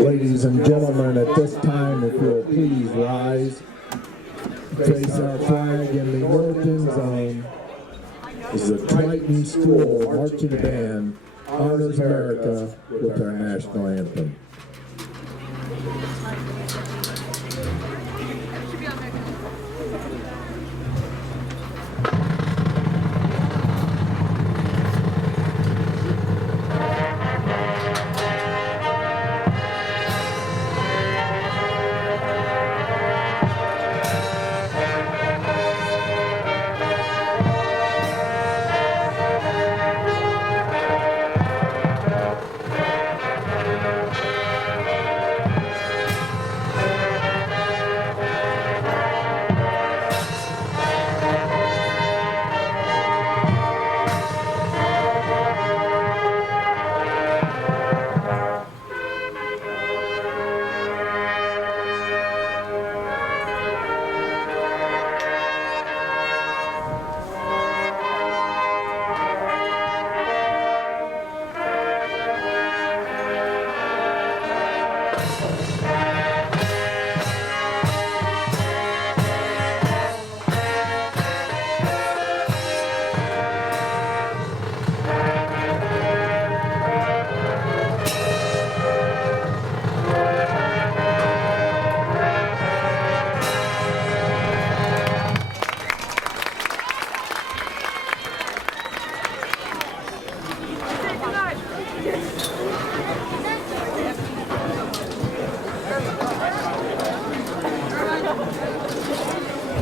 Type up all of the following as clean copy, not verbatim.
Ladies and gentlemen, at this time, if you'll please rise, face our flag in the northern zone. This is the Triton School Marching Band honors America with our national anthem.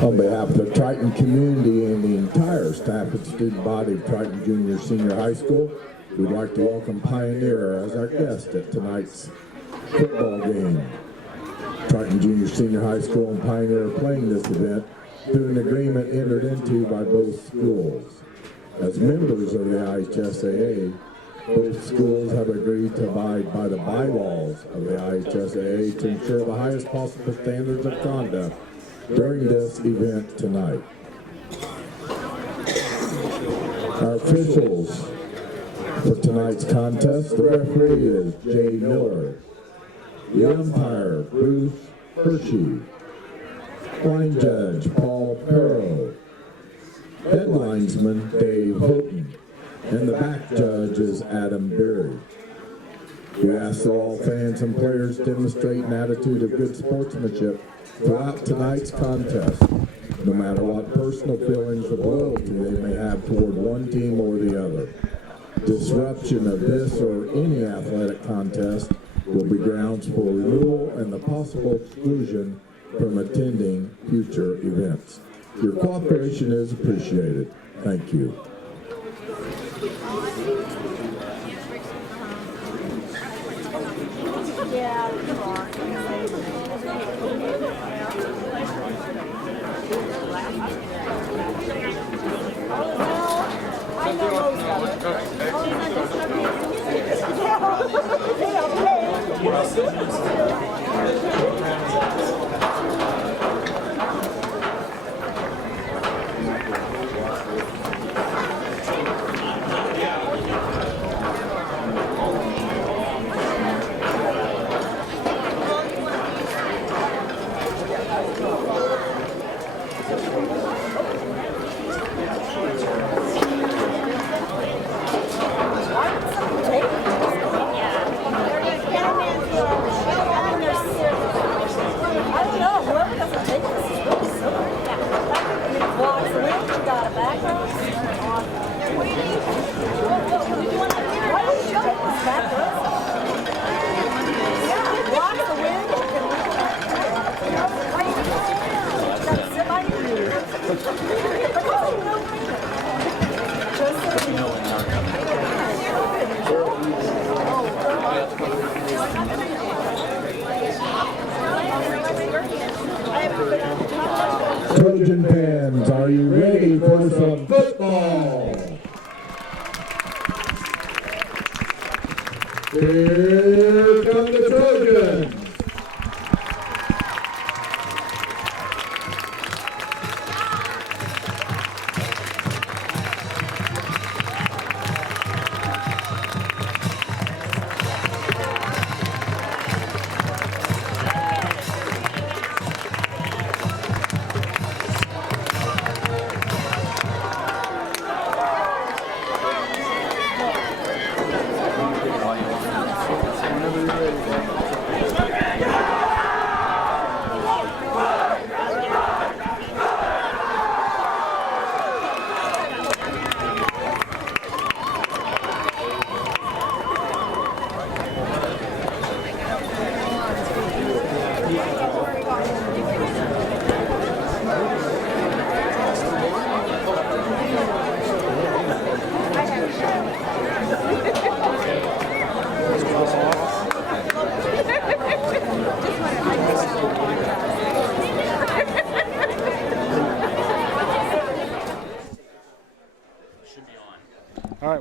On behalf of the Triton community and the entire staff and student body of Triton Junior Senior High School, we'd like to welcome Pioneer as our guest at tonight's football game. Triton Junior Senior High School and Pioneer are playing this event through an agreement entered into by both schools. As members of the IHSAA, both schools have agreed to abide by the bylaws of the IHSAA to ensure the highest possible standards of conduct during this event tonight. Our officials for tonight's contest, the referee is Jay Miller, the umpire Bruce Hershey, line judge Paul Farrell, head linesman Dave Houghton, and the back judge is Adam Berry. We ask that all fans and players demonstrate an attitude of good sportsmanship throughout tonight's contest, no matter what personal feelings of loyalty they may have toward one team or the other. Disruption of this or any athletic contest will be grounds for removal and the possible exclusion from attending future events. Your cooperation is appreciated. Thank you.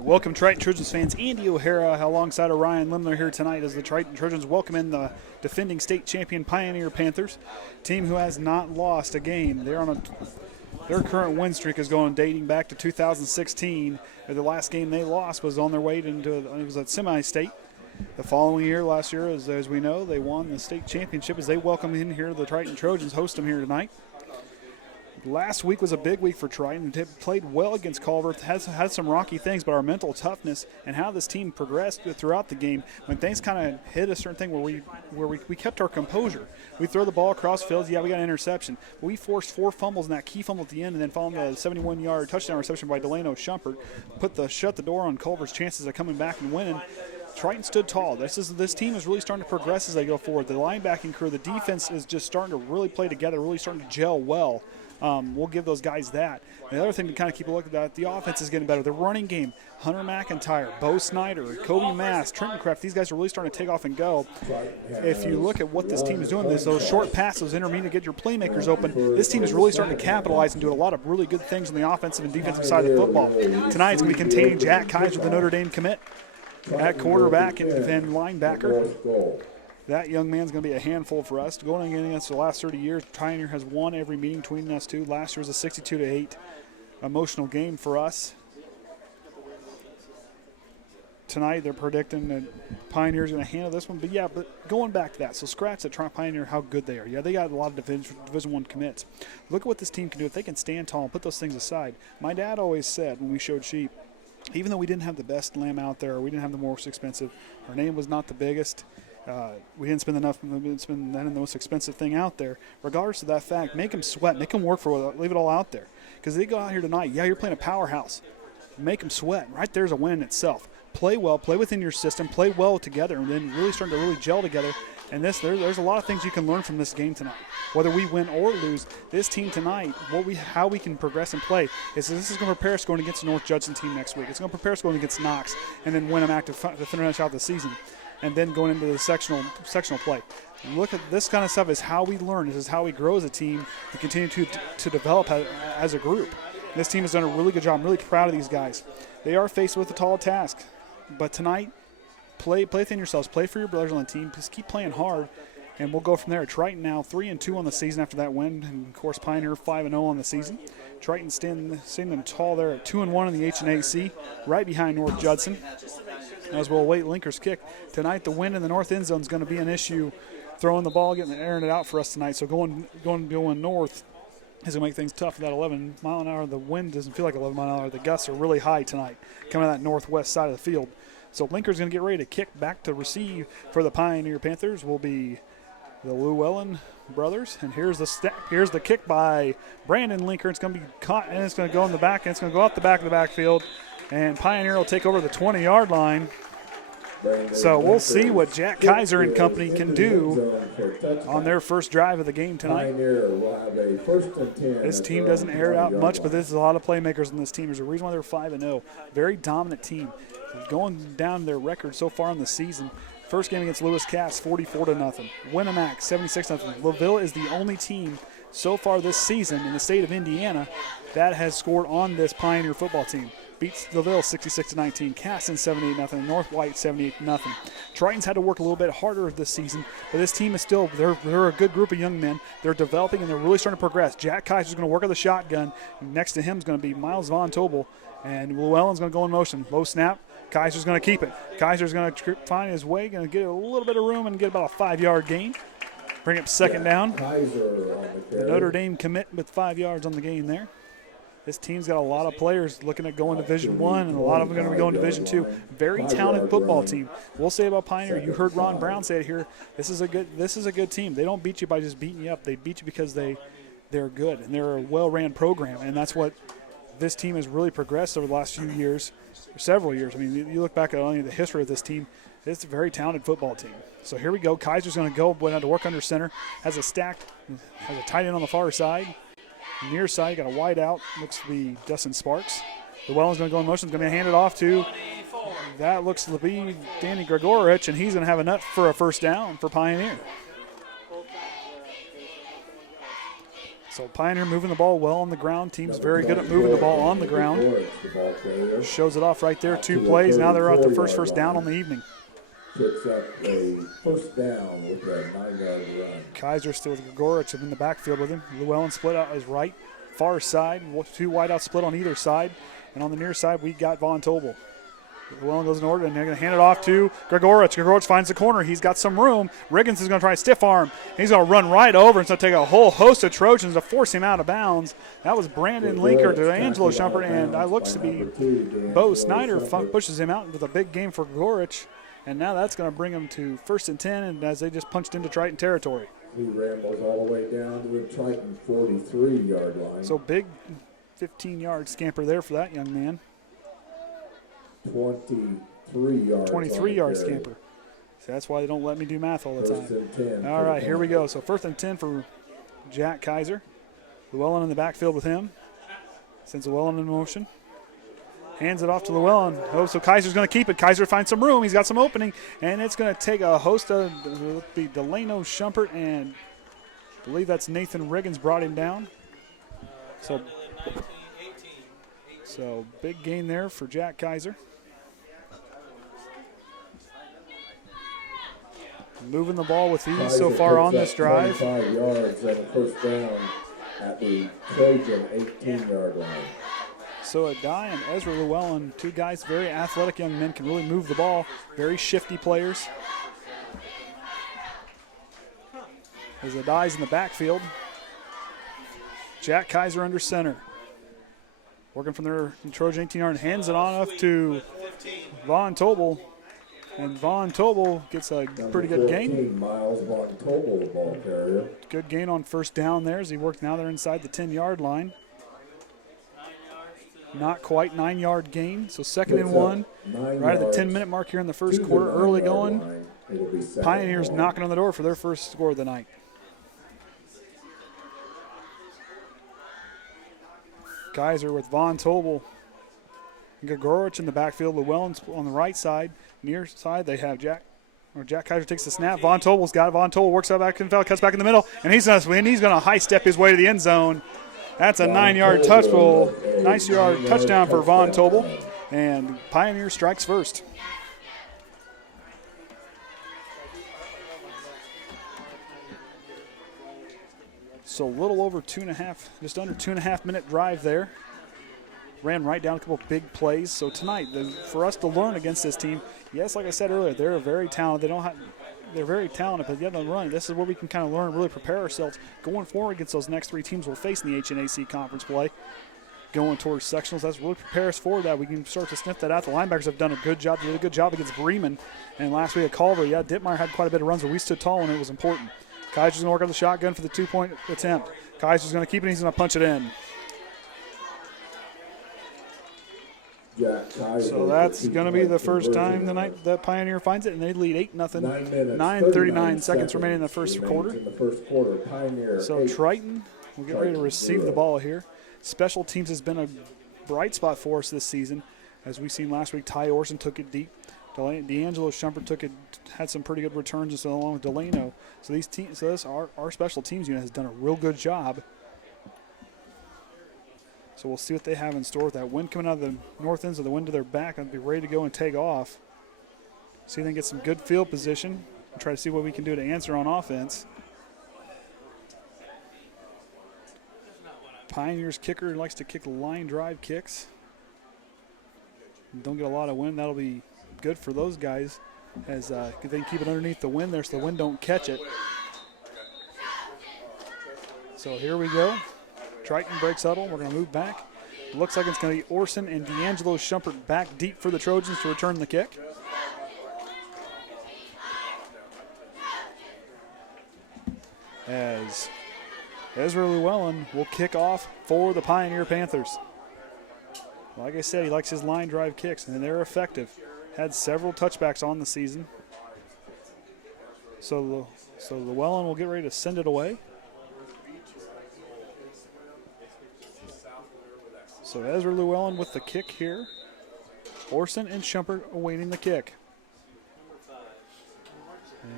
Welcome, Triton Trojans fans. Andy O'Hara alongside of Ryan Lemler here tonight as the Triton Trojans welcome in the defending state champion Pioneer Panthers, team who has not lost a game. They're on their current win streak is dating back to 2016. The last game they lost was on their way it was a semi-state. The following year, last year, as we know, they won the state championship as they welcome in here the Triton Trojans, host them here tonight. Last week was a big week for Triton. They played well against Culver, had some rocky things, but our mental toughness and how this team progressed throughout the game, when things kind of hit a certain thing where we kept our composure. We throw the ball across fields, we got an interception. But we forced 4 fumbles in that key fumble at the end, and then following a 71-yard touchdown reception by Delano Shumpert, shut the door on Culver's chances of coming back and winning. Triton stood tall. This team is really starting to progress as they go forward. The linebacking crew, the defense is just starting to really play together, really starting to gel well. We'll give those guys that. The other thing to kind of keep a look at, the offense is getting better. The running game, Hunter McIntyre, Snyder, Koby Mast, Trenton, Kreft, these guys are really starting to take off and go. If you look at what this team is doing, those short passes, those intermediate, get your playmakers open, this team is really starting to capitalize and do a lot of really good things on the offensive and defensive side of the football. Tonight it's going to be containing Jack Kaiser, the Notre Dame commit, at quarterback and linebacker. That young man's going to be a handful for us. Going against the last 30 years, Pioneer has won every meeting between us two. Last year was a 62-8 emotional game for us. Tonight they're predicting that Pioneer's going to handle this one. But going back to that, so scratch that Pioneer, how good they are. Yeah, they got a lot of Division I commits. Look at what this team can do. If they can stand tall and put those things aside. My dad always said when we showed sheep, even though we didn't have the best lamb out there, or we didn't have the most expensive, our name was not the biggest, we didn't spend enough, spend the most expensive thing out there. Regardless of that fact, make them sweat, make them work for it, leave it all out there. Because they go out here tonight, you're playing a powerhouse. Make them sweat. Right there's a win in itself. Play well, play within your system, play well together, and then really starting to really gel together. And there's a lot of things you can learn from this game tonight. Whether we win or lose, this team tonight, how we can progress and play is this is going to prepare us going against the North Judson team next week. It's going to prepare us going against Knox and then win them active to finish out the season. And then going into the sectional play. Look at this kind of stuff is how we learn. This is how we grow as a team and continue to develop as a group. This team has done a really good job. I'm really proud of these guys. They are faced with a tall task. But tonight, play within yourselves. Play for your brothers on the team. Just keep playing hard, and we'll go from there. Triton now 3-2 on the season after that win. And, of course, Pioneer 5-0 on the season. Triton standing tall there at 2-1 in the HNAC, right behind North Judson. As we'll await Lenker's kick. Tonight, the wind in the north end zone is going to be an issue. Throwing the ball, airing it out for us tonight. So going north is going to make things tough with that 11-mile-an-hour. The wind doesn't feel like 11-mile-an-hour. The gusts are really high tonight coming out that northwest side of the field. So Lenker's going to get ready to kick back to receive for the Pioneer Panthers will be the Llewellyn brothers. And here's the kick by Brandon Lenker. It's going to be caught, and it's going to go in the back, and it's going to go out the back of the backfield. And Pioneer will take over the 20-yard line. So we'll see what Jack Kaiser and company can do on their first drive of the game tonight. This team doesn't air it out much, but there's a lot of playmakers on this team. There's a reason why they're 5-0. Very dominant team. Going down their record so far in the season. First game against Lewis Cass, 44-0. Winnemac, 76-0. LaVille is the only team so far this season in the state of Indiana that has scored on this Pioneer football team. Beats LaVille 66-19, Casson 78-0, North White 78-0. Triton's had to work a little bit harder this season, but this team is still, they're a good group of young men. They're developing and they're really starting to progress. Jack Kaiser's going to work on the shotgun. Next to him is going to be Miles Von Tobel, and Llewellyn's going to go in motion. Low snap, Kaiser's going to keep it. Kaiser's going to find his way, going to get a little bit of room and get about a 5-yard gain. Bring up second down. The Notre Dame commit with 5 yards on the gain there. This team's got a lot of players looking at going Division I, and a lot of them are going to be going Division II. Very talented football team. We'll say about Pioneer, you heard Ron Brown say it here, this is a good team. They don't beat you by just beating you up. They beat you because they're good, and they're a well-ran program, and that's what this team has really progressed over the last few years, or several years. I mean, you look back at only the history of this team, it's a very talented football team. So here we go. Kaiser's going to go, went out to work under center, has a tight end on the far side. Near side, got a wide out, looks to be Dustin Sparks. Llewellyn's going to go in motion, going to hand it off to, that looks to be Danny Gregorich, and he's going to have a nut for a first down for Pioneer. So Pioneer moving the ball well on the ground. Team's very good at moving the ball on the ground. Shows it off right there, 2 plays. Now they're at the first down on the evening. Picks up a first down with a 9-yard run. Kaiser still with Gregorich in the backfield with him. Llewellyn split out his right, far side, 2 wideouts split on either side. And on the near side, we got Von Tobel. Llewellyn goes in order, and they're going to hand it off to Gregorich. Gregorich finds the corner. He's got some room. Riggins is going to try to stiff arm. He's going to run right over and so take a whole host of Trojans to force him out of bounds. That was Brandon Lenker to Alejando Shumpert, and it looks to be Bo Snyder pushes him out with a big game for Gregorich. And now that's going to bring him to 1st and 10, and as they just punched into Triton territory. He rambles all the way down to the Triton 43-yard line. So big 15-yard scamper there for that young man. 23-yard scamper. So that's why they don't let me do math all the time. All right, here we go. So 1st and 10 for Jack Kaiser. Llewellyn in the backfield with him. Sends Llewellyn in motion. Hands it off to Llewellyn. Oh, so Kaiser's going to keep it. Kaiser finds some room. He's got some opening, and it's going to take a host of the Delano Shumpert, and I believe that's Nathan Riggins brought him down. So big gain there for Jack Kaiser. Moving the ball with ease so far on this drive. 25 yards and a first down at the Trojan 18-yard line. So Adai and Ezra Llewellyn, 2 guys, very athletic young men, can really move the ball. Very shifty players. As Adai's in the backfield. Jack Kaiser under center. Working from their Trojan 18-yard, hands it on off to Von Tobel. And Von Tobel gets a pretty good gain. Miles Von Tobel, the ball carrier. Good gain on first down there as he worked. Now they're inside the 10-yard line. Not quite 9-yard gain. So 2nd and 1. Right at the 10-minute mark here in the first quarter. Early going. Pioneers knocking on the door for their first score of the night. Kaiser with Von Tobel. Gregorich in the backfield. Llewellyn on the right side. Near side, they have Jack Kaiser takes the snap. Von Tobel's got it. Von Tobel works out back in the field, cuts back in the middle, and he's going to high step his way to the end zone. That's a 9-yard nice yard touchdown for Von Tobel, and Pioneer strikes first. So a little over just under 2.5 minute drive there. Ran right down a couple of big plays. So tonight, for us to learn against this team, yes, like I said earlier, they're very talented. They're very talented, but yet on the run, this is where we can kind of learn, really prepare ourselves going forward against those next 3 teams we'll face in the HNAC conference play. Going towards sectionals, that's really prepare us for that. We can start to sniff that out. The linebackers have done a good job. They did a good job against Bremen. And last week at Culver, Dittmeyer had quite a bit of runs, but we stood tall when it was important. Kaiser's going to work on the shotgun for the 2-point attempt. Kaiser's going to keep it, and he's going to punch it in. So that's going to be the first time tonight that Pioneer finds it, and they lead 8-0. 9:39 seconds remaining in the first quarter. So Triton will get ready to receive the ball here. Special teams has been a bright spot for us this season. As we seen last week, Tye Orsund took it deep. D'Angelo Shumpert had some pretty good returns along with Delano. So these teams, our special teams unit has done a real good job. So we'll see what they have in store with that wind coming out of the north ends of the wind to their back. I'll be ready to go and take off. See if they can get some good field position and try to see what we can do to answer on offense. Pioneers kicker likes to kick line drive kicks. Don't get a lot of wind. That'll be good for those guys as they can keep it underneath the wind there so the wind don't catch it. So here we go. Triton breaks huddle. We're going to move back. Looks like it's going to be Orsund and Delano Shumpert back deep for the Trojans to return the kick. As Ezra Llewellyn will kick off for the Pioneer Panthers. Like I said, he likes his line drive kicks, and they're effective. Had several touchbacks on the season. So Llewellyn will get ready to send it away. So Ezra Llewellyn with the kick here. Orsund and Shumpert awaiting the kick.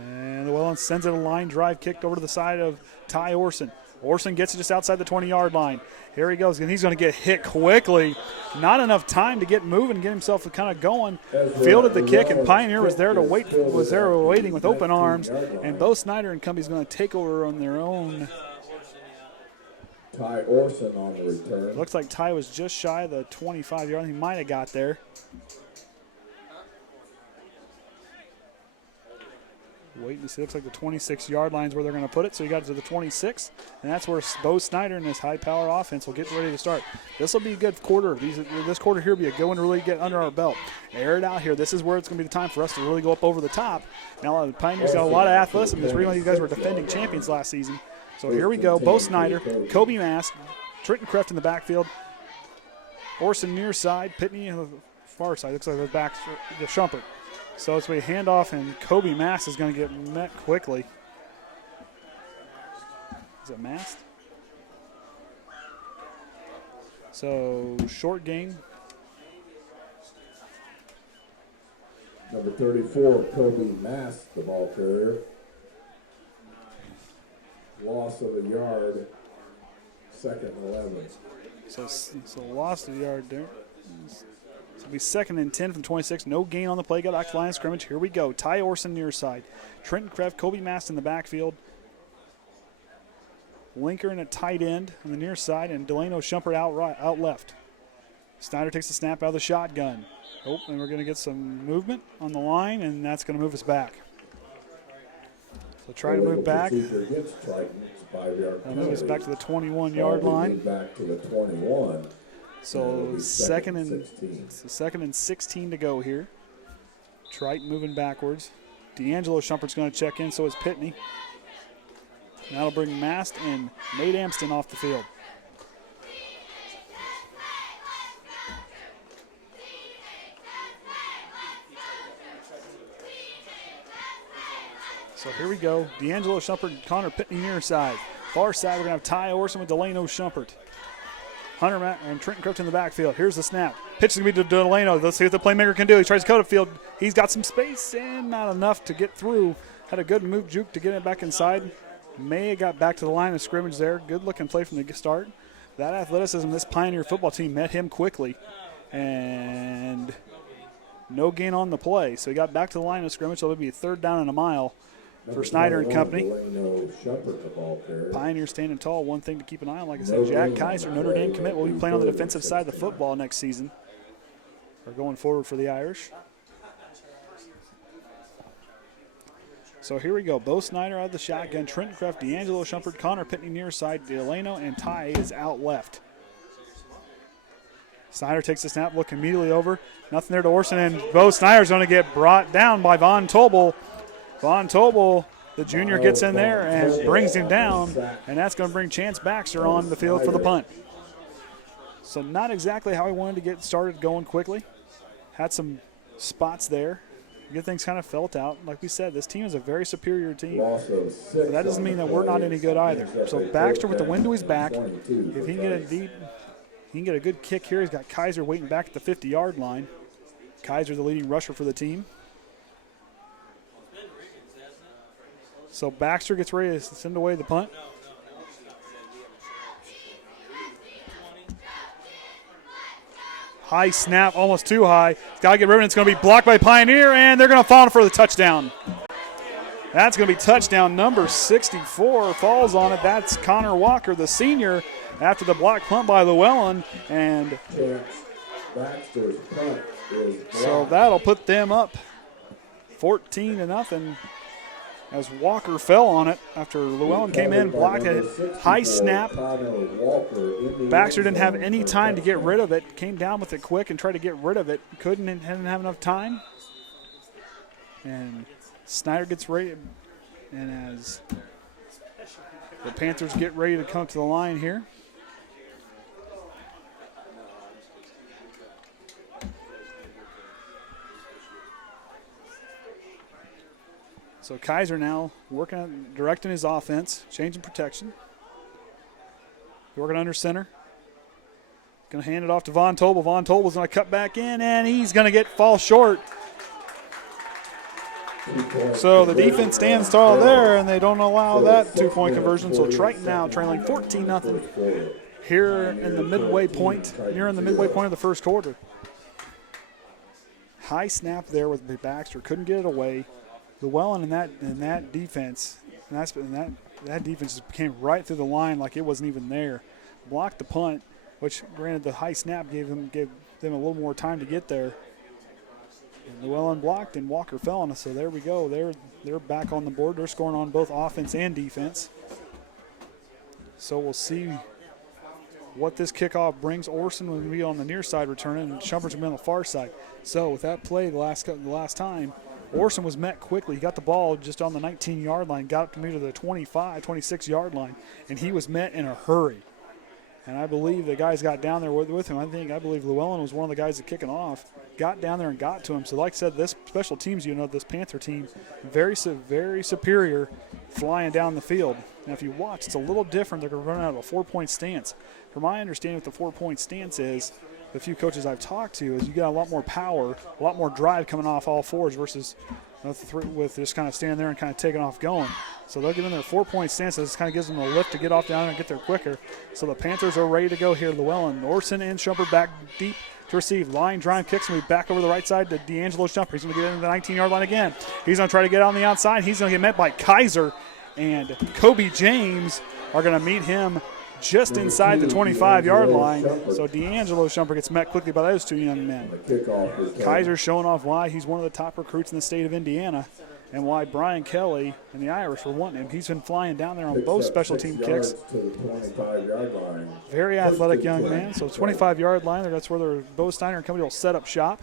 And Llewellyn sends it a line drive kick over to the side of Tye Orsund. Orsund gets it just outside the 20-yard line. Here he goes, and he's going to get hit quickly. Not enough time to get moving, get himself kind of going. Fielded the kick, and Pioneer was there waiting with open arms. And both Snyder and Company is going to take over on their own. Tye Orsund on the return. Looks like Tye was just shy of the 25-yard. He might have got there. Waiting to see. Looks like the 26-yard line is where they're going to put it. So he got it to the 26, and that's where Bo Snyder and his high-power offense will get ready to start. This will be a good quarter. This quarter here will be a good one to really get under our belt. Air it out here. This is where it's going to be the time for us to really go up over the top. Now, the Pioneers got a lot of athleticism. This really, you guys were defending champions last season. So here we go. Bo Snyder, Koby Mast, Trenton Kreft in the backfield. Orsund near side, Pitney on the far side. Looks like the back to Shumpert. So it's a handoff, and Koby Mast is going to get met quickly. Is it Mast? So short gain. Number 34, Koby Mast, the ball carrier. Loss of a yard, 2nd and 11. So lost a yard there. It'll be 2nd and 10 from 26. No gain on the play. Got back to line of scrimmage. Here we go. Tye Orsund near side. Trenton Kreft, Koby Mast in the backfield. Lenker in a tight end on the near side, and Delano Shumpert out left. Snyder takes the snap out of the shotgun. Oh, and we're going to get some movement on the line, and that's going to move us back. So try to move back. I'll move us back to the 21-yard line. Back to the 21. So second and 16 to go here. Triton moving backwards. Delano Shumpert's going to check in, so is Pitney. That'll bring Mast and Nate Amston off the field. So here we go. Delano Shumpert and Connor Pitney near side. Far side, we're going to have Tye Orsund with Delano Shumpert. Hunter Matt and Trenton Kreft in the backfield. Here's the snap. Pitch is going to be to Delano. Let's see what the playmaker can do. He tries to cut a field. He's got some space and not enough to get through. Had a good move juke to get it back inside. May have got back to the line of scrimmage there. Good looking play from the start. That athleticism, this Pioneer football team met him quickly. And no gain on the play. So he got back to the line of scrimmage. So it'll be a 3rd down and a mile for Snyder and company. Pioneer standing tall. One thing to keep an eye on, like I said, Jack Kaiser, Notre Dame commit, will be playing on the defensive side of the football next season. Or going forward for the Irish. So here we go. Bo Snyder out of the shotgun. Trenton Kreft, Delano Shumpert, Connor Pitney near side. Delano and Tye is out left. Snyder takes the snap, look immediately over. Nothing there to Orsund, and Bo Snyder's going to get brought down by Von Tobel. Von Tobel, the junior, gets in there and brings him down, and that's going to bring Chance Baxter on the field for the punt. So not exactly how he wanted to get started going quickly. Had some spots there. Good things kind of felt out. Like we said, this team is a very superior team. But that doesn't mean that we're not any good either. So Baxter with the wind to his back. If he can get a deep, he can get a good kick here. He's got Kaiser waiting back at the 50-yard line. Kaiser the leading rusher for the team. So Baxter gets ready to send away the punt. High snap, almost too high. It's got to get rid of it. It's going to be blocked by Pioneer, and they're going to fall for the touchdown. That's going to be touchdown number 64. Falls on it. That's Connor Walker, the senior, after the block punt by Llewellyn. And so that'll put them up 14-0. as Walker fell on it after Llewellyn came in, blocked it. High snap. Baxter didn't have any time to get rid of it. Came down with it quick and tried to get rid of it. Didn't have enough time. And Snyder gets ready. And as the Panthers get ready to come to the line here. So Kaiser now directing his offense, changing protection. Working under center. Going to hand it off to Von Tobel. Von Tobel's going to cut back in, and he's going to fall short. So the defense stands tall there, and they don't allow that two-point conversion. So Triton now trailing 14-0 here in the midway point, nearing the midway point of the first quarter. High snap there with Baxter. Couldn't get it away. Llewellyn in that defense, that defense just came right through the line like it wasn't even there. Blocked the punt, which granted the high snap gave them a little more time to get there. And Llewellyn blocked and Walker fell on us. So there we go. They're back on the board. They're scoring on both offense and defense. So we'll see what this kickoff brings. Orsund will be on the near side returning, and Shumpert's going to be on the far side. So with that play the last time, Orsund was met quickly. He got the ball just on the 19-yard line, got up to me to the 25, 26-yard line, and he was met in a hurry. And I believe the guys got down there with him. I believe Llewellyn was one of the guys that kicking off, got down there and got to him. So like I said, this special teams unit, this Panther team, very superior flying down the field. Now if you watch, it's a little different. They're going to run out of a 4-point stance. From my understanding what the 4-point stance is, the few coaches I've talked to, is you got a lot more power, a lot more drive coming off all fours versus with just kind of standing there and kind of taking off going. So they're giving their 4-point stance. This kind of gives them a lift to get off down and get there quicker. So the Panthers are ready to go here. Llewellyn, Orsund, and Shumpert back deep to receive. Line drive kicks, and we back over the right side to D'Angelo Shumpert. He's going to get into the 19-yard line again. He's going to try to get on the outside. He's going to get met by Kaiser, and Kobe James are going to meet him just inside the 25-yard line. So D'Angelo Shumpert gets met quickly by those two young men. Kaiser showing off why he's one of the top recruits in the state of Indiana and why Brian Kelly and the Irish were wanting him. He's been flying down there on both special team kicks. Very athletic young man. So 25-yard line, that's where their Bo Steiner and company will set up shop.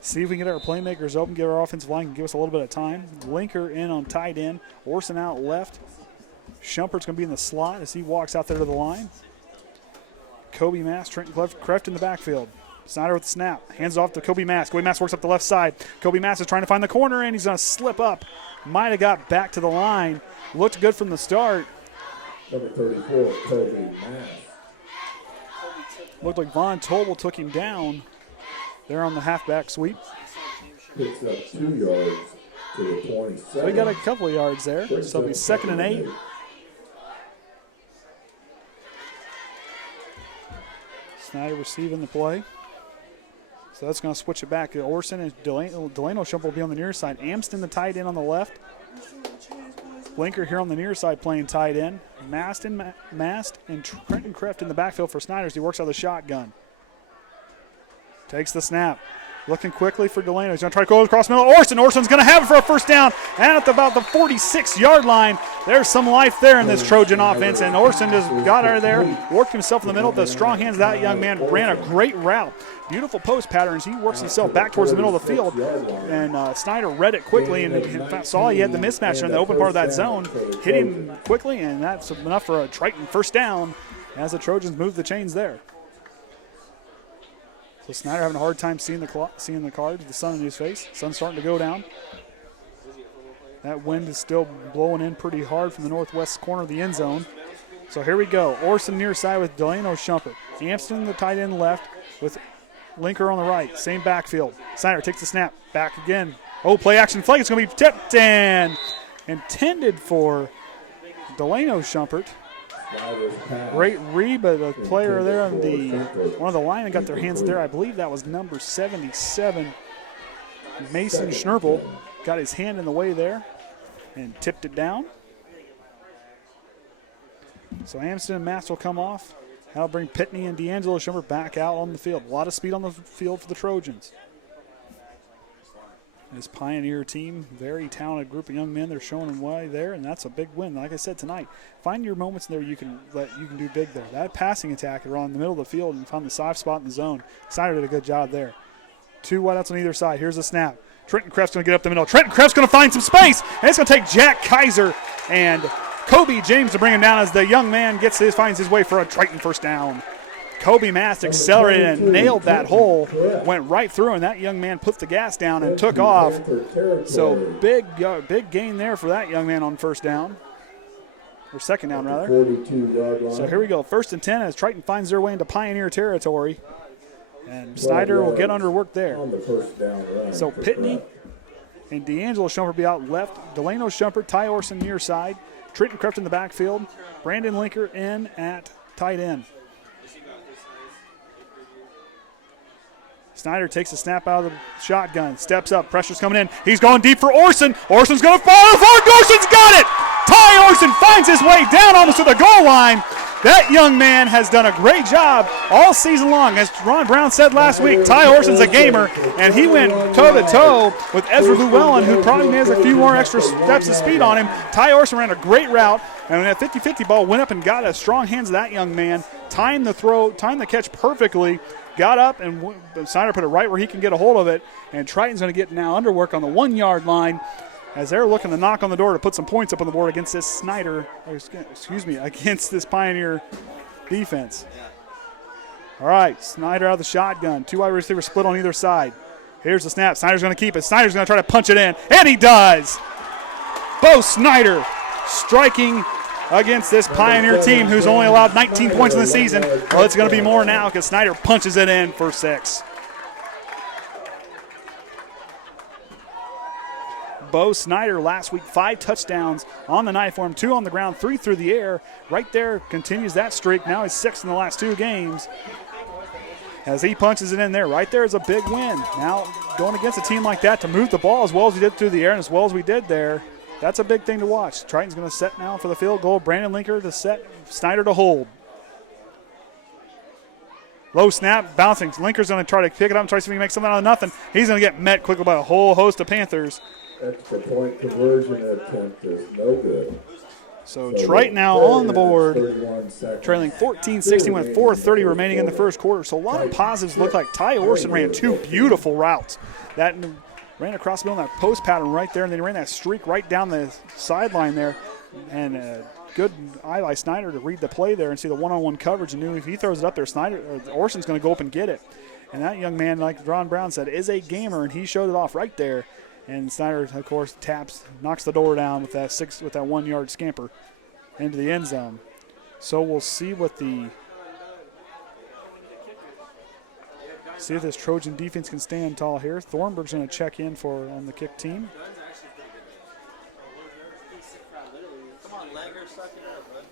See if we can get our playmakers open, give our offensive line, give us a little bit of time. Lenker in on tight end. Orsund out left. Shumpert's going to be in the slot as he walks out there to the line. Koby Mast, Trenton Kreft in the backfield. Snyder with the snap. Hands it off to Koby Mast. Koby Mast works up the left side. Koby Mast is trying to find the corner, and he's going to slip up. Might have got back to the line. Looked good from the start. Number 34, Koby Mast. Looked like Von Tobel took him down there on the halfback sweep. Picks up 2 yards to the 27. So he got a couple of yards there. So it'll be 2nd and 8. Snyder receiving the play. So that's going to switch it back. Orsund and Delano Shumpert will be on the near side. Amston, the tight end, on the left. Lenker here on the near side playing tight end. Mast and Trenton Kreft in the backfield for Snyder as he works out of the shotgun. Takes the snap. Looking quickly for Delano. He's going to try to go across the middle. Orsund's going to have it for a first down. And at about the 46-yard line, there's some life there in this Trojan offense. And Orsund just got out of there, worked himself in the middle. The strong hands of that young man ran a great route. Beautiful post patterns. He works himself back towards the middle of the field. And Snyder read it quickly and saw he had the mismatch in the open part of that zone. Hit him quickly, and that's enough for a Triton first down as the Trojans move the chains there. So Snyder having a hard time seeing the card with the sun in his face. Sun's starting to go down. That wind is still blowing in pretty hard from the northwest corner of the end zone. So here we go. Orsund near side with Delano Shumpert. Amston, the tight end, left with Lenker on the right. Same backfield. Snyder takes the snap. Back again. Oh, play action flag. It's going to be tipped and intended for Delano Shumpert. Great read, but the player there on one of the linemen got their hands there. I believe that was number 77, Mason Schnurple, got his hand in the way there and tipped it down. So Amston and Mast will come off. That'll bring Pitney and D'Angelo Shumpert back out on the field. A lot of speed on the field for the Trojans. This Pioneer team, very talented group of young men. They're showing them way there, and that's a big win. Like I said tonight, find your moments there you can do big there. That passing attack around the middle of the field and found the soft spot in the zone. Snyder did a good job there. 2 wideouts on either side. Here's the snap. Trenton Kreft's going to get up the middle. Trenton Kreft's going to find some space, and it's going to take Jack Kaiser and Koby James to bring him down as the young man finds his way for a Triton first down. Koby Mast accelerated and nailed that hole, went right through, and that young man put the gas down and took off. So big gain there for that young man on first down, or second down rather. So here we go, 1st and 10 as Triton finds their way into Pioneer territory, and Snyder will get under work there. So Pitney and D'Angelo Shumpert be out left, Delano Shumpert, Tye Orsund near side, Trenton Kreft in the backfield, Brandon Lenker in at tight end. Snyder takes the snap out of the shotgun, steps up, pressure's coming in. He's going deep for Orsund. Orsund's going to fall forward. Orsund's got it! Tye Orsund finds his way down almost to the goal line. That young man has done a great job all season long. As Ron Brown said last week, Tye Orsund's a gamer, and he went toe-to-toe with Ezra Llewellyn, who probably has a few more extra steps of speed on him. Tye Orsund ran a great route, and when that 50-50 ball went up and got a strong hands of that young man, timed the catch perfectly, got up, and Snyder put it right where he can get a hold of it, and Triton's going to get now underwork on the 1-yard line as they're looking to knock on the door to put some points up on the board against this against this Pioneer defense. All right, Snyder out of the shotgun. 2 wide receivers split on either side. Here's the snap. Snyder's going to keep it. Snyder's going to try to punch it in, and he does. Bo Snyder striking against this Pioneer team who's only allowed 19 points in the season. Well, it's going to be more now because Snyder punches it in for 6. Bo Snyder last week, 5 touchdowns on the night for him, 2 on the ground, 3 through the air. Right there continues that streak. Now he's 6 in the last 2 games as he punches it in there. Right there is a big win. Now going against a team like that to move the ball as well as we did through the air and as well as we did there, that's a big thing to watch. Triton's going to set now for the field goal. Brandon Lenker to set, Snyder to hold. Low snap, bouncing. Linker's going to try to pick it up and try to see if he can make something out of nothing. He's going to get met quickly by a whole host of Panthers. Extra point conversion attempt is no good. So Triton now on the board, trailing 14-16 with 4:30 remaining in the first quarter. So a lot of positives. Look like Tye Orsund ran 2 beautiful routes. That ran across the middle in that post pattern right there, and then ran that streak right down the sideline there. And good eye by Snyder to read the play there and see the one-on-one coverage and knew if he throws it up there, Orsund's going to go up and get it. And that young man, like Ron Brown said, is a gamer, and he showed it off right there. And Snyder, of course, knocks the door down with that 1-yard scamper into the end zone. So we'll see if this Trojan defense can stand tall here. Thornburg's going to check in on the kick team. Come on, Lenker, suck it up, bud.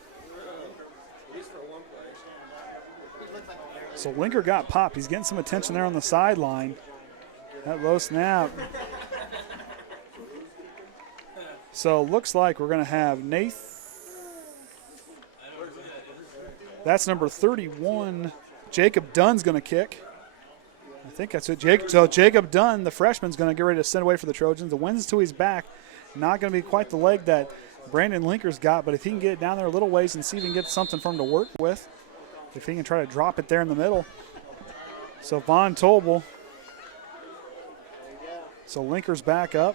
At least for one play. So Lenker got popped. He's getting some attention there on the sideline. That low snap. So looks like we're going to have that's number 31. Jacob Dunn's going to kick. I think that's it. So Jacob Dunn, the freshman's going to get ready to send away for the Trojans. The wind's to his back. Not going to be quite the leg that Brandon Lenker's got, but if he can get it down there a little ways and see if he can get something for him to work with, if he can try to drop it there in the middle. So Von Tobel. So Lenker's back up.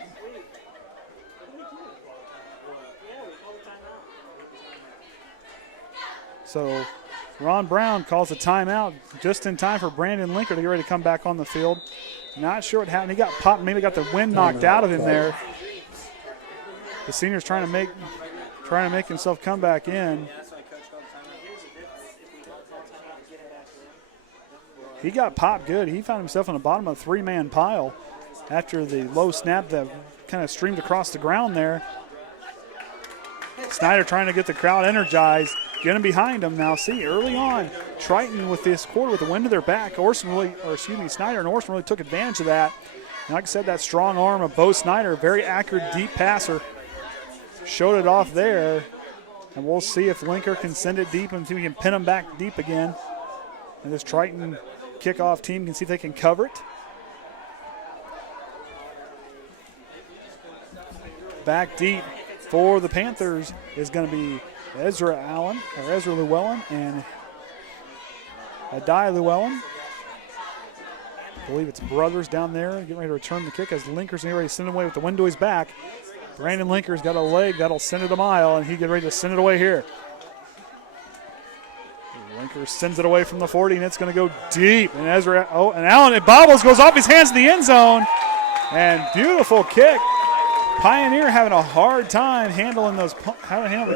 So Ron Brown calls a timeout just in time for Brandon Lenker to get ready to come back on the field. Not sure what happened. He got popped, maybe got the wind knocked out of him there. The senior's trying to make himself come back in. He got popped good. He found himself on the bottom of a 3-man pile after the low snap that kind of streamed across the ground there. Snyder trying to get the crowd energized. Getting behind him now. See, early on, Triton with this quarter with the wind to their back. Snyder and Orsund really took advantage of that. And like I said, that strong arm of Bo Snyder, very accurate, deep passer, showed it off there. And we'll see if Lenker can send it deep and see if we can pin him back deep again. And this Triton kickoff team can see if they can cover it. Back deep for the Panthers is going to be Ezra Llewellyn and Tye Llewellyn. I believe it's brothers down there getting ready to return the kick as Lenker's getting ready to send it away with the wind to his back. Brandon Lenker's got a leg that'll send it a mile, and he get ready to send it away here. Lenker sends it away from the 40, and it's going to go deep. And Allen, it bobbles, goes off his hands to the end zone. And beautiful kick. Pioneer having a hard time handling the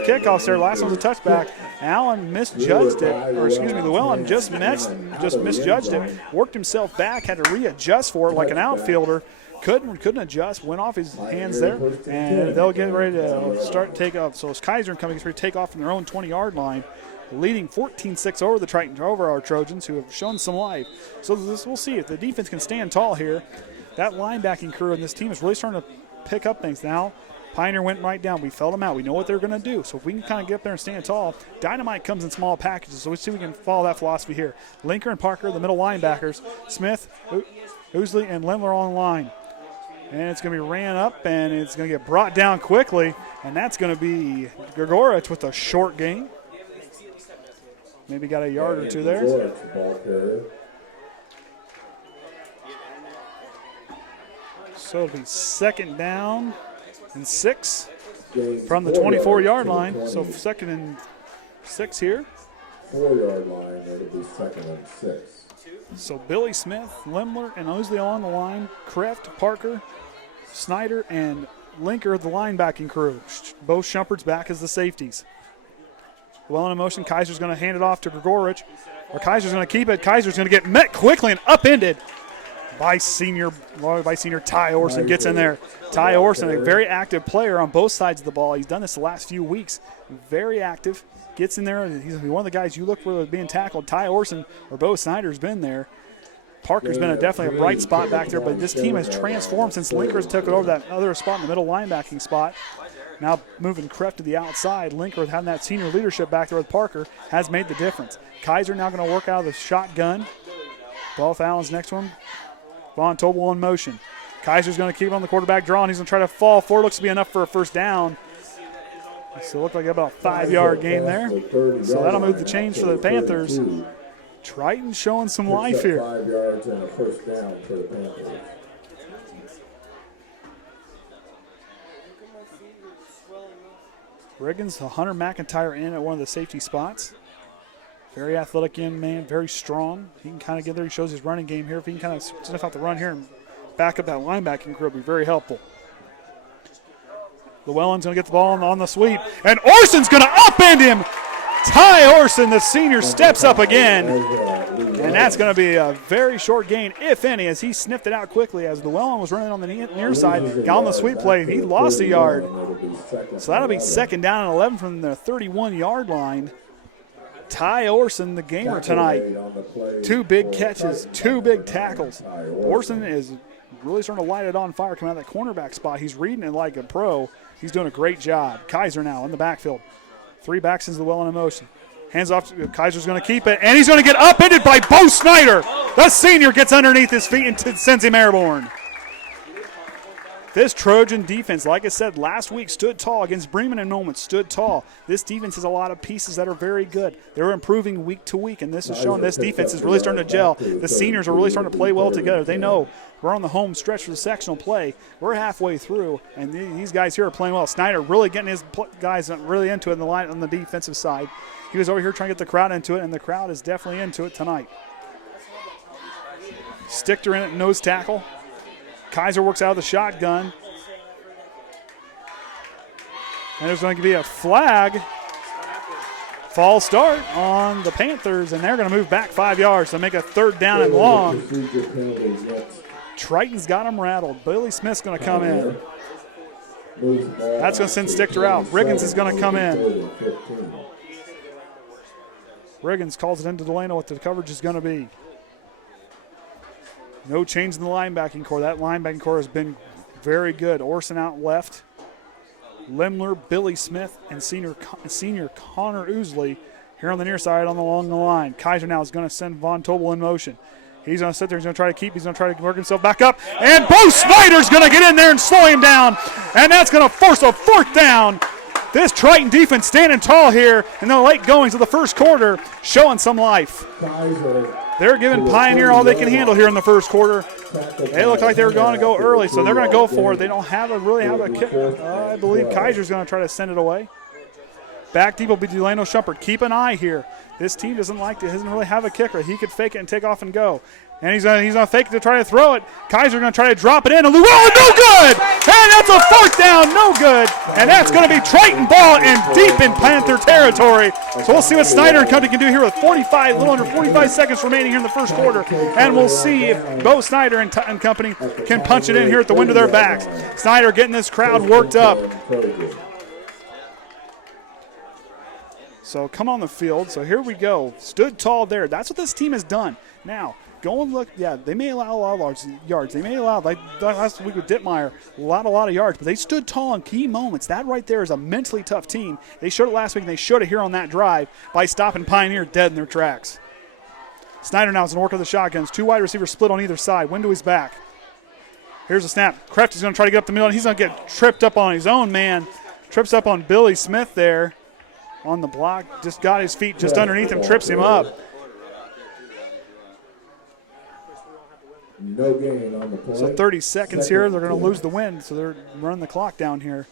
kickoffs there. Last one was a touchback. Allen misjudged it, Llewellyn just misjudged it. Worked himself back, had to readjust for it like an outfielder. Couldn't adjust, went off his hands there, and they'll get ready to start take off. So it's Kaiser coming to take off from their own 20-yard line, leading 14-6 over the Triton, over our Trojans, who have shown some life. So we'll see if the defense can stand tall here. That linebacking crew and this team is really starting to pick up things now. Pioneer went right down. We felt them out. We know what they're going to do. So if we can kind of get up there and stand tall, Dynamite comes in small packages. So let's see if we can follow that philosophy here. Lenker and Parker, the middle linebackers. Smith, Ousley, and Lemler on the line. And it's going to be ran up, and it's going to get brought down quickly. And that's going to be Gregorich with a short gain. Maybe got a yard or two there. So it'll be 2nd down and 6 from the 24-yard line. So 2nd and 6 here. 4-yard line, it'll be 2nd and 6. So Billy Smith, Lemler, and Ousley on the line. Kreft, Parker, Snyder, and Lenker, the linebacking crew. Both Shumpert's back as the safeties. Well in motion, Kaiser's going to hand it off to Gregorich. Or Kaiser's going to keep it. Kaiser's going to get met quickly and upended by senior Tye Orsund. Gets in there. Tye Orsund, a very active player on both sides of the ball. He's done this the last few weeks. Very active. Gets in there. He's one of the guys you look for being tackled. Tye Orsund or Bo Snyder's been there. Parker's been definitely a bright spot back there, but this team has transformed since Lenker's took it over that other spot in the middle linebacking spot. Now moving Kreft to the outside. Lenker having that senior leadership back there with Parker has made the difference. Kaiser now going to work out of the shotgun. Dolph Allen's next one. Von Tobel in motion. Kaiser's going to keep on the quarterback draw, and he's going to try to fall forward. Looks to be enough for a first down. So it looked like about a 5-yard gain there. So that'll move the chains for the Panthers. Triton showing some life here. 5 yards and a first down for the Panthers. Riggins, Hunter McIntyre in at one of the safety spots. Very athletic young man, very strong. He can kind of get there. He shows his running game here. If he can kind of sniff out the run here and back up that linebacking crew, it'll be very helpful. Llewellyn's going to get the ball on the sweep, and Orsund's going to upend him. Tye Orsund, the senior, steps up again, and that's going to be a very short gain, if any, as he sniffed it out quickly as Llewellyn was running on the near side, got on the sweep play, and he lost a yard. So that'll be 2nd down and 11 from the 31-yard line. Tye Orsund, the gamer tonight. 2 big catches, 2 big tackles. Orsund is really starting to light it on fire coming out of that cornerback spot. He's reading it like a pro. He's doing a great job. Kaiser now in the backfield. 3 backs into the well in motion. Hands off. Kaiser's going to keep it, and he's going to get upended by Bo Snyder. The senior gets underneath his feet and sends him airborne. This Trojan defense, like I said, last week stood tall against Bremen and Nolan, stood tall. This defense has a lot of pieces that are very good. They're improving week to week, and this is showing this defense is really starting to gel. The seniors are really starting to play well together. They know we're on the home stretch for the sectional play. We're halfway through, and these guys here are playing well. Snyder really getting his guys really into it in the line on the defensive side. He was over here trying to get the crowd into it, and the crowd is definitely into it tonight. Stichter in at nose tackle. Kaiser works out of the shotgun. And there's going to be a flag. False start on the Panthers, and they're going to move back 5 yards to make a 3rd down and long. Triton's got him rattled. Billy Smith's going to come in. That's going to send Stichter out. Riggins is going to come in. Riggins calls it into Delano what the coverage is going to be. No change in the linebacking core. That linebacking core has been very good. Orsund out left. Lemler, Billy Smith, and senior Connor Ousley here on the near side along the line. Kaiser now is going to send Von Tobel in motion. He's going to sit there. He's going to try to keep. He's going to try to work himself back up. And Bo Snyder's going to get in there and slow him down. And that's going to force a 4th down. This Triton defense standing tall here in the late goings of the first quarter, showing some life. They're giving Pioneer all they can handle here in the first quarter. They looked like they were going to go early, so they're going to go for it. They don't really have a kick. I believe Kaiser's going to try to send it away. Back deep will be Delano Shumpert. Keep an eye here. This team doesn't really have a kicker. He could fake it and take off and go. And he's gonna fake it to try to throw it. Kaiser's gonna try to drop it in. And no good! And that's a 4th down, no good. And that's gonna be Triton ball and deep in Panther territory. So we'll see what Snyder and company can do here with a little under 45 seconds remaining here in the first quarter. And we'll see if Bo Snyder and company can punch it in here at the wind of their backs. Snyder getting this crowd worked up. So come on the field. So here we go. Stood tall there. That's what this team has done. Now, go and look. Yeah, they may allow a lot of yards. They may allow, like last week with Dittmeyer, a lot of yards. But they stood tall in key moments. That right there is a mentally tough team. They showed it last week, and they showed it here on that drive by stopping Pioneer dead in their tracks. Snyder now is going to work with the shotguns. 2 wide receivers split on either side. Window's back. Here's a snap. Kreft is going to try to get up the middle, and he's going to get tripped up on his own man. Trips up on Billy Smith there. On the block, just got his feet just underneath him, trips him up. No gain on the play. So 30 seconds here, they're going to lose the wind, so they're running the clock down here.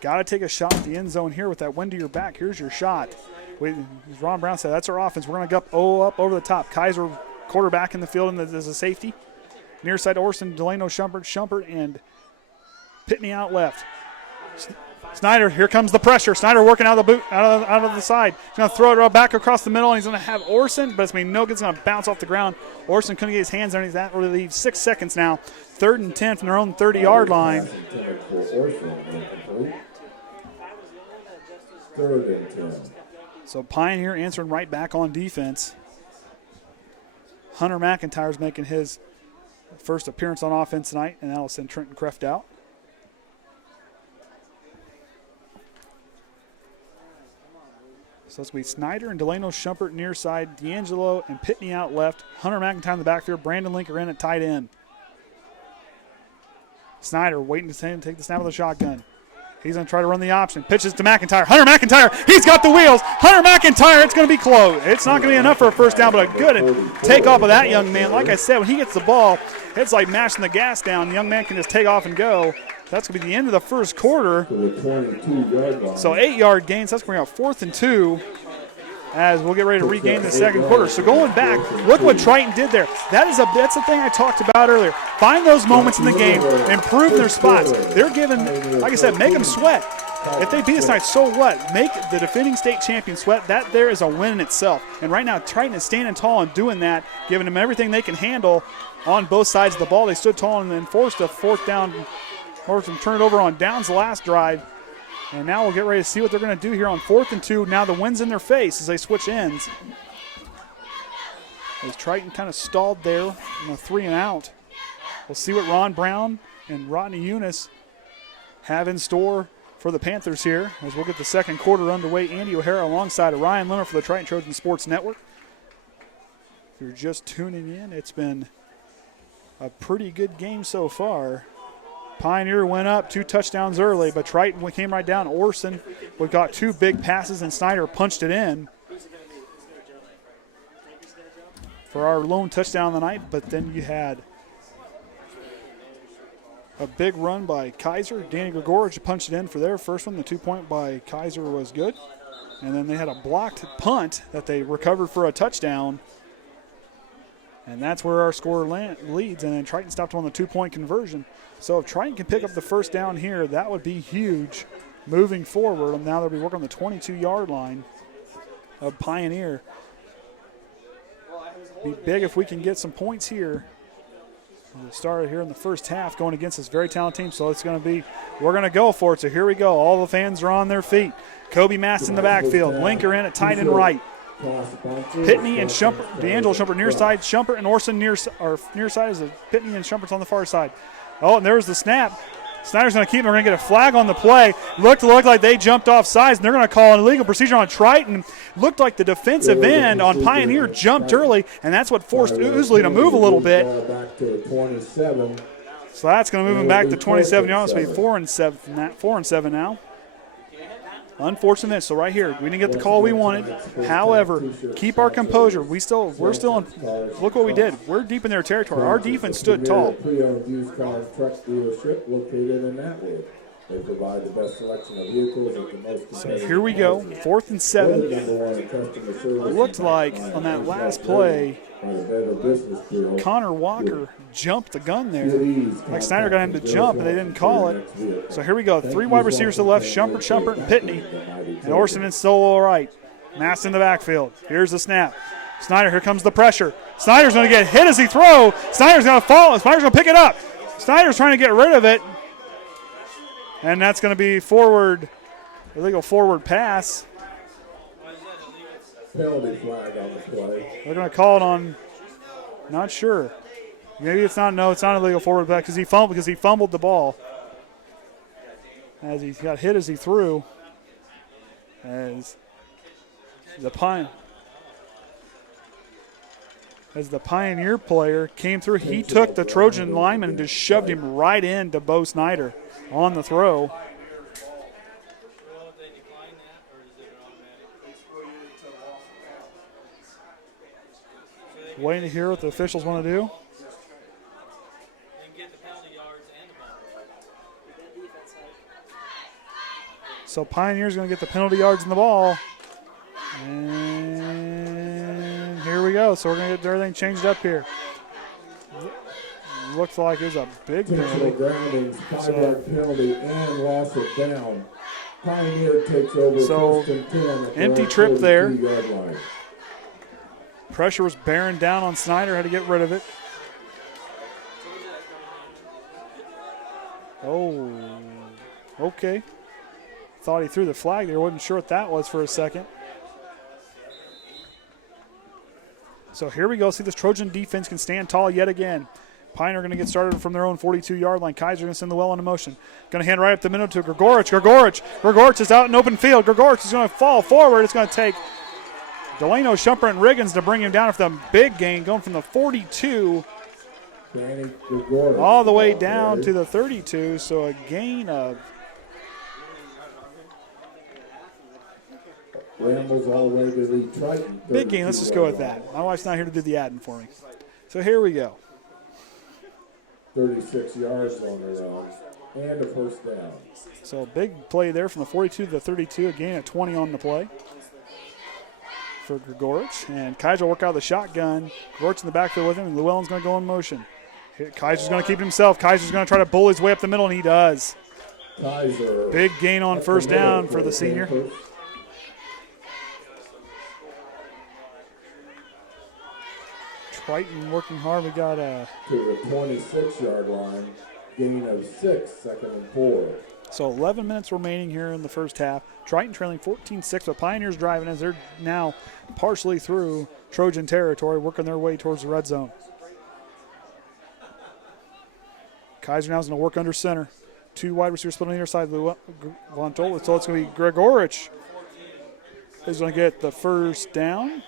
Got to take a shot at the end zone here with that wind to your back. Here's your shot. As Ron Brown said, that's our offense. We're going to go up over the top. Kaiser, quarterback in the field, and there's a safety. Near side, Orsund, Delano Shumpert, and Pitney out left. Snyder, here comes the pressure. Snyder working out of the boot, out of the side. He's going to throw it back across the middle, and he's going to have Orsund, but it's going to be no good. It's going to bounce off the ground. Orsund couldn't get his hands underneath that. We'll leave 6 seconds now. 3rd and 10 from their own 30-yard line. 3rd and 10. So Pioneer answering right back on defense. Hunter McIntyre's making his first appearance on offense tonight, and that'll send Trenton Kreft out. So it's going to be Snyder and Delano Shumpert near side, D'Angelo and Pitney out left, Hunter McIntyre in the backfield, Brandon Lenker in at tight end. Snyder waiting to take the snap of the shotgun. He's going to try to run the option. Pitches to McIntyre. Hunter McIntyre, he's got the wheels. Hunter McIntyre, it's going to be close. It's not going to be enough for a first down, but a good takeoff of that young man. Like I said, when he gets the ball, it's like mashing the gas down. The young man can just take off and go. That's going to be the end of the first quarter. So 8-yard gains. That's going to bring out 4th and 2 as we'll get ready to regain the second quarter. So going back, look what Triton did there. That's the thing I talked about earlier. Find those moments in the game, improve their spots. They're giving, like I said, make them sweat. If they beat us tonight, so what? Make the defending state champion sweat. That there is a win in itself. And right now, Triton is standing tall and doing that, giving them everything they can handle on both sides of the ball. They stood tall and then forced a 4th down. Orsund turned it over on downs the last drive. And now we'll get ready to see what they're going to do here on 4th and 2. Now the wind's in their face as they switch ends. As Triton kind of stalled there on a 3 and out. We'll see what Ron Brown and Rodney Eunice have in store for the Panthers here as we'll get the second quarter underway. Andy O'Hara alongside of Ryan Lemler for the Triton Trojan Sports Network. If you're just tuning in, it's been a pretty good game so far. Pioneer went up 2 touchdowns early, but Triton came right down. Orsund got 2 big passes, and Snyder punched it in for our lone touchdown of the night. But then you had a big run by Kaiser. Danny Gregorich punched it in for their first one. The 2-point by Kaiser was good. And then they had a blocked punt that they recovered for a touchdown. And that's where our score leads. And then Triton stopped on the 2-point conversion. So if Triton can pick up the first down here, that would be huge moving forward. And now they'll be working on the 22-yard line of Pioneer. Be big if we can get some points here. We started here in the first half going against this very talented team. So it's going to be, we're going to go for it. So here we go. All the fans are on their feet. Koby Mast in the backfield. Lenker in at tight end right. Pitney and Shumpert, D'Angelo Shumpert near side, Shumpert and Orsund near side as Pitney and Shumpert's on the far side. Oh, and there's the snap. Snyder's going to keep him. They're going to get a flag on the play. Looked like they jumped off sides, and they're going to call an illegal procedure on Triton. Looked like the defensive end on Pioneer jumped early, and that's what forced Ousley to move a little bit. Back to 27. So that's going to move him back to 27 yards. It's 4-7 now. Unfortunate. So right here, we didn't get the call we wanted. However, keep our composure. We're still in. Look what we did. We're deep in their territory. Our defense stood tall. Pre-owned used car and truck dealership located in Atwood. They provide the best selection of vehicles at the most competitive. So here we go. 4th and 7. It looked like on that last play, Connor Walker jumped the gun there. Like Snyder got him to jump, and they didn't call it. So here we go. 3 wide receivers to the left, Shumpert, and Pitney. And Orsund and Solo right. Mast in the backfield. Here's the snap. Snyder, here comes the pressure. Snyder's going to get hit as he throws. Snyder's going to fall. Snyder's going to pick it up. Snyder's trying to get rid of it. And that's going to be illegal forward pass. Penalty flag on the play. They're going to call it on, not sure. Maybe it's not illegal forward pass because he fumbled the ball. As he got hit as he threw. As the Pioneer player came through, he took the Trojan lineman and just shoved him right into Bo Snyder on the throw. Waiting to hear what the officials want to do. So Pioneer's going to get the penalty yards and the ball. And here we go. So we're going to get everything changed up here. Looks like it was a big penalty. Groundings, 5-yard penalty, and loss of down. Pioneer takes over. So first and 10 empty trip there. 32-yard line. Pressure was bearing down on Snyder. Had to get rid of it. Oh, okay. Thought he threw the flag there. Wasn't sure what that was for a second. So here we go. See, this Trojan defense can stand tall yet again. Pioneer going to get started from their own 42-yard line. Kaiser going to send the well into motion. Going to hand right up the middle to Gregorich. Gregorich is out in open field. Gregorich is going to fall forward. It's going to take Delano Shumpert and Riggins to bring him down for the big gain, going from the 42 all the way down to the 32. So a gain of Rambles all the way to the Triton. big gain. Let's just go with that. My wife's not here to do the adding for me. So here we go. 36 yards on their own, and a first down. So a big play there from the 42 to the 32, a gain of 20 on the play for Gregorich. And Kaiser will work out the shotgun. Gregorich in the backfield with him, and Llewellyn's going to go in motion. Kaiser's going to keep it himself. Kaiser's going to try to bull his way up the middle, and he does. Kaiser. Big gain on first down for the senior. Triton working hard. We got a to the 26-yard line, gain of 6, second and 4. So 11 minutes remaining here in the first half. Triton trailing 14-6, but Pioneers driving as they're now partially through Trojan territory, working their way towards the red zone. Kaiser now is going to work under center. 2 wide receivers split on either side. So it's going to be Gregorich is going to get the first down.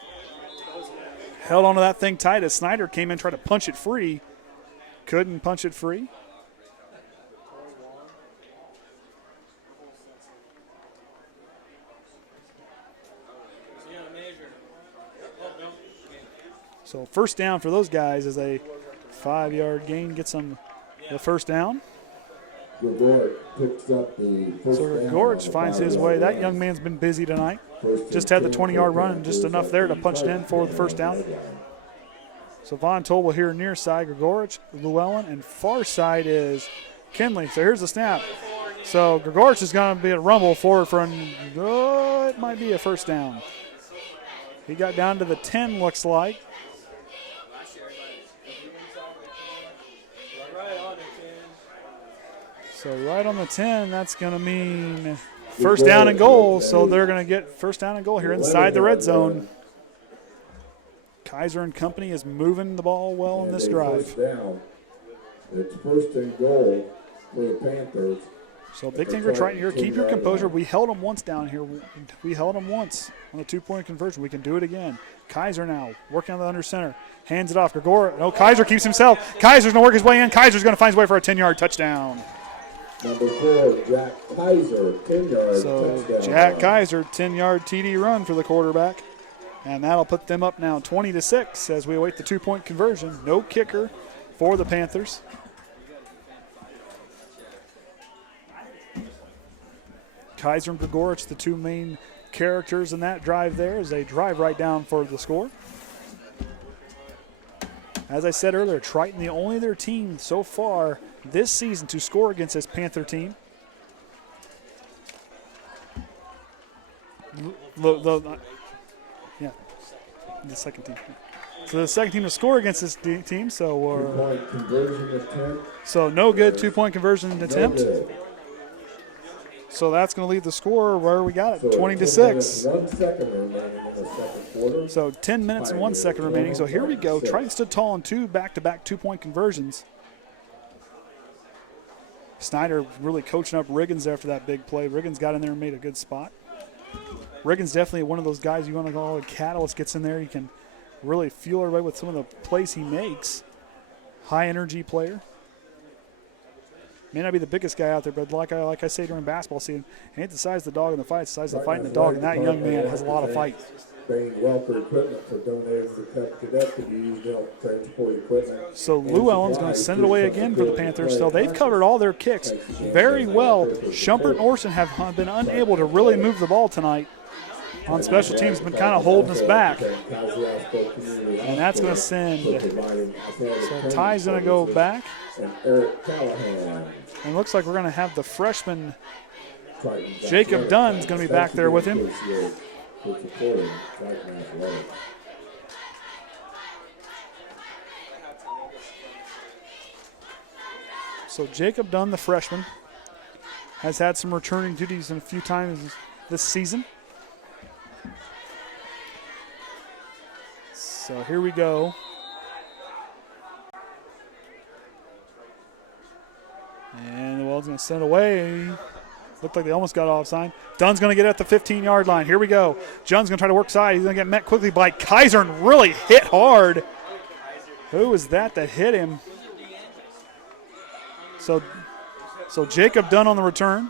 Held onto that thing tight as Snyder came in, tried to punch it free. Couldn't punch it free. So first down for those guys is a 5-yard gain. Gets them the first down. Gregorich picks up the first down. Gregorich finds his way. That young man's been busy tonight. Just had the 20-yard run and just enough there to punch it in for the first down. So Von Tobel here near side, Gregorich, Llewellyn, and far side is Kinley. So here's the snap. So Gregorich is going to be a rumble forward for it might be a first down. He got down to the 10, looks like. So right on the 10, that's going to mean first down and goal. So they're going to get first down and goal here inside the red zone. Kaiser and company is moving the ball well in this drive. Down. It's first and goal for the Panthers. So big thing for Triton here, keep your composure. We held them once down here. We held them once on the 2-point conversion. We can do it again. Kaiser now working on the under center. Hands it off. Gregor. No, Kaiser keeps himself. Kaiser's going to work his way in. Kaiser's going to find his way for a 10-yard touchdown. Number 4, Jack Kaiser, 10-yard touchdown. Jack Kaiser, 10-yard TD run for the quarterback. And that'll put them up now 20-6 as we await the 2-point conversion. No kicker for the Panthers. Kaiser and Gregorich, the two main characters in that drive there as they drive right down for the score. As I said earlier, Triton, the only other team so far this season to score against this Panther team. Yeah, the second team. So the second team to score against this team. So 2-point conversion attempt. So no good 2-point conversion attempt. No. So that's going to leave the score where we got it, So 20-6. 1 second remaining in the second quarter. So 10 minutes and 1 second remaining. So here we go. Triton stood tall on 2 back-to-back 2-point conversions. Snyder really coaching up Riggins after that big play. Riggins got in there and made a good spot. Riggins definitely one of those guys you want to call a catalyst. Gets in there, he can really fuel everybody with some of the plays he makes. High energy player. May not be the biggest guy out there, but like I say during basketball season, it ain't the size of the dog in the fight, it's the size of the fight in the dog, and that young man has a lot of fight. Paying well for equipment for donating for Cadet to be used to help transport equipment. So Llewellyn's going to send it away again for the Panthers. So they've covered all their kicks very well. Shumpert and Orsund have been unable to really move the ball tonight. On special teams, been kind of holding us back. And that's going to send. So Tye's going to go back. And looks like we're going to have the freshman Jacob Dunn's going to be back there with him. So Jacob Dunn, the freshman, has had some returning duties in a few times this season. So here we go. And the Wells going to send it away. Looked like they almost got offside. Dunn's going to get at the 15-yard line. Here we go. Junn's going to try to work side. He's going to get met quickly by Kaiser and really hit hard. Who was that hit him? So Jacob Dunn on the return.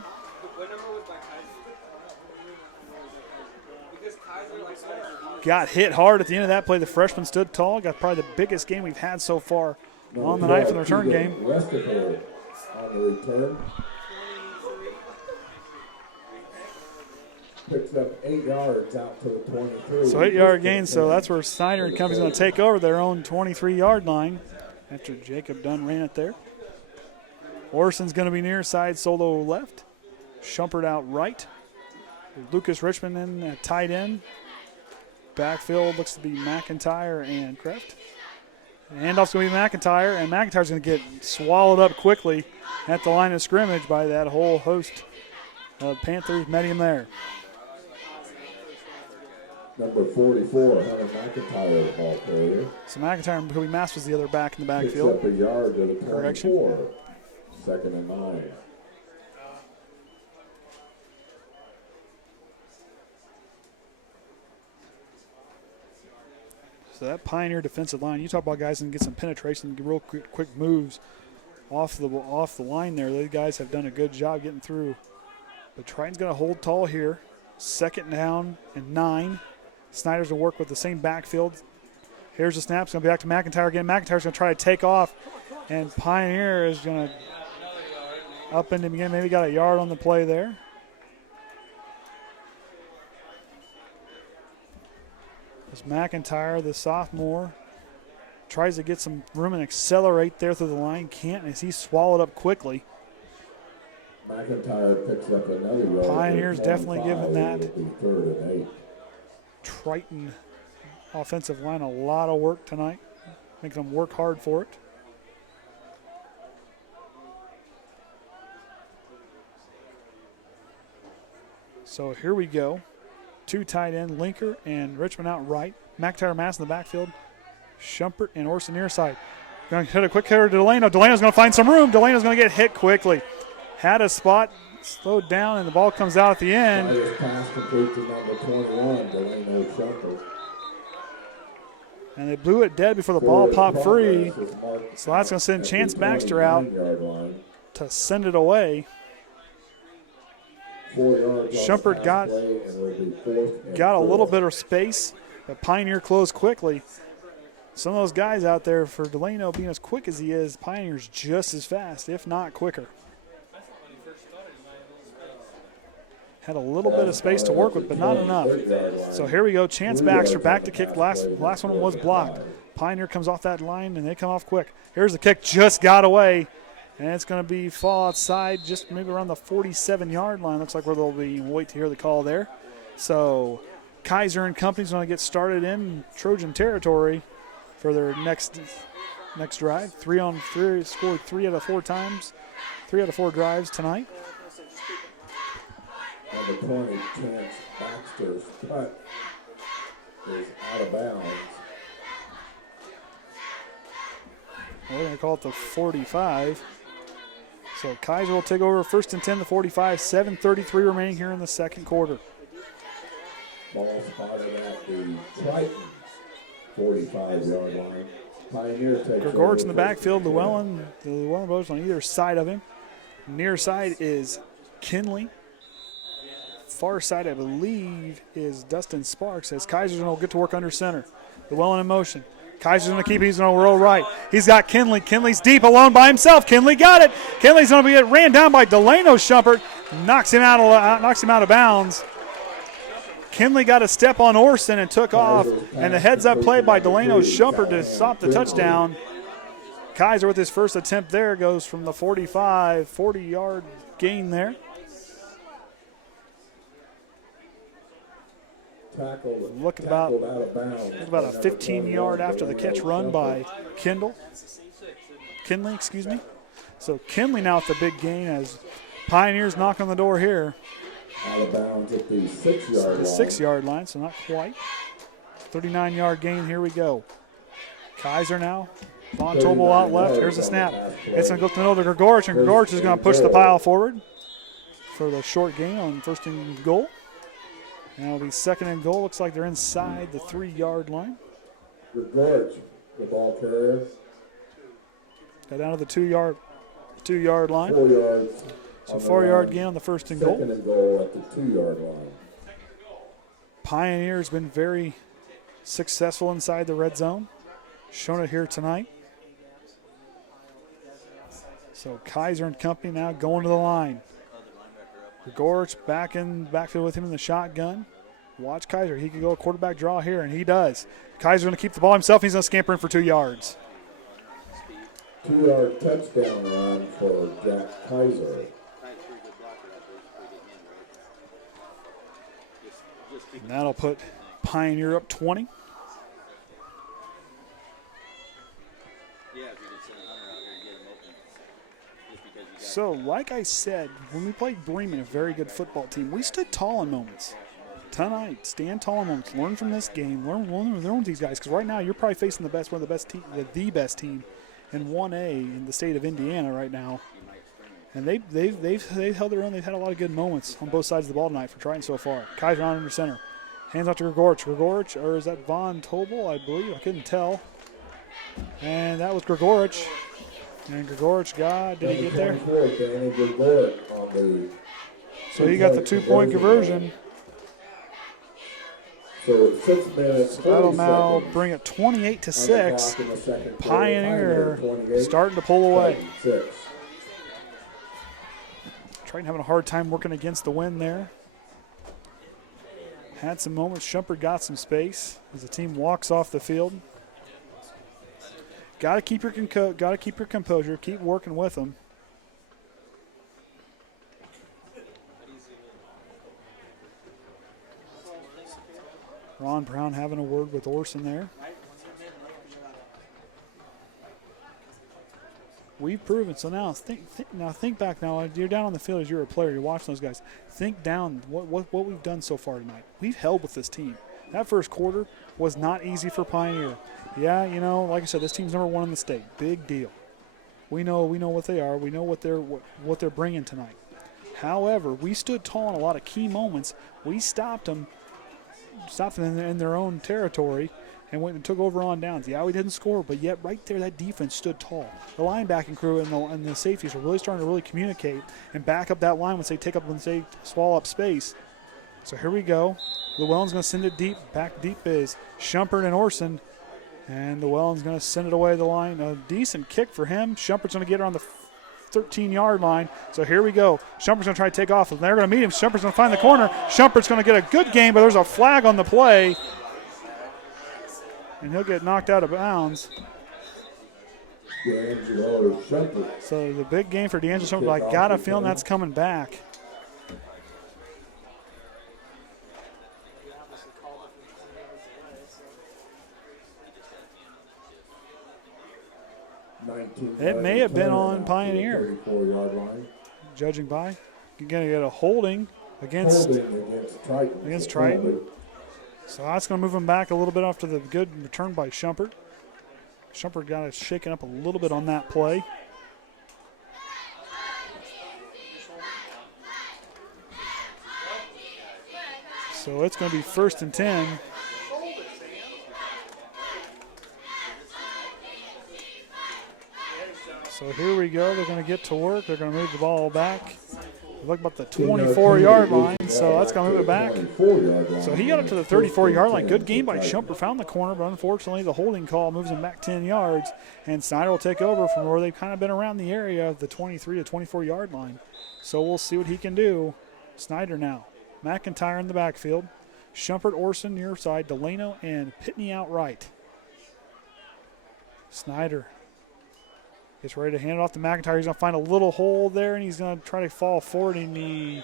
Got hit hard at the end of that play. The freshman stood tall. Got probably the biggest game we've had so far on the night for the return game. Westafer on the return. Picks up 8 yards out to the 23. So 8-yard gain. So that's where Snyder and company's going to take over their own 23-yard line after Jacob Dunn ran it there. Orson's going to be near side solo left. Shumpert out right. Lucas Richmond in at tight end. Backfield looks to be McIntyre and Kreft. Handoff's going to be McIntyre, and McIntyre's going to get swallowed up quickly at the line of scrimmage by that whole host of Panthers. Met him there. Number 44, Hunter McIntyre, the ball carrier. So McIntyre and Koby Mast was the other back in the Picks backfield. up a yard to the 24. Correction. 2nd and 9. So that Pioneer defensive line, you talk about guys and get some penetration, get real quick moves off the line there. Those guys have done a good job getting through. But Triton's going to hold tall here. 2nd down and 9. Snyder's going to work with the same backfield. Here's the snap. It's going to be back to McIntyre again. McIntyre's going to try to take off. And Pioneer is going to up into him again. Maybe got a yard on the play there. As McIntyre, the sophomore, tries to get some room and accelerate there through the line. Can't as he's swallowed up quickly. McIntyre picks up another yard. Pioneers definitely giving that 3rd and 8. Triton offensive line a lot of work tonight. Making them work hard for it. So here we go. 2 tight end, Lenker and Richmond out right. McIntyre Mast in the backfield. Shumpert and Orsund near side. Going to hit a quick hitter to Delano. Delano's going to find some room. Delano's going to get hit quickly. Had a spot, slowed down, and the ball comes out at the end. Snyder's pass complete to number 21, Delano Shumpert. And they blew it dead before the ball popped free. So that's going to send Chance Baxter out to send it away. Shumpert got a little bit of space, but Pioneer closed quickly. Some of those guys out there, for Delano being as quick as he is, Pioneer's just as fast, if not quicker. Had a little bit of space to work with, but not enough. So here we go. Chance Baxter back to kick. Last one was blocked. Pioneer comes off that line, and they come off quick. Here's the kick. Just got away. And it's going to be fall outside, just maybe around the 47-yard line. Looks like where they'll be. We'll wait to hear the call there. So Kaiser and company's going to get started in Trojan territory for their next drive. 3-on-3, scored 3 out of 4 times. 3 out of 4 drives tonight. Number 20, Chance Baxter's cut is out of bounds. We're going to call it the 45. So Kaiser will take over 1st and 10, the 45. 7:33 remaining here in the second quarter. Ball spotted at the Triton 45-yard line. Pioneer takes Gregorich in the backfield. Llewellyn brothers on either side of him. Near side is Kinley. Far side, I believe, is Dustin Sparks, as Kaiser's going to get to work under center. Llewellyn in motion. Kaiser's going to keep it. He's going to roll right. He's got Kinley. Kinley's deep alone by himself. Kinley got it. Kinley's going to get ran down by Delano Shumpert. Knocks him out of bounds. Kinley got a step on Orsund and took off. And the heads-up play by Delano Shumpert to stop the touchdown. Kaiser with his first attempt there goes from the 45, 40-yard gain there. Look about a 15-yard after the catch run by Kinley. So Kinley now with the big gain as Pioneers knock on the door here. Out of bounds at the 6-yard line. The 6-yard line, so not quite. 39-yard gain. Here we go. Kaiser now. Von Tobel out left. Here's the snap. It's going to go to the middle to Gregorich, and Gregorich is going to push the pile forward for the short gain on 1st and goal. And it'll be 2nd and goal. Looks like they're inside the 3-yard line. Gregorich, the ball carrier. Got down to the 2-yard line. 4 yards. So 4-yard gain on the 1st and goal. 2nd and goal at the 2-yard line. Pioneer's been very successful inside the red zone. Shown it here tonight. So Kaiser and company now going to the line. Gregorich back in backfield with him in the shotgun. Watch Kaiser. He could go a quarterback draw here, and he does. Kaiser's going to keep the ball himself. He's going to scamper in for 2 yards. 2-yard touchdown run for Jack Kaiser. And that'll put Pioneer up 20. So, like I said, when we played Bremen, a very good football team, we stood tall in moments. Tonight, stand tall in moments. Learn from this game. Learn from these guys. Because right now, you're probably facing the best team in 1A in the state of Indiana right now. And they've held their own. They've had a lot of good moments on both sides of the ball tonight for Triton so far. Kaiser on under center. Hands off to Gregorich. Gregorich, or is that Von Tobel, I believe? I couldn't tell. And that was Gregorich. And Gregorich did he get there? So he got the 2-point conversion. So 6 minutes. So that'll now bring it 28-6. Pioneer starting to pull away. Triton having a hard time working against the wind there. Had some moments. Shumpert got some space as the team walks off the field. Got to keep your composure. Keep working with them. Ron Brown having a word with Orsund there. We've proven. So now think back. Now you're down on the field as you're a player. You're watching those guys. Think down what we've done so far tonight. We've held with this team. That first quarter was not easy for Pioneer. Yeah, you know, like I said, this team's number 1 in the state. Big deal. We know what they are. We know what they're bringing tonight. However, we stood tall in a lot of key moments. We stopped them in their own territory and went and took over on downs. Yeah, we didn't score, but yet right there that defense stood tall. The linebacking crew and the safeties are really starting to really communicate and back up that line once they swallow up space. So here we go. Llewellyn's going to send it deep. Back deep is Shumpert and Orsund. And Llewellyn's going to send it away the line. A decent kick for him. Shumpert's going to get her on the 13-yard line. So here we go. Shumpert's going to try to take off. And they're going to meet him. Shumpert's going to find the corner. Shumpert's going to get a good game, but there's a flag on the play. And he'll get knocked out of bounds. So the big game for D'Angelo Shumpert. I got a feeling that's coming back. It may have been on Pioneer. Judging by. You're going to get a holding against Triton. So that's going to move him back a little bit after the good return by Shumpert. Shumpert got it shaken up a little bit on that play. So it's going to be 1st and 10. So here we go. They're going to get to work. They're going to move the ball back. Look about the 24-yard line, so that's going to move it back. So he got up to the 34-yard line. Good game by Shumpert. Found the corner, but unfortunately the holding call moves him back 10 yards, and Snyder will take over from where they've kind of been around the area of the 23 to 24-yard line. So we'll see what he can do. Snyder now. McIntyre in the backfield. Shumpert, Orsund near side. Delano and Pitney out right. Snyder gets ready to hand it off to McIntyre. He's going to find a little hole there, and he's going to try to fall forward, and he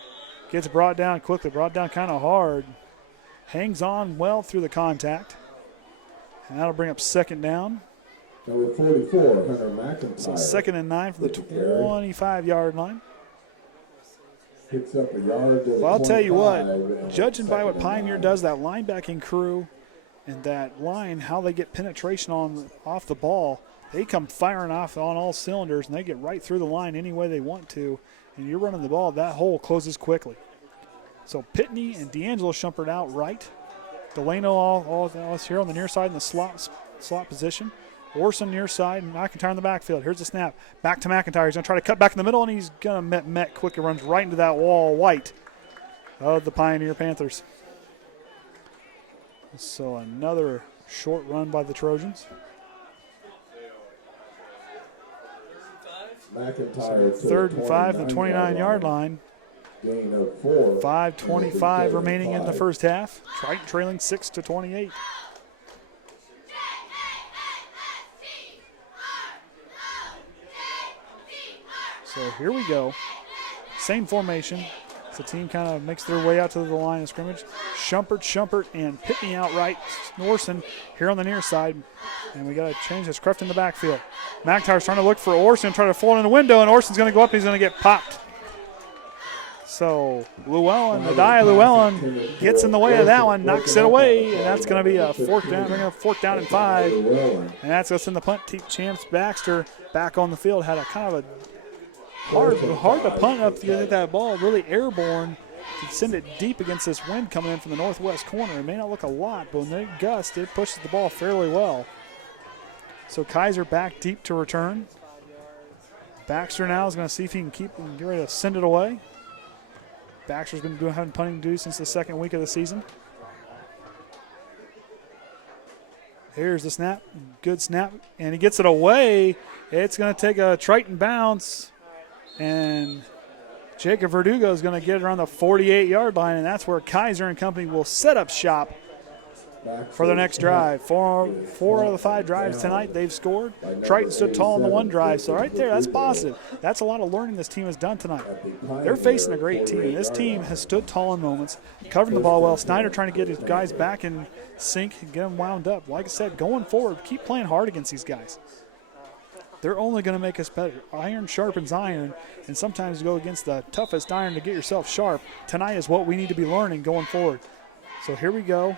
gets brought down quickly, brought down kind of hard. Hangs on well through the contact. And that'll bring up 2nd down. Number 44, Hunter McIntyre. So 2nd and 9 from the 25-yard line. Picks up a yard. Well, I'll tell you what, judging by what Pioneer does, that linebacking crew and that line, how they get penetration off the ball, they come firing off on all cylinders, and they get right through the line any way they want to. And you're running the ball, that hole closes quickly. So Pitney and D'Angelo Shumpert out right. Delano all here on the near side in the slot position. Orsund near side, and McIntyre in the backfield. Here's the snap. Back to McIntyre. He's going to try to cut back in the middle, and he's going to met quick and runs right into that wall white of the Pioneer Panthers. So another short run by the Trojans. McIntyre 3rd and 5 at the 29-yard line. Gain of 4. 5:25 remaining in the first half. Triton trailing 6-28. So here we go. Same formation. The team kind of makes their way out to the line of scrimmage. Shumpert, and Pitney out right. Orsund here on the near side. And we got to change this. Kreft in the backfield. McIntyre's trying to look for Orsund, trying to fall in the window, and Orsund's going to go up and he's going to get popped. So Tye Llewellyn gets in the way of that one, knocks it away, and that's going to be a 4th down. They're going to 4th down and 5. And that's going to send the punt team champs Baxter back on the field. Had a kind of a hard to punt up to get that ball, really airborne, to send it deep against this wind coming in from the northwest corner. It may not look a lot, but when they gust, it pushes the ball fairly well. So Kaiser back deep to return. Baxter now is going to see if he can get ready to send it away. Baxter's been having punting duty since the 2nd week of the season. Here's the snap. Good snap. And he gets it away. It's going to take a Triton bounce. And Jacob Verdugo is going to get it around the 48-yard line, and that's where Kaiser and company will set up shop for their next drive. Four out of the 5 drives tonight they've scored. Triton stood tall on the 1 drive, so right there, that's positive. That's a lot of learning this team has done tonight. They're facing a great team. This team has stood tall in moments, covering the ball well. Snyder trying to get his guys back in sync and get them wound up. Like I said, going forward, keep playing hard against these guys. They're only going to make us better. Iron sharpens iron, and sometimes you go against the toughest iron to get yourself sharp. Tonight is what we need to be learning going forward. So here we go.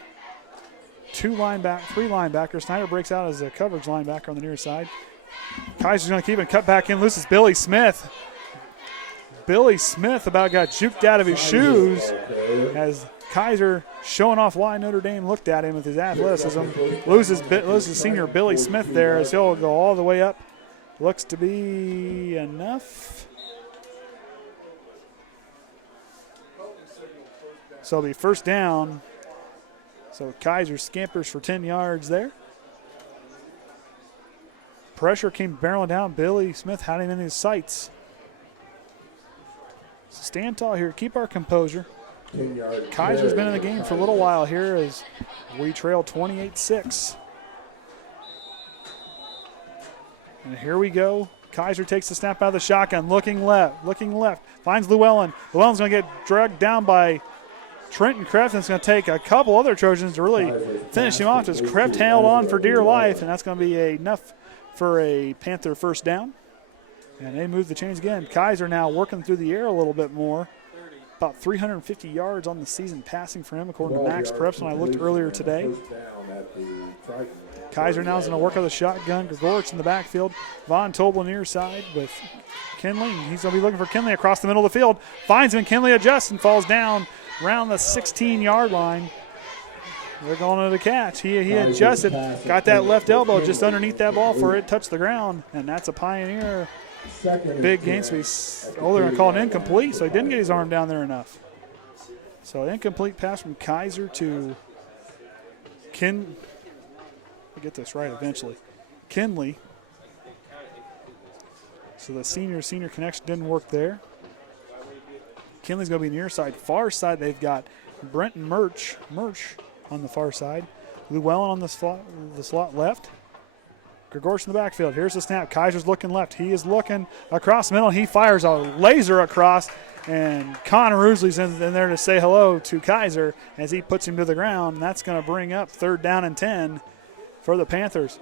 three linebackers. Snyder breaks out as a coverage linebacker on the near side. Kaiser's going to keep it, cut back in, loses Billy Smith. Billy Smith about got juked out of his shoes as Kaiser, showing off why Notre Dame looked at him with his athleticism. Loses senior Billy Smith there as he'll go all the way up. Looks to be enough. So it'll be first down. So Kaiser scampers for 10 yards there. Pressure came barreling down. Billy Smith had him in his sights. So stand tall here. Keep our composure. Kaiser's been in the game for a little while here as we trail 28-6. And here we go. Kaiser takes the snap out of the shotgun, looking left, finds Llewellyn. Llewellyn's going to get dragged down by Trenton Kreft, and it's going to take a couple other Trojans to really finish him off as Kreft held on for dear life, and that's going to be enough for a Panther first down. And they move the chains again. Kaiser now working through the air a little bit more. About 350 yards on the season passing for him, according to Max Preps when I looked earlier today. Kaiser now is going to work out the shotgun. Gregorich in the backfield. Von Tobel near side with Kinley. He's going to be looking for Kinley across the middle of the field. Finds him, and Kinley adjusts and falls down around the 16-yard line. They're going to the catch. He adjusted, got that left elbow just underneath that ball for it touched the ground, and that's a Pioneer big gain. So they're going to call it incomplete, so he didn't get his arm down there enough. So incomplete pass from Kaiser to I'll get this right eventually. Kinley. So the senior connection didn't work there. Kinley's going to be near side. Far side, they've got Brenton Murch on the far side. Llewellyn on the slot left. Gregorich in the backfield. Here's the snap. Kaiser's looking left. He is looking across the middle. He fires a laser across, and Connor Rusley's in there to say hello to Kaiser as he puts him to the ground. And that's going to bring up third down and 10 for the Panthers.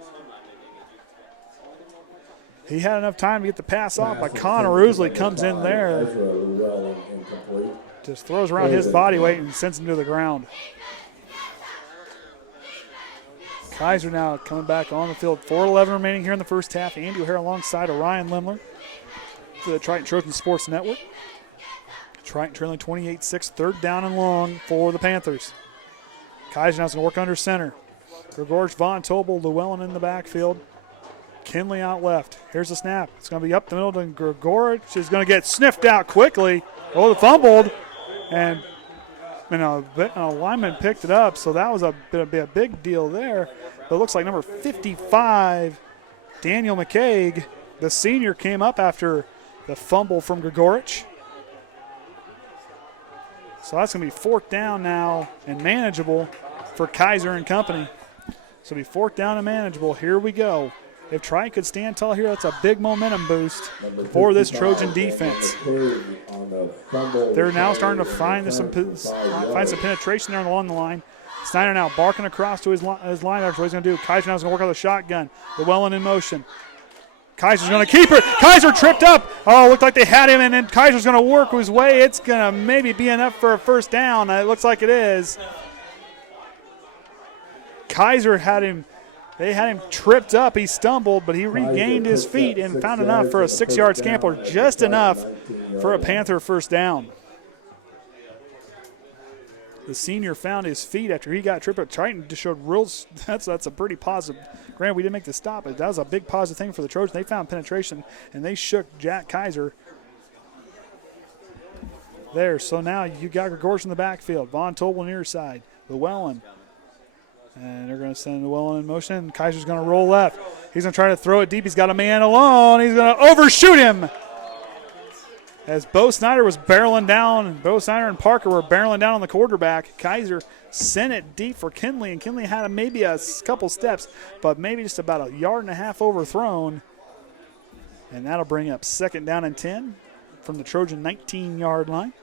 He had enough time to get the pass off, but Connor Rusley comes in there, just throws around his body weight and sends him to the ground. Kaiser now coming back on the field. 4:11 remaining here in the first half. Andy O'Hare alongside of Ryan Lemler for the Triton Trojan Sports Network. Triton trailing 28-6, third down and long for the Panthers. Kaiser now's going to work under center. Gregorich, Von Tobel, Llewellyn in the backfield. Kinley out left. Here's the snap. It's going to be up the middle, and Gregorich is going to get sniffed out quickly. Oh, the fumbled, and a lineman picked it up, so that was a big deal there. But it looks like number 55, Daniel McCaig, the senior, came up after the fumble from Gregorich. So that's going to be fourth down now and manageable for Kaiser and company. So it'll be fourth down and manageable. Here we go. If Triton could stand tall here, that's a big momentum boost for this Trojan defense. They're now starting to find some penetration there along the line. Snyder now barking across to his line. That's what he's going to do. Kaiser now is going to work on the shotgun. Llewellyn in motion. Kaiser's going to keep it. Kaiser tripped up. Oh, it looked like they had him, and then Kaiser's going to work his way. It's going to maybe be enough for a first down. It looks like it is. Kaiser had him. They had him tripped up. He stumbled, but he regained his feet and found enough for a 6-yard scamper, just enough for a Panther first down. The senior found his feet after he got tripped up. Triton just showed real. That's a pretty positive. Granted, we didn't make the stop, but that was a big positive thing for the Trojans. They found penetration, and they shook Jack Kaiser there. So now you got Gregorich in the backfield. Von Tobel near side. Llewellyn. And they're going to send Llewellyn in motion. Kaiser's going to roll left. He's going to try to throw it deep. He's got a man alone. He's going to overshoot him. As Bo Snyder was barreling down, Bo Snyder and Parker were barreling down on the quarterback. Kaiser sent it deep for Kinley, and Kinley had maybe a couple steps, but maybe just about a yard and a half overthrown. And that'll bring up second down and 10 from the Trojan 19-yard line.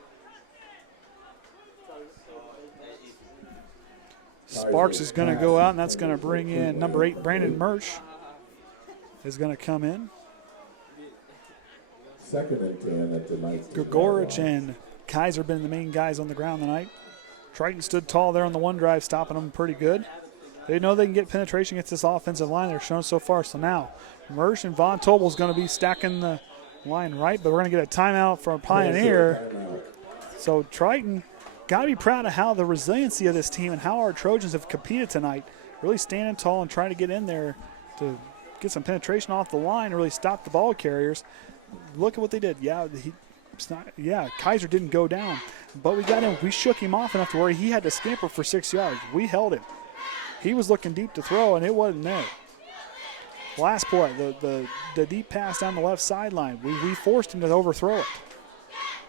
Sparks is going to go out, and that's going to bring in number 8, Brandon Murch, is going to come in. Second and 10 at tonight's. Gregorich and Kaiser have been the main guys on the ground tonight. Triton stood tall there on the one drive, stopping them pretty good. They know they can get penetration against this offensive line they're showing so far. So now, Mersch and Von Tobel is going to be stacking the line right, but we're going to get a timeout from Pioneer. So Triton got to be proud of how the resiliency of this team and how our Trojans have competed tonight, really standing tall and trying to get in there to get some penetration off the line and really stop the ball carriers. Look at what they did. Kaiser didn't go down, but we got him. We shook him off enough to where he had to scamper for 6 yards. We held him. He was looking deep to throw, and it wasn't there. Last play, the deep pass down the left sideline. We forced him to overthrow it.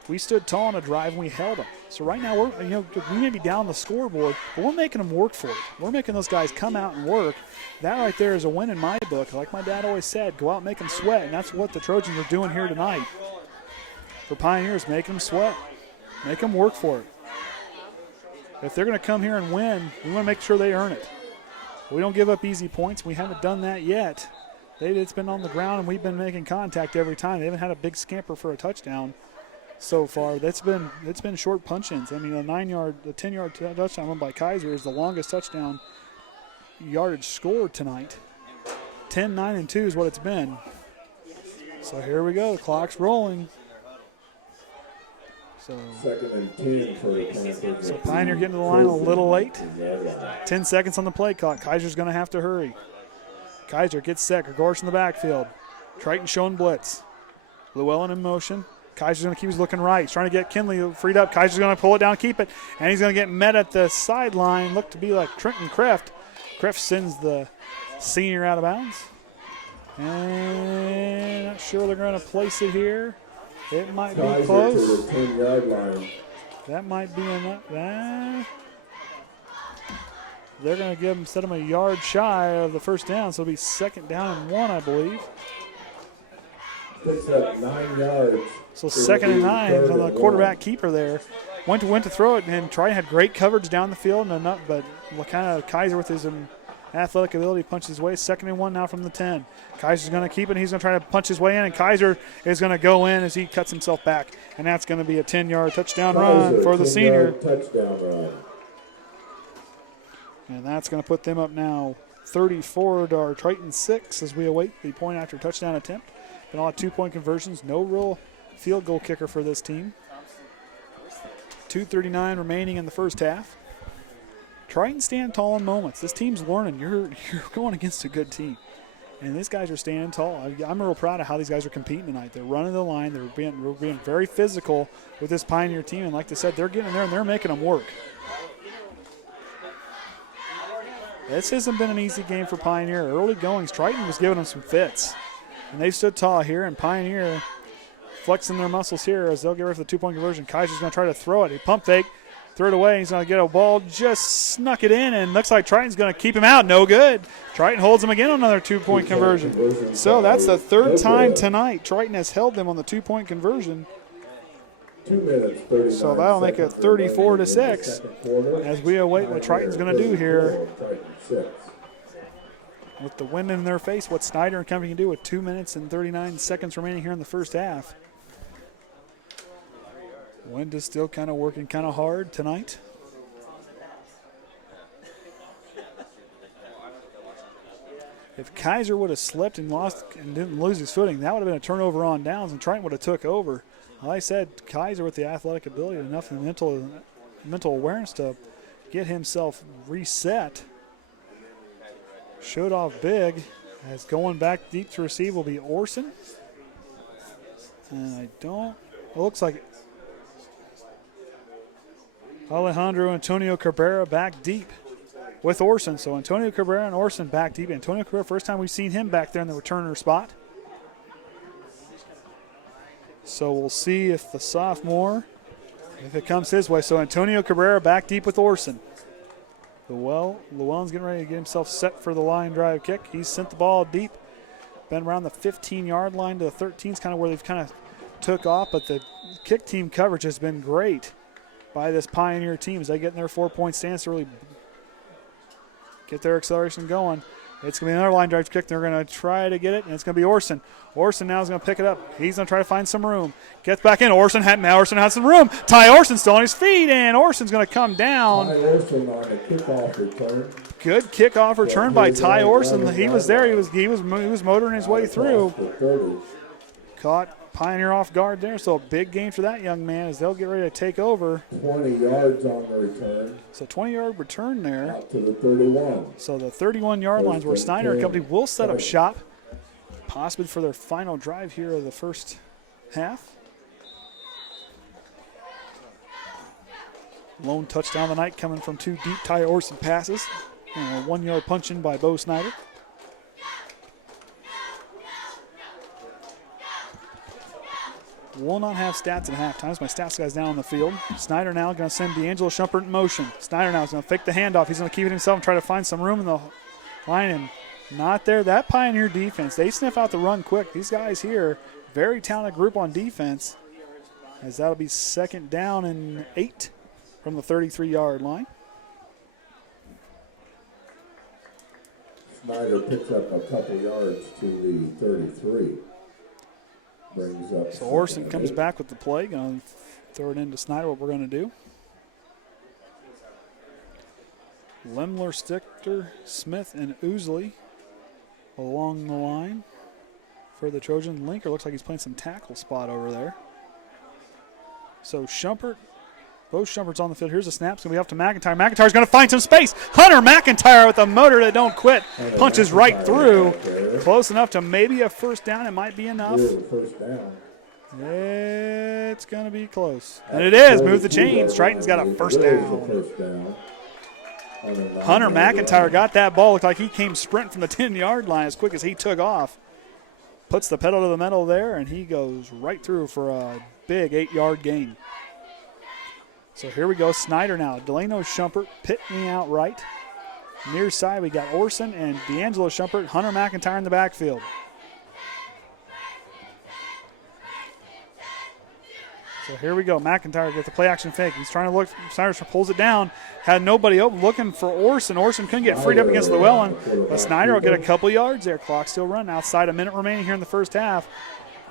We stood tall on a drive, and we held him. So right now, we may be down the scoreboard, but we're making them work for it. We're making those guys come out and work. That right there is a win in my book. Like my dad always said, go out and make them sweat, and that's what the Trojans are doing here tonight. For Pioneers, making them sweat. Make them work for it. If they're going to come here and win, we want to make sure they earn it. We don't give up easy points. We haven't done that yet. It's been on the ground, and we've been making contact every time. They haven't had a big scamper for a touchdown so far. It's been short punch-ins. I mean, a 10-yard touchdown run by Kaiser is the longest touchdown yardage scored tonight. 10, 9, and 2 is what it's been. So here we go. The clock's rolling. So 2nd and 10 for the Panthers. So Pioneer getting to the line a little late. 10 seconds on the play clock. Kaiser's going to have to hurry. Kaiser gets set. Gregor's in the backfield. Triton showing blitz. Llewellyn in motion. Kaiser's going to keep his looking right. He's trying to get Kinley freed up. Kaiser's going to pull it down, keep it, and he's going to get met at the sideline. Looked to be like Trenton Kreft. Kreft sends the senior out of bounds. And not sure they're going to place it here. It might be close. To the 10-yard line. That might be enough. They're going to set them a yard shy of the first down, so it'll be 2nd down and 1, I believe. Picks up 9 yards. So 2nd and 9 from the quarterback keeper there. Went to throw it, and Triton had great coverage down the field, but kind of Kaiser with his athletic ability punched his way. 2nd and 1 now from the 10. Kaiser's going to keep it. He's going to try to punch his way in, and Kaiser is going to go in as he cuts himself back. And that's going to be a 10-yard touchdown run for the senior. Touchdown run. And that's going to put them up now 34 to our Triton 6 as we await the point after touchdown attempt. Been a lot of 2-point conversions. No real field goal kicker for this team. 2:39 remaining in the first half. Triton stand tall in moments. This team's learning. You're going against a good team. And these guys are standing tall. I'm real proud of how these guys are competing tonight. They're running the line. They're being very physical with this Pioneer team. And like I said, they're getting in there and they're making them work. This hasn't been an easy game for Pioneer. Early goings, Triton was giving them some fits. And they stood tall here, and Pioneer flexing their muscles here as they'll get ready for the 2-point conversion. Kaiser's going to try to throw it. He pump fake, threw it away. He's going to get a ball, just snuck it in, and looks like Triton's going to keep him out. No good. Triton holds him again on another 2-point conversion. So that's the 3rd time tonight Triton has held them on the 2-point conversion. 2 minutes, 39 so that'll make it 34-6 as we await what Triton's going to do here. With the wind in their face, what Snyder and company can do with 2 minutes and 39 seconds remaining here in the first half. Wind is still kind of working kind of hard tonight. If Kaiser would have slipped and lost and didn't lose his footing, that would have been a turnover on downs, and Triton would have took over. Like I said, Kaiser with the athletic ability, enough mental awareness to get himself reset. Showed off big, as going back deep to receive will be Orsund. And it looks like Alejando Antonio-Cabrera back deep with Orsund. So Antonio-Cabrera and Orsund back deep. Antonio-Cabrera, first time we've seen him back there in the returner spot. So we'll see if the sophomore, if it comes his way. So Antonio-Cabrera back deep with Orsund. Llewellyn's getting ready to get himself set for the line drive kick. He's sent the ball deep. Been around the 15-yard line to the 13 is kind of where they've kind of took off, but the kick team coverage has been great by this Pioneer team as they get in their 4-point stance to really get their acceleration going. It's going to be another line drive kick. They're going to try to get it, and it's going to be Orsund. Orsund now is going to pick it up. He's going to try to find some room. Gets back in. Orsund has some room. Tye Orsund still on his feet, and Orsund's going to come down. Tye Orsund on a kickoff return. Good kickoff return by Tye Orsund. He was there. He was motoring his way through. Caught Pioneer off guard there, so a big gain for that young man as they'll get ready to take over. 20 yards on the return. So 20-yard return there. Out to the 31. So the 31-yard lines where Snyder and company will set up shop, possibly for their final drive here of the first half. Lone touchdown of the night coming from 2 deep Tye Orsund passes. And a 1-yard punch in by Bo Snyder. Will not have stats at halftime. My stats guy's down on the field. Snyder now going to send Delano Shumpert in motion. Snyder now is going to fake the handoff. He's going to keep it himself and try to find some room in the line. And not there. That Pioneer defense, they sniff out the run quick. These guys here, very talented group on defense. As that'll be 2nd down and 8 from the 33-yard line. Snyder picks up a couple yards to the 33. Brings up. So Orsund comes back with the play. Going to throw it into Snyder, what we're going to do. Lemler, Stichter, Smith, and Ousley along the line for the Trojans. Lenker looks like he's playing some tackle spot over there. So Shumpert, both Shumpert's on the field. Here's a snap. It's going to be off to McIntyre. McIntyre's going to find some space. Hunter McIntyre with a motor that don't quit. Punches right through. Close enough to maybe a first down. It might be enough. First down. It's going to be close. And it is. Move the chains. Triton's got a first down. Hunter McIntyre got that ball. Looked like he came sprinting from the 10-yard line as quick as he took off. Puts the pedal to the metal there, and he goes right through for a big 8-yard gain. So here we go. Snyder now. Delano Shumpert, Pitney out right. Near side, we got Orsund and Delano Shumpert, Hunter McIntyre in the backfield. So here we go. McIntyre gets the play action fake. He's trying to look. Snyder pulls it down. Had nobody open, looking for Orsund. Orsund couldn't get freed up against Llewellyn, but Snyder will get a couple yards there. Clock still running. Outside a minute remaining here in the first half.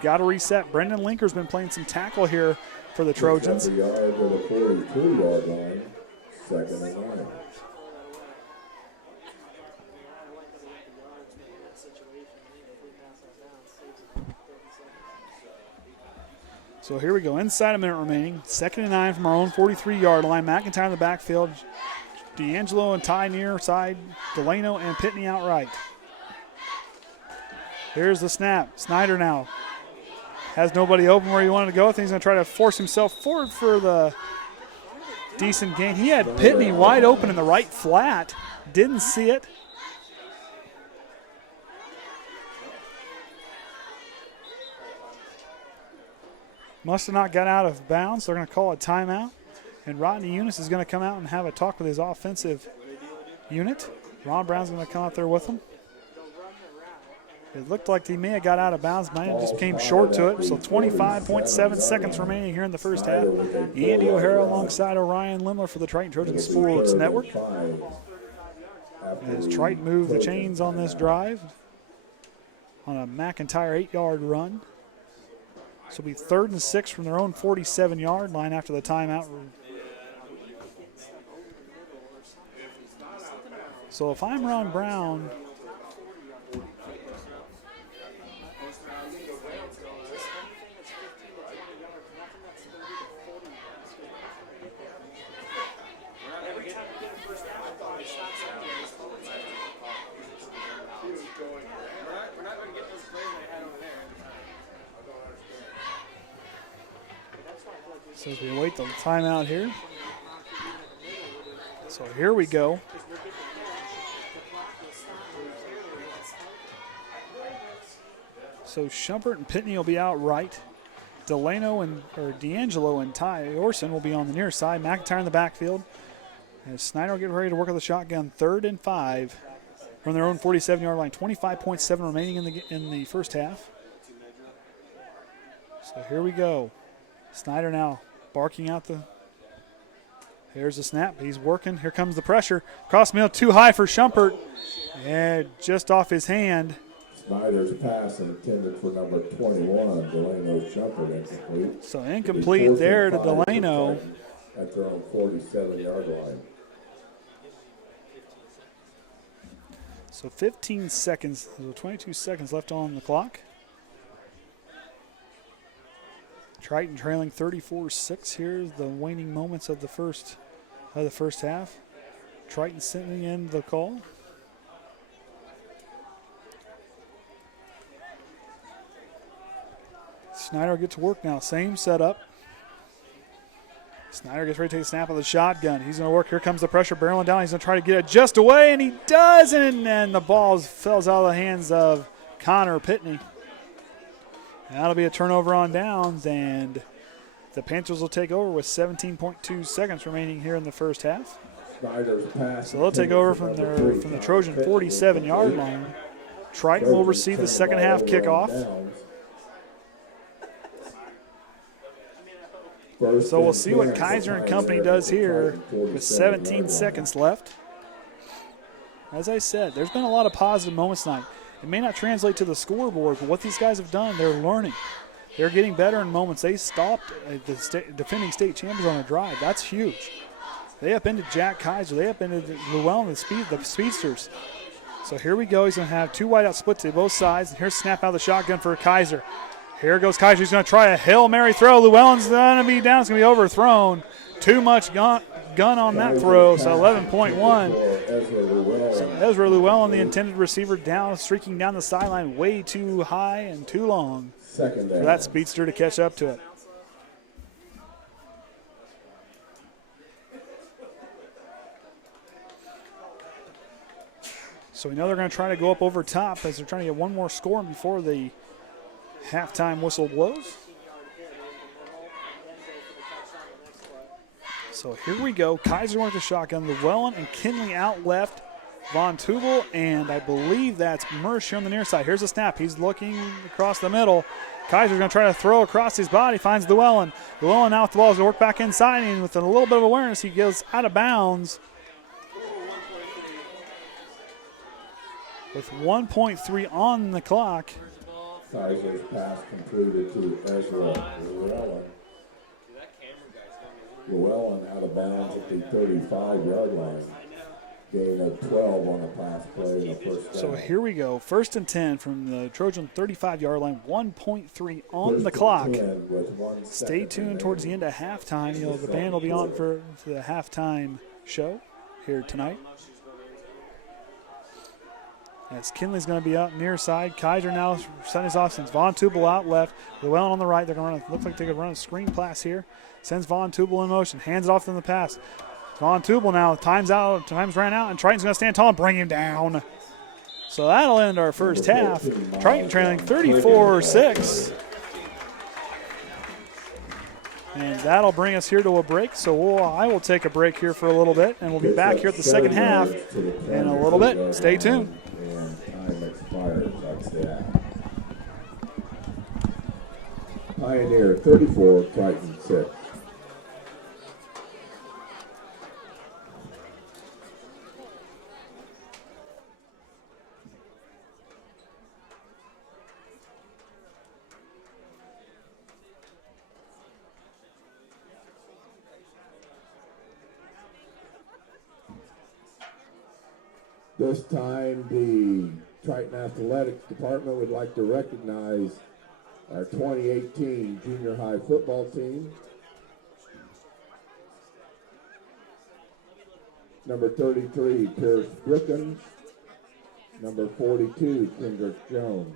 Got to reset. Brendan Lenker's been playing some tackle here for the Trojans. 42-yard line. 2nd and 9. So here we go. Inside a minute remaining. 2nd and 9 from our own 43-yard line. McIntyre in the backfield. D'Angelo and Tye near side. Delano and Pitney out right. Here's the snap. Snyder now has nobody open where he wanted to go. I think he's going to try to force himself forward for the decent gain. He had Pitney wide open in the right flat. Didn't see it. Must have not got out of bounds. They're going to call a timeout. And Rodney Eunice is going to come out and have a talk with his offensive unit. Ron Brown's going to come out there with him. It looked like he may have got out of bounds, but it just came short to it. So 25.7 seconds remaining here in the first half. Andy O'Hara alongside Orion Lemler for the Triton Trojan Sports Network. As Triton move the chains on this drive on a McIntyre 8-yard run. This will be 3rd and 6 from their own 47-yard line after the timeout. So if I'm Ron Brown, so as we await the timeout here. So here we go. So Shumpert and Pitney will be out right. D'Angelo and Tye Orsund will be on the near side. McIntyre in the backfield. As Snyder will get ready to work on the shotgun. 3rd and 5 from their own 47-yard line. 25.7 remaining in the first half. So here we go. Snyder now barking out the Here's the snap. He's working. Here comes the pressure. Cross middle, too high for Shumpert. And just off his hand. Snyder's pass intended for number 21, Delano Shumpert, incomplete. So incomplete there to Delano. At their own 47-yard line. So 15 seconds, 22 seconds left on the clock. Triton trailing 34-6. Here's the waning moments of the first half. Triton sending in the call. Snyder gets to work now. Same setup. Snyder gets ready to take a snap of the shotgun. He's going to work. Here comes the pressure barreling down. He's going to try to get it just away, and he does, and the ball falls out of the hands of Connor Pitney. And that'll be a turnover on downs, and the Panthers will take over with 17.2 seconds remaining here in the first half. So they'll take over from the Trojan 47-yard line. Triton will receive the second half kickoff. So we'll see what Kaiser and company does here with 17 seconds left. As I said, there's been a lot of positive moments tonight. It may not translate to the scoreboard, but what these guys have done, they're learning. They're getting better in moments. They stopped the defending state champions on a drive. That's huge. They upended Jack Kaiser. They upended Llewellyn, the Speedsters. So here we go. He's going to have two wideout splits to both sides. And here's a snap out of the shotgun for Kaiser. Here goes Kaiser. He's going to try a Hail Mary throw. Llewellyn's going to be down. It's going to be overthrown. Too much gun on that throw, so 11.1. So Ezra Llewellyn, the intended receiver, down, streaking down the sideline way too high and too long for that speedster to catch up to it. So we know they're going to try to go up over top as they're trying to get one more score before the halftime whistle blows. So here we go. Kaiser went with the shotgun. Llewellyn and Kinley out left. Von Tubel, and I believe that's Mersch on the near side. Here's a snap. He's looking across the middle. Kaiser's going to try to throw across his body. Finds Llewellyn. Llewellyn now with the ball. He's going to work back inside, and with a little bit of awareness, he goes out of bounds. With 1.3 on the clock. Kaiser's pass completed to Ezra Llewellyn. Llewellyn out of bounds at the 35-yard line. Gain of 12 on a pass play in the first down. So here we go. 1st and 10 from the Trojan 35-yard line. 1.3 on the clock. Stay tuned towards the end of halftime. You know, the band will be on for the halftime show here tonight. As Kinley's going to be out near side. Kaiser now setting his offense. Von Tubel out left. Llewellyn on the right. They're going to look like they could run a screen pass here. Sends Von Tubel in motion. Hands it off in the pass. Von Tubel now. Time's ran out, and Triton's going to stand tall and bring him down. So that'll end our first half. Triton trailing 34-6. And that'll bring us here to a break. So I will take a break here for a little bit, and we'll be back here at the second half in a little bit. Stay tuned. Time expired. That's that. Pioneer 34, Triton 6. This time, the Triton Athletics Department would like to recognize our 2018 junior high football team. Number 33, Pierce Riggins. Number 42, Kendrick Jones.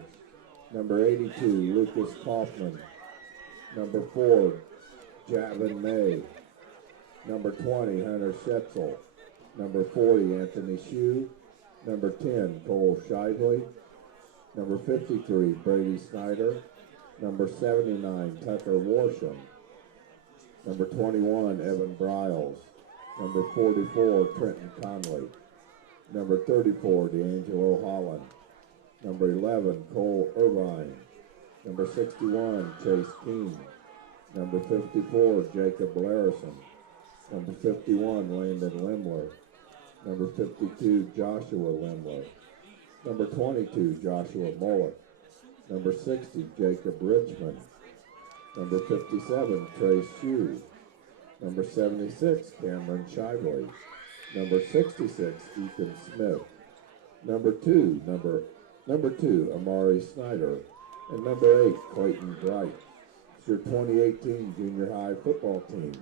Number 82, Lucas Kaufman. Number 4, Javin May. Number 20, Hunter Setzel. Number 40, Anthony Shue. Number 10, Cole Shively. Number 53, Brady Snyder. Number 79, Tucker Warsham. Number 21, Evan Briles. Number 44, Trenton Conley. Number 34, D'Angelo Holland. Number 11, Cole Irvine. Number 61, Chase Keene. Number 54, Jacob Larison. Number 51, Landon Lemler. Number 52, Joshua Lemler. Number 22, Joshua Mullet. Number 60, Jacob Richmond. Number 57, Trace Hughes. Number 76, Cameron Shively. Number 66, Ethan Smith. Number two, Amari Snyder. And number 8, Clayton Bright. It's your 2018 junior high football team.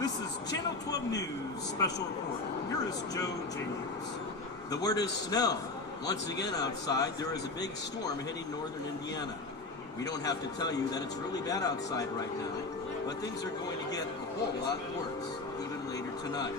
This is Channel 12 News Special Report. Here is Joe James. The word is snow. Once again outside, there is a big storm hitting northern Indiana. We don't have to tell you that it's really bad outside right now, but things are going to get a whole lot worse, even later tonight.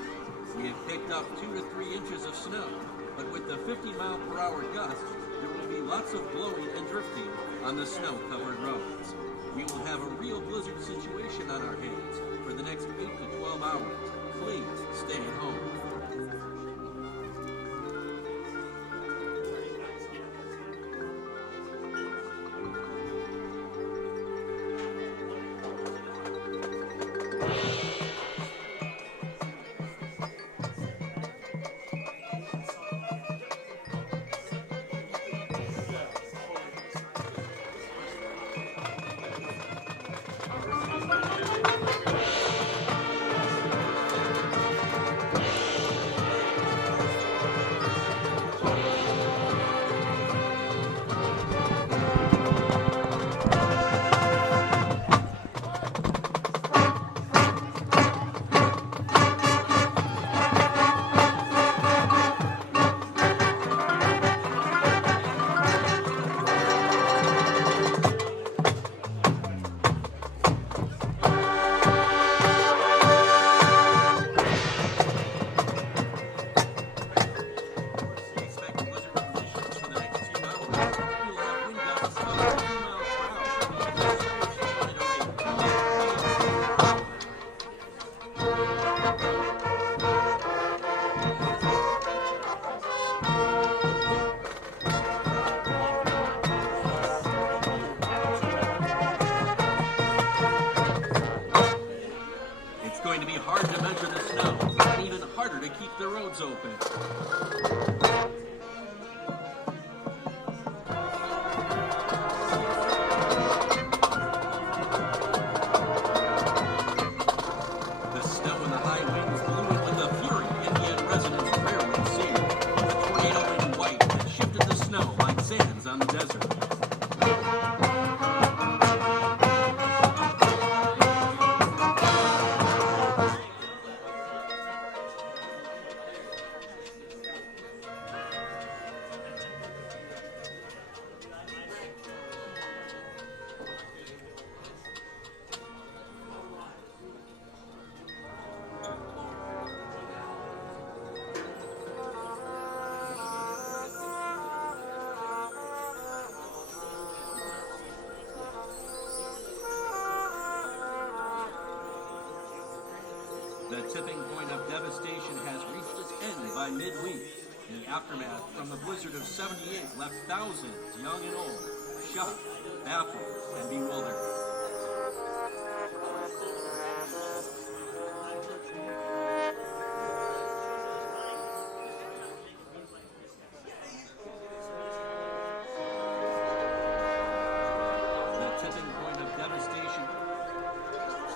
We have picked up 2 to 3 inches of snow, but with the 50-mile-per-hour gust, there will be lots of blowing and drifting on the snow-covered roads. We will have a real blizzard situation on our hands for the next 8 to 12 hours. Please stay at home. The tipping point of devastation has reached its end by midweek. The aftermath from the blizzard of '78 left thousands, young and old, shocked, baffled, and bewildered. The tipping point of devastation.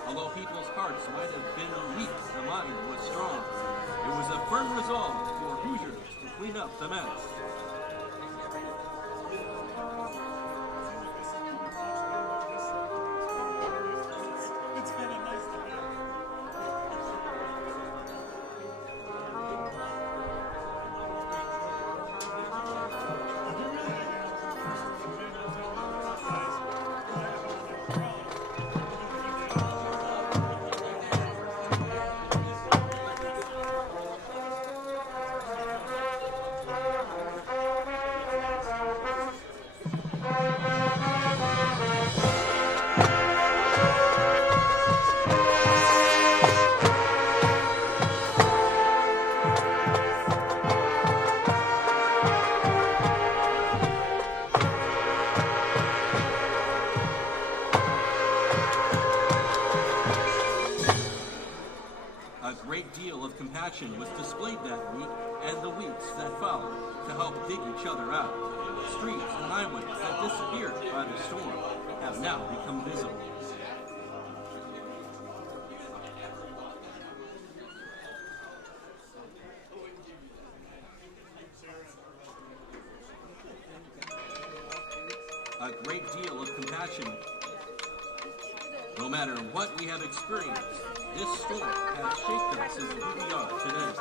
Although people's hearts might have been weak, the mind was strong. It was a firm resolve for Hoosiers to clean up the mess. Was displayed that week and the weeks that followed to help dig each other out. Streets and highways that disappeared by the storm have now become visible. A great deal of compassion. No matter what we have experienced, this storm has shaped us into who we are today.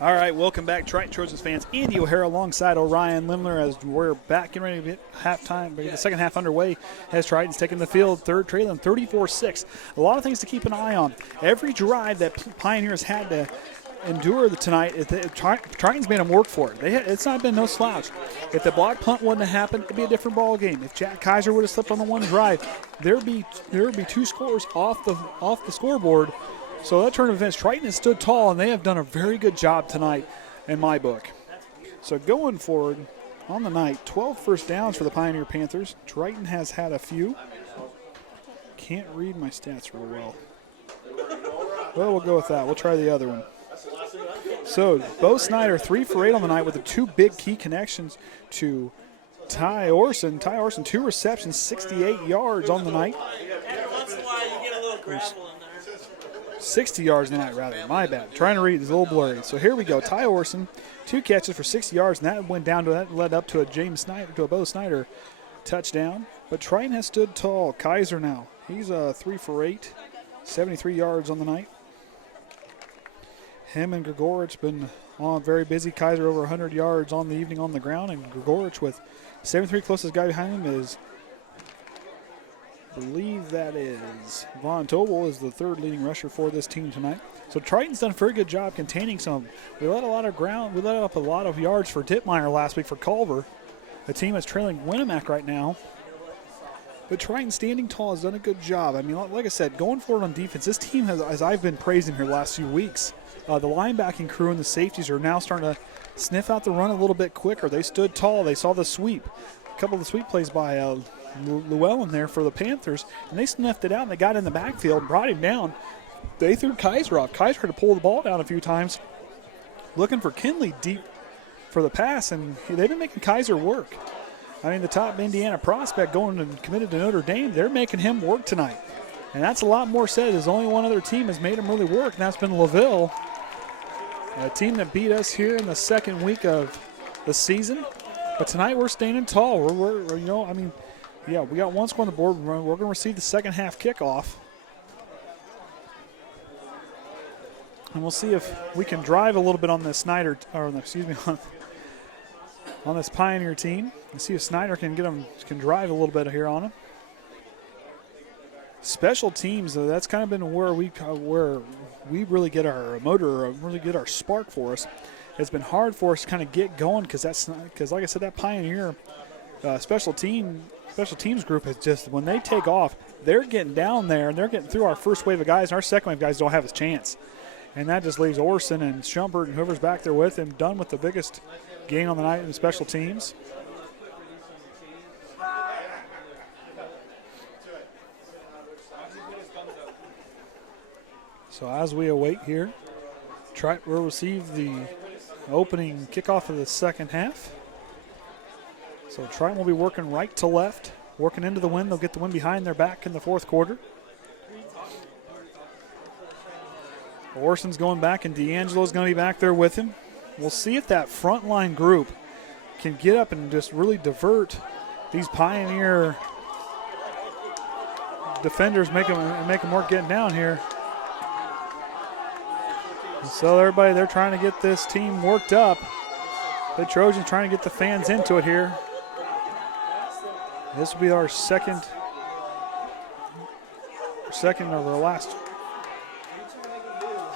All right, welcome back, Triton Trojans fans. Andy O'Hara alongside Orion Lemler as we're back getting ready to get halftime. The second half underway as Triton's taking the field, trailing 34-6. A lot of things to keep an eye on. Every drive that Pioneers had to endure tonight, Triton's made them work for it. It's not been no slouch. If the block punt wouldn't have happened, it'd be a different ball game. If Jack Kaiser would have slipped on the one drive, there'd be two scores off the scoreboard. So that turn of events, Triton has stood tall, and they have done a very good job tonight in my book. So going forward on the night, 12 first downs for the Pioneer Panthers. Triton has had a few. Can't read my stats real well. Well, we'll go with that. We'll try the other one. So Bo Snyder, 3 for 8 on the night with the two big key connections to Tye Orsund. Tye Orsund, 2 receptions, 68 yards on the night. Every once in a while you get a little gravel in there. 60 yards tonight, rather. My bad. Trying to read is a little blurry. So here we go. Tye Orsund, 2 catches for 60 yards, and that led up to a Bo Snyder touchdown. But Triton has stood tall. Kaiser now. He's 3 for 8, 73 yards on the night. Him and Grigorich been very busy. Kaiser over 100 yards on the evening on the ground, and Grigorich with 73. Closest guy behind him is, I believe that is Von Tobel, is the 3rd leading rusher for this team tonight. So Triton's done a very good job containing some. We let up a lot of yards for Dittmeyer last week for Culver. a team that's trailing Winnemac right now. But Triton standing tall has done a good job. I mean, like I said, going forward on defense, this team has, as I've been praising here the last few weeks, the linebacking crew and the safeties are now starting to sniff out the run a little bit quicker. They stood tall. They saw the sweep. A couple of the sweep plays by Llewellyn there for the Panthers, and they sniffed it out, and they got in the backfield, brought him down. They threw Kaiser off. Kaiser had to pull the ball down a few times, looking for Kinley deep for the pass, and they've been making Kaiser work. I mean, the top Indiana prospect going and committed to Notre Dame, they're making him work tonight. And that's a lot more said. There's only one other team has made him really work, and that's been LaVille, a team that beat us here in the second week of the season. But tonight we're standing tall. We're you know, I mean, yeah, we got one score on the board. We're going to receive the second half kickoff. And we'll see if we can drive a little bit on this Snyder, or excuse me, on this Pioneer team, and see if Snyder can can drive a little bit here on him. Special teams, that's kind of been where we really get our motor, or really get our spark for us. It's been hard for us to kind of get going because like I said, that Pioneer special teams group is just, when they take off, they're getting down there and they're getting through our first wave of guys, and our second wave of guys don't have a chance. And that just leaves Orsund and Shumpert and whoever's back there with him done with the biggest gain on the night in the special teams. So as we await here, Triton will receive the opening kickoff of the second half. So Triton will be working right to left, working into the wind. They'll get the wind behind their back in the fourth quarter. Orson's going back, and D'Angelo's going to be back there with him. We'll see if that front line group can get up and just really divert these Pioneer defenders, make them work getting down here. And so everybody, they're trying to get this team worked up. The Trojans trying to get the fans into it here. This will be our second of our last.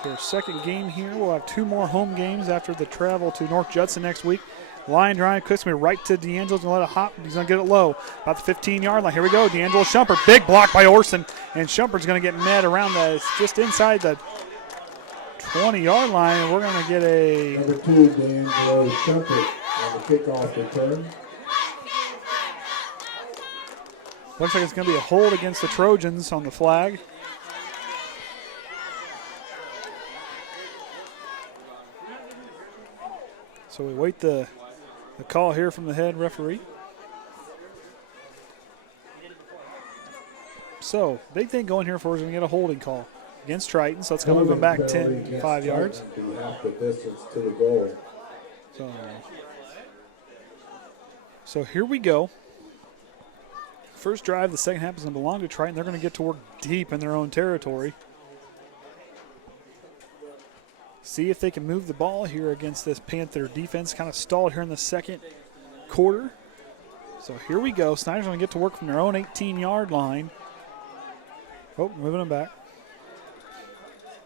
Our second game here. We'll have two more home games after the travel to North Judson next week. Line drive, clicks me right to D'Angelo's going to let it hop. He's going to get it low. About the 15-yard line. Here we go. D'Angelo Shumpert. Big block by Orsund. And Shumpert's going to get met around just inside the 20-yard line. And we're going to get a... Number 2, D'Angelo Shumpert on the kickoff return. Looks like it's going to be a hold against the Trojans on the flag. So we wait the call here from the head referee. So big thing going here for us, we're going to get a holding call against Triton. So it's going to move them back 5 yards. Half the distance to the goal. So here we go. First drive, the second half is going to belong to Triton. They're going to get to work deep in their own territory. See if they can move the ball here against this Panther defense. Kind of stalled here in the second quarter. So here we go. Snyder's going to get to work from their own 18-yard line. Oh, moving them back.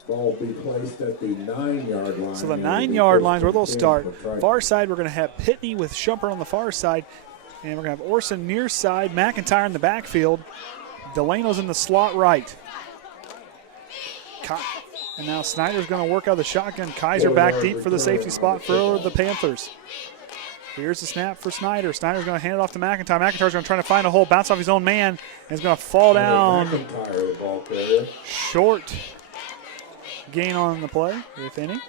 Ball will be placed at the 9-yard line. So the 9-yard line is where they'll start. Far side, we're going to have Pitney with Shumpert on the far side. And we're going to have Orsund near side, McIntyre in the backfield. Delano's in the slot right. And now Snyder's going to work out of the shotgun. Kaiser back deep for the safety spot for the Panthers. Here's the snap for Snyder. Snyder's going to hand it off to McIntyre. McIntyre's going to try to find a hole, bounce off his own man, and is going to fall down. McIntyre, the ball carrier. Short gain on the play, if any.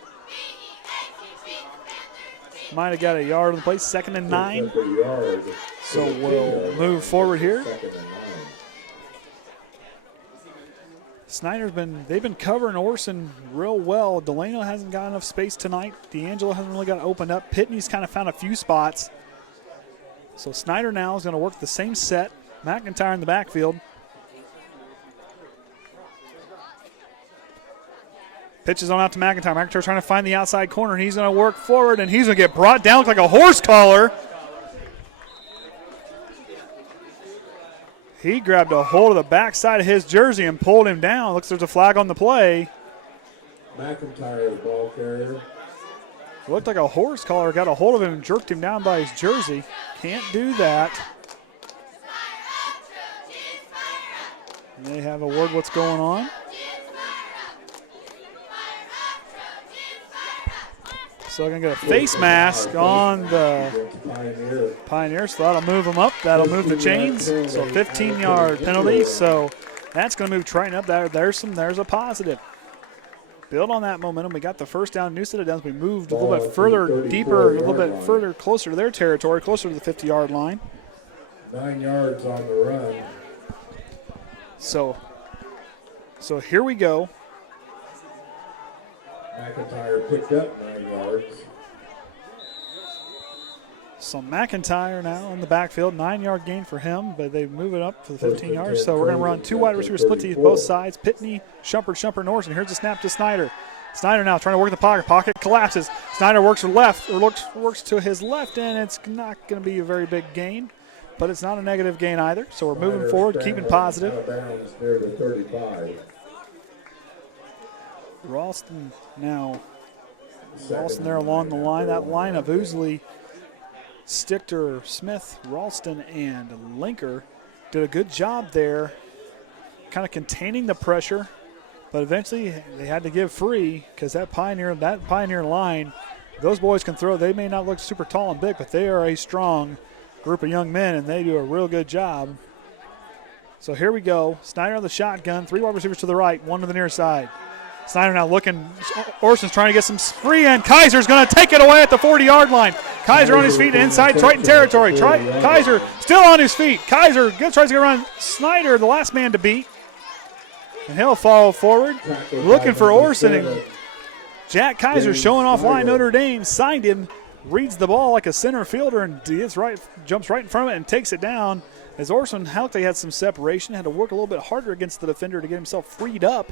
Might have got a yard on the play. 2nd and 9. So we'll move forward here. They've been covering Orsund real well. Delano hasn't got enough space tonight. D'Angelo hasn't really got opened up. Pitney's kind of found a few spots. So Snyder now is going to work the same set. McIntyre in the backfield. Pitches on out to McIntyre. McIntyre trying to find the outside corner. He's going to work forward, and he's going to get brought down like a horse collar. He grabbed a hold of the backside of his jersey and pulled him down. Looks like there's a flag on the play. McIntyre, the ball carrier. Looked like a horse collar got a hold of him and jerked him down by his jersey. Can't do that. They have a word what's going on. So they're going to get a face mask on the Pioneers. So that'll move them up. That'll move the chains. So 15-yard penalty. So that's going to move Triton up. There's a positive. Build on that momentum. We got the first down, new set of downs. We moved a little bit further, deeper, a little bit further, closer to their territory, closer to the 50-yard line. 9 yards on the run. So here we go. McIntyre picked up 9 yards. So McIntyre now in the backfield, 9-yard gain for him, but they move it up for the 15 yards. So we're going to run 2 wide receiver split to both sides. Pitney, Shumpert, Orsund. Here's a snap to Snyder. Snyder now trying to work in the pocket. Pocket collapses. Snyder works to his left, and it's not going to be a very big gain, but it's not a negative gain either. So we're moving forward, keeping positive. Out of bounds near the 35. Ralston there along the line. That line of Ousley, Stichter, Smith, Ralston, and Lenker did a good job there, kind of containing the pressure, but eventually they had to give free because that Pioneer line, those boys can throw. They may not look super tall and big, but they are a strong group of young men, and they do a real good job. So here we go. Snyder on the shotgun, 3 wide receivers to the right, 1 to the near side. Snyder now looking. Orsund's trying to get some free, and Kaiser's going to take it away at the 40-yard line. Kaiser on his feet inside Triton territory. Kaiser still on his feet. Kaiser tries to get around Snyder, the last man to beat. And he'll fall forward, looking for Orsund. And Jack Kaiser showing off why Notre Dame signed him. Reads the ball like a center fielder and jumps right in front of it and takes it down. As Orsund Halkley had some separation, had to work a little bit harder against the defender to get himself freed up.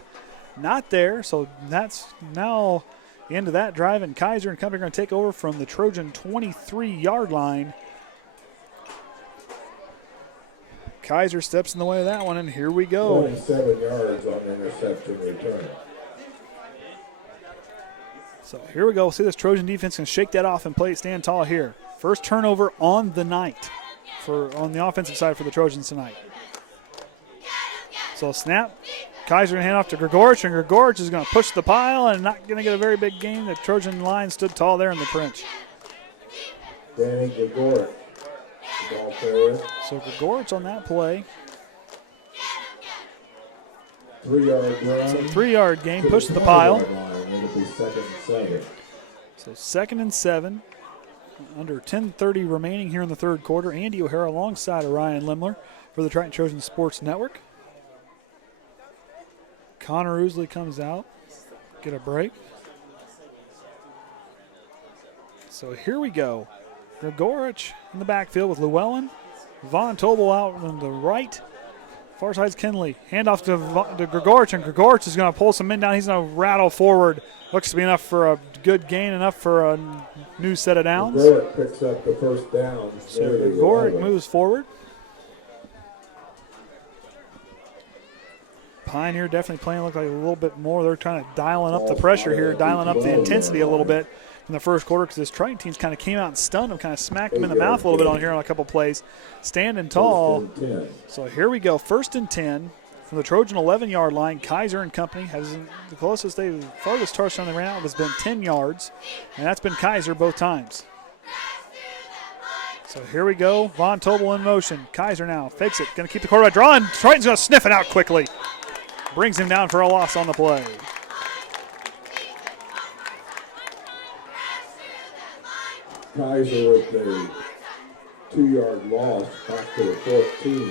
Not there, so that's now the end of that drive, and Kaiser and company are going to take over from the Trojan 23-yard line. Kaiser steps in the way of that one, and here we go. 27 yards on interception return. So here we go. See this Trojan defense can shake that off and stand tall here. First turnover on the night on the offensive side for the Trojans tonight. So snap. Kaiser hand off to Grigorich, and Grigorich is going to push the pile and not going to get a very big gain. The Trojan line stood tall there in the trench. Danny Grigorich, ball carrier. So Grigorich on that play. 3-yard run. So 3-yard gain, push the pile. It'll be 2nd and 7. So 2nd and 7. Under 10:30 remaining here in the third quarter. Andy O'Hara alongside Ryan Lemler for the Triton Trojan Sports Network. Connor Ousley comes out, get a break. So here we go. Grigorich in the backfield with Llewellyn. Von Tobel out on the right. Far side's Kinley. Handoff to Grigorich, and Grigorich is going to pull some men down. He's going to rattle forward. Looks to be enough for a good gain, enough for a new set of downs. Grigorich picks up the first down. So Grigorich moves forward. Pioneer definitely playing look like a little bit more. They're trying to dialing up the pressure here, dialing up the intensity a little bit in the first quarter because this Triton team's kind of came out and stunned them, kind of smacked them in the mouth a little bit on here on a couple plays. Standing tall. So here we go. 1st and 10 from the Trojan 11-yard line. Kaiser and company has the farthest touchdown they ran out has been 10 yards, and that's been Kaiser both times. So here we go. Von Tobel in motion. Kaiser now fakes it. Going to keep the quarterback draw, and Triton's going to sniff it out quickly. Brings him down for a loss on the play. Kaiser with a 2-yard loss back to the 14.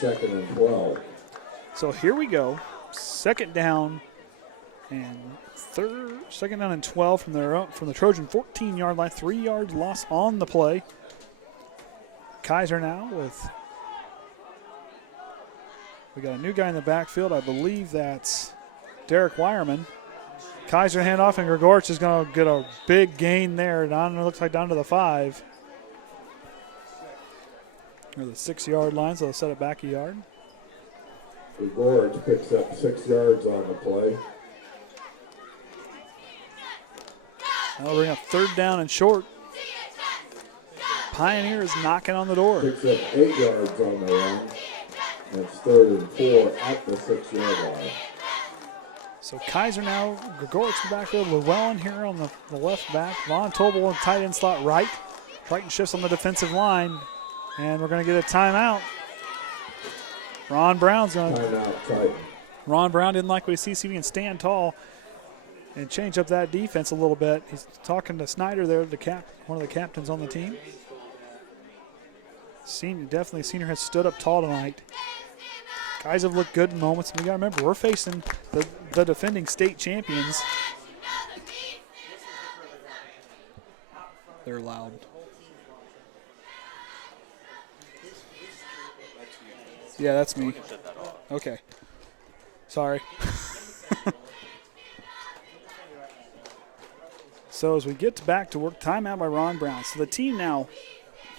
2nd and 12. So here we go. 2nd down and 12 from the Trojan 14-yard line. 3 yards loss on the play. Kaiser now with. We got a new guy in the backfield. I believe that's Derek Wireman. Kaiser handoff, and Grigorich is going to get a big gain there. It looks like down to the 5. Or the 6-yard line, so they'll set it back a yard. Grigorich picks up 6 yards on the play. That'll bring up 3rd down and short. Pioneer is knocking on the door. Picks up 8 yards on the run. That's 3rd and 4 at the 6-yard line. So Kaiser now, Gregorich back there, Llewellyn here on the left back. Von Tobel in tight end slot right. Triton shifts on the defensive line, and we're going to get a timeout. Ron Brown's going to. Timeout, Triton. Ron Brown didn't like what he sees. He can stand tall and change up that defense a little bit. He's talking to Snyder there, one of the captains on the team. Senior has stood up tall tonight. Guys have looked good in moments. And we got to remember, we're facing the defending state champions. They're loud. Yeah, that's me. Okay. Sorry. So as we get back to work, timeout by Ron Brown. So the team now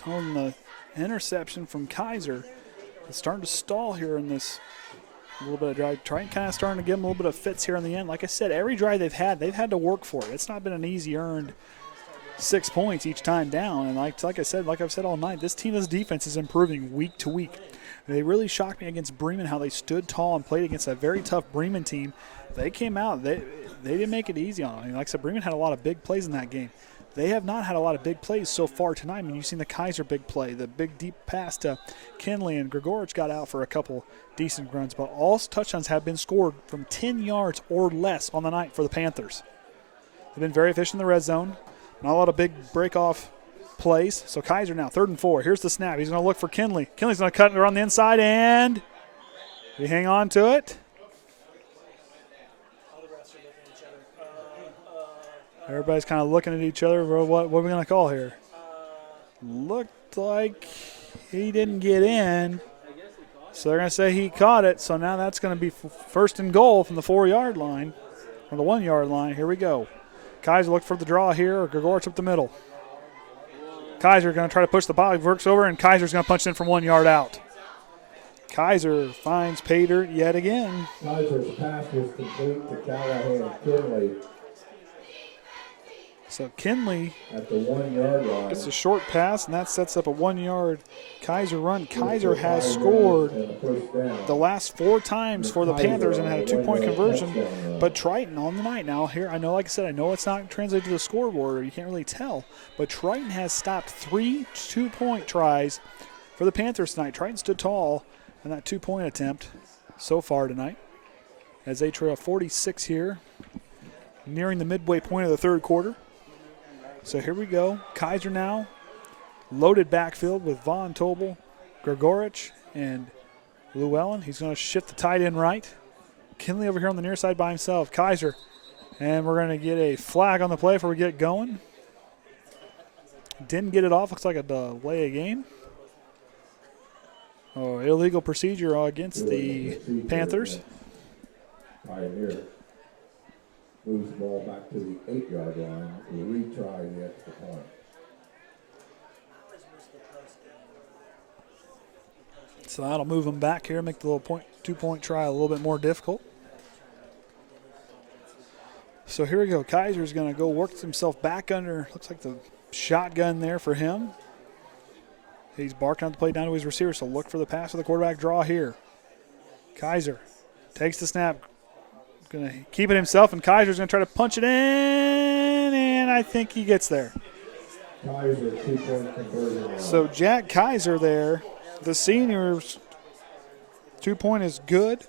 on the interception from Kaiser is starting to stall here in this little bit of drive. Triton kind of starting to give them a little bit of fits here in the end. Like I said, every drive they've had to work for it. It's not been an easy earned 6 points each time down. And like I've said all night, this team's defense is improving week to week. They really shocked me against Bremen, how they stood tall and played against a very tough Bremen team. They came out. They didn't make it easy on them. I mean, like I said, Bremen had a lot of big plays in that game. They have not had a lot of big plays so far tonight. I mean, you've seen the Kaiser big play, the big deep pass to Kinley, and Gregorich got out for a couple decent runs. But all touchdowns have been scored from 10 yards or less on the night for the Panthers. They've been very efficient in the red zone. Not a lot of big break-off plays. So Kaiser now, 3rd and 4. Here's the snap. He's going to look for Kinley. Kinley's going to cut it around the inside, and we hang on to it. Everybody's kind of looking at each other. What are we going to call here? Looked like he didn't get in. So they're going to say he caught it. So now that's going to be 1st and goal from the 4-yard line, or the 1-yard line. Here we go. Kaiser look for the draw here, or Gregorich up the middle. Kaiser going to try to push the ball. He works over, and Kaiser's going to punch in from 1 yard out. Kaiser finds Pater yet again. Kaiser's pass was complete to Callahan Kinley. So Kinley at the 1 yard line. It's a short pass, and that sets up a 1 yard Kaiser run. Kaiser has scored the last 4 times for the Panthers and had a 2-point conversion. But Triton on the night now here, I know, like I said, I know it's not translated to the scoreboard, or you can't really tell, but Triton has stopped 3 2-point tries for the Panthers tonight. Triton stood tall in that 2-point attempt so far tonight as they trail 46 here, nearing the midway point of the 3rd quarter. So here we go. Kaiser now, loaded backfield with Von Tobel, Gregorich, and Llewellyn. He's going to shift the tight end right. Kinley over here on the near side by himself. Kaiser, and we're going to get a flag on the play before we get going. Didn't get it off. Looks like a delay of game. Oh, illegal procedure against the Panthers. Pioneer moves the ball back to the 8 yard line to retry the extra point. So that'll move them back here, make the little 2-point try a little bit more difficult. So here we go. Kaiser's going to go work himself back under, looks like the shotgun there for him. He's barking out the play down to his receiver, so look for the pass for the quarterback draw here. Kaiser takes the snap, going to keep it himself, and Kaiser's going to try to punch it in, and I think he gets there. Kaiser 2-point conversion. So Jack Kaiser there, the senior's 2-point is good.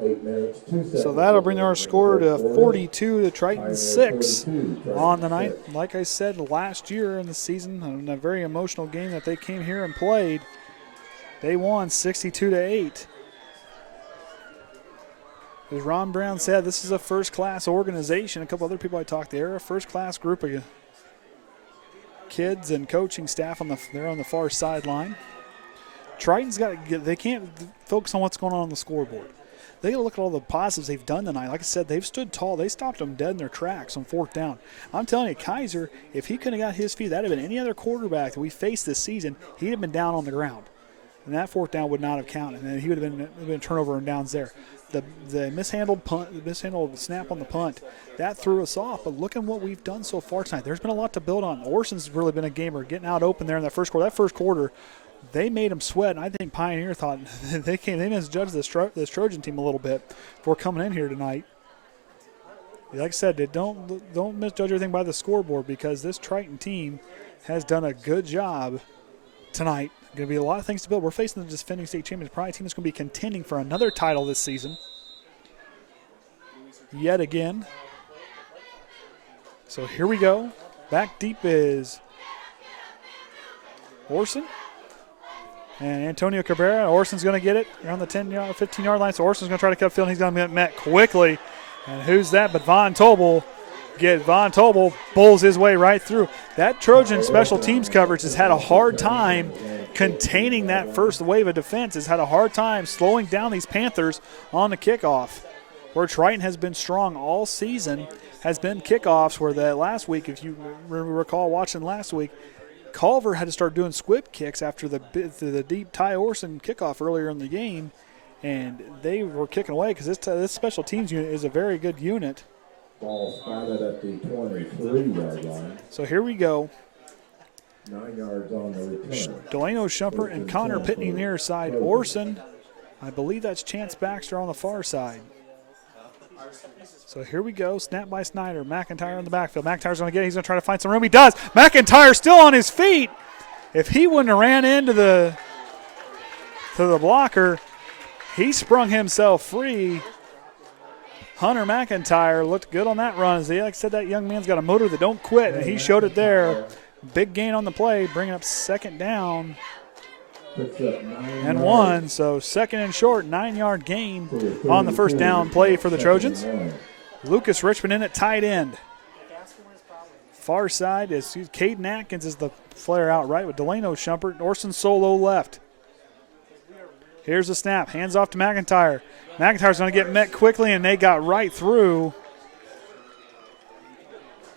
8 minutes, 2 seconds. So that'll bring our score to 42 to Triton 6 on the night. Like I said, last year in the season, in a very emotional game that they came here and played, they won 62-8. As Ron Brown said, this is a first-class organization. A couple other people I talked to, they're a first-class group of kids and coaching staff they're on the far sideline. Triton's they can't focus on what's going on the scoreboard. They got to look at all the positives they've done tonight. Like I said, they've stood tall. They stopped them dead in their tracks on 4th down. I'm telling you, Kaiser, if he could have got his feet, that would have been any other quarterback that we faced this season, he'd have been down on the ground. And that 4th down would not have counted. And he would have been a turnover and downs there. the mishandled snap on the punt, that threw us off. But look at what we've done so far tonight. There's been a lot to build on. Orsund's really been a gamer, getting out open there in that first quarter. That first quarter, they made them sweat, and I think Pioneer thought they misjudged this Trojan team a little bit before coming in here tonight. Like I said, don't misjudge everything by the scoreboard, because this Triton team has done a good job tonight. Going to be a lot of things to build. We're facing the defending state champions. Probably a team that's going to be contending for another title this season. Yet again. So here we go. Back deep is Orsund and Antonio-Cabrera. Orsund's going to get it around the 15-yard line. So Orsund's going to try to cut field, and he's going to get met quickly. And who's that but Von Tobel? Von Tobel bowls his way right through. That Trojan special teams coverage has had a hard time containing that first wave of defense, has had a hard time slowing down these Panthers on the kickoff. Where Triton has been strong all season has been kickoffs, where that last week, if you recall watching last week, Culver had to start doing squib kicks after the deep Tye Orsund kickoff earlier in the game, and they were kicking away because this special teams unit is a very good unit. Ball spotted at the 23-yard line. So here we go. 9 yards on the return. Delano Shumpert and Connor Pitney near side. Orsund, I believe that's Chance Baxter on the far side. So here we go. Snap by Snyder. McIntyre in the backfield. McIntyre's going to get it. He's going to try to find some room. He does. McIntyre still on his feet. If he wouldn't have ran into the blocker, he sprung himself free. Hunter McIntyre looked good on that run. Like I said, that young man's got a motor that don't quit, and he showed it there. Big gain on the play, bringing up second down and 1. So second and short, 9-yard gain on the first down play for the Trojans. Lucas Richmond in at tight end. Far side is Kaden Atkins is the flare out right with Delano Shumpert. Orsund solo left. Here's the snap. Hands off to McIntyre. McIntyre's going to get met quickly, and they got right through.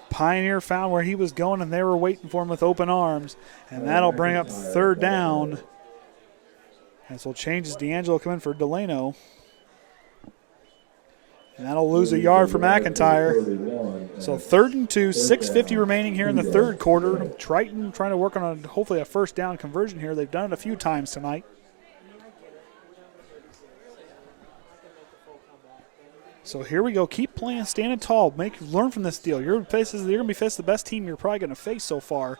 Pioneer found where he was going, and they were waiting for him with open arms. And that'll bring up third down. And so changes D'Angelo coming for Delano. And that'll lose a yard for McIntyre. So 3rd and 2, 6:50 remaining here in the third quarter. Triton trying to work on hopefully a first down conversion here. They've done it a few times tonight. So here we go. Keep playing, standing tall. Learn from this deal. You're going to be facing the best team you're probably going to face so far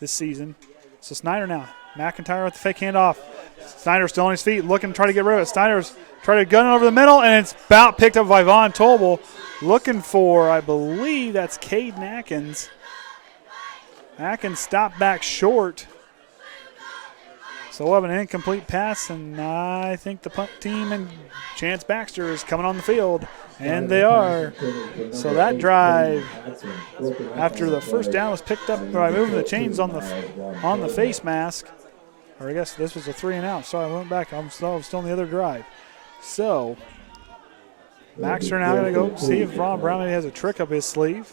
this season. So Snyder now. McIntyre with the fake handoff. Snyder still on his feet, looking to try to get rid of it. Snyder's trying to gun it over the middle, and it's about picked up by Von Tobel. Looking for, I believe that's Kaden Atkins. Atkins stopped back short. So we'll have an incomplete pass, and I think the punt team and Chance Baxter is coming on the field, and they are. So that drive, after the first down was picked up by moving the chains on the face mask, or I guess this was a 3-and-out. Sorry, I went back. I'm still on the other drive. So Baxter now going to go see if Ron Brown maybe has a trick up his sleeve.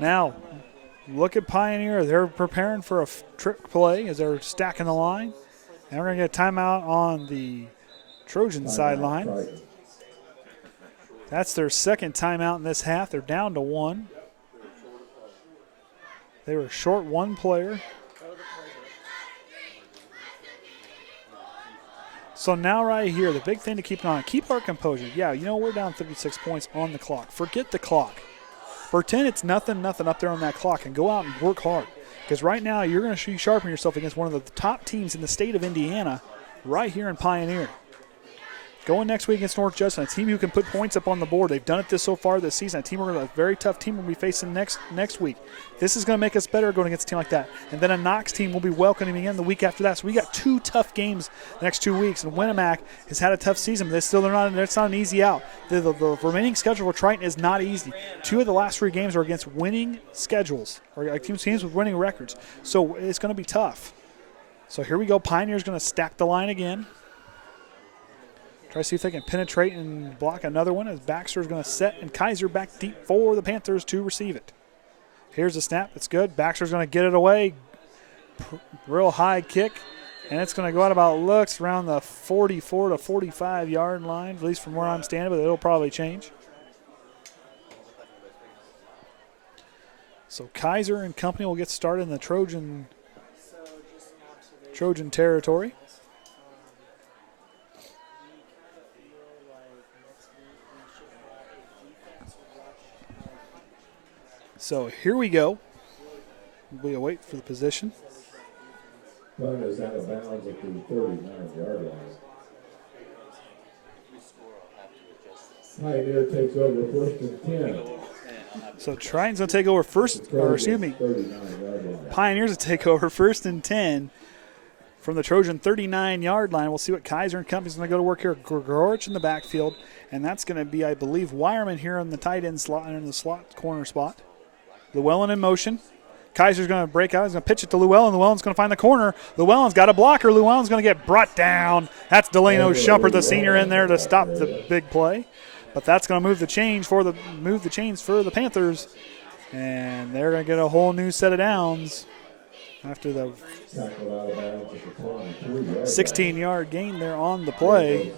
Now, look at Pioneer. They're preparing for a trick play as they're stacking the line. And we're going to get a timeout on the Trojan sideline. That's their second timeout in this half. They're down to 1. They were short 1 player. So now right here, the big thing to keep an eye on, keep our composure. Yeah, we're down 36 points on the clock. Forget the clock. Pretend it's nothing up there on that clock and go out and work hard. Because right now you're going to sharpen yourself against one of the top teams in the state of Indiana right here in Pioneer. Going next week against North Judson, a team who can put points up on the board. They've done it so far this season. A very tough team we'll be facing next week. This is going to make us better going against a team like that. And then a Knox team will be welcoming in the week after that. So we got 2 tough games the next 2 weeks. And Winnemac has had a tough season, but it's not an easy out. The remaining schedule for Triton is not easy. 2 of the last 3 games are against winning schedules, or teams with winning records. So it's going to be tough. So here we go. Pioneer's going to stack the line again. Try to see if they can penetrate and block another one as Baxter is going to set, and Kaiser back deep for the Panthers to receive it. Here's the snap. It's good. Baxter's going to get it away. Real high kick. And it's going to go out about looks around the 44 to 45 yard line, at least from where I'm standing, but it'll probably change. So Kaiser and company will get started in the Trojan territory. So here we go. We'll wait for the position. Dunn is out of bounds at the 39-yard line. Pioneer takes over first and 10. So Triton's going to take over Pioneers will take over first and 10 from the Trojan 39-yard line. We'll see what Kaiser and company's going to go to work here. Gorch in the backfield, and that's going to be, I believe, Wireman here in the tight end slot, in the slot corner spot. Llewellyn in motion. Kaiser's going to break out. He's going to pitch it to Llewellyn. Llewellyn's going to find the corner. Llewellyn's got a blocker. Llewellyn's going to get brought down. That's Delano Shumpert, the senior, in there to stop the big play. But that's going to move the chains for the Panthers, and they're going to get a whole new set of downs after the 16-yard gain there on the play.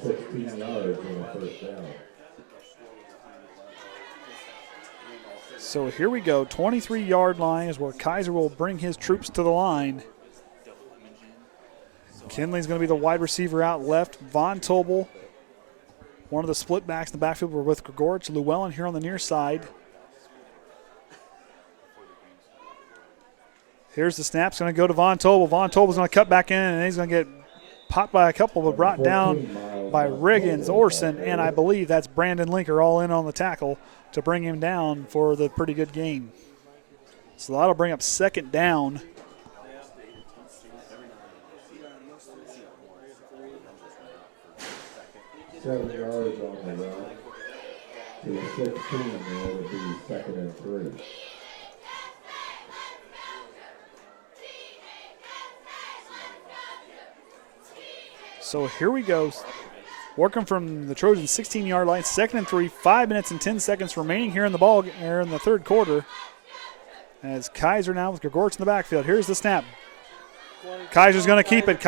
So here we go. 23-yard line is where Kaiser will bring his troops to the line. Kinley's going to be the wide receiver out left. Von Tobel, one of the split backs in the backfield, were with Gregorich. Llewellyn here on the near side. Here's the snap. It's going to go to Von Tobel. Von Tobel's going to cut back in, and he's going to get popped by a couple, but brought down by Riggins, Orsund, and I believe that's Brandon Lenker all in on the tackle to bring him down for the pretty good gain. So that'll bring up second down. Seven yards on the run to the 16, and it'll be second and 3. So here we go. Working from the Trojans' 16-yard line, second and 3, 5 minutes and 10 seconds remaining here in the third quarter. As Kaiser now with Gregorich in the backfield. Here's the snap. Kaiser's going to keep it.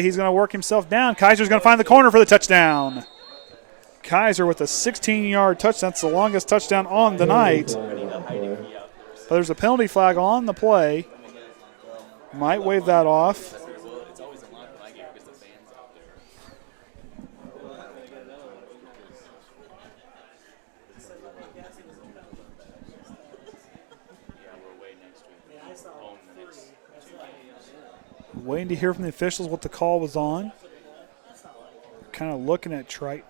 He's going to work himself down. Kaiser's going to find the corner for the touchdown. Kaiser with a 16-yard touchdown. That's the longest touchdown on the night. But there's a penalty flag on the play. Might wave that off. Waiting to hear from the officials what the call was on. Kind of looking at Triton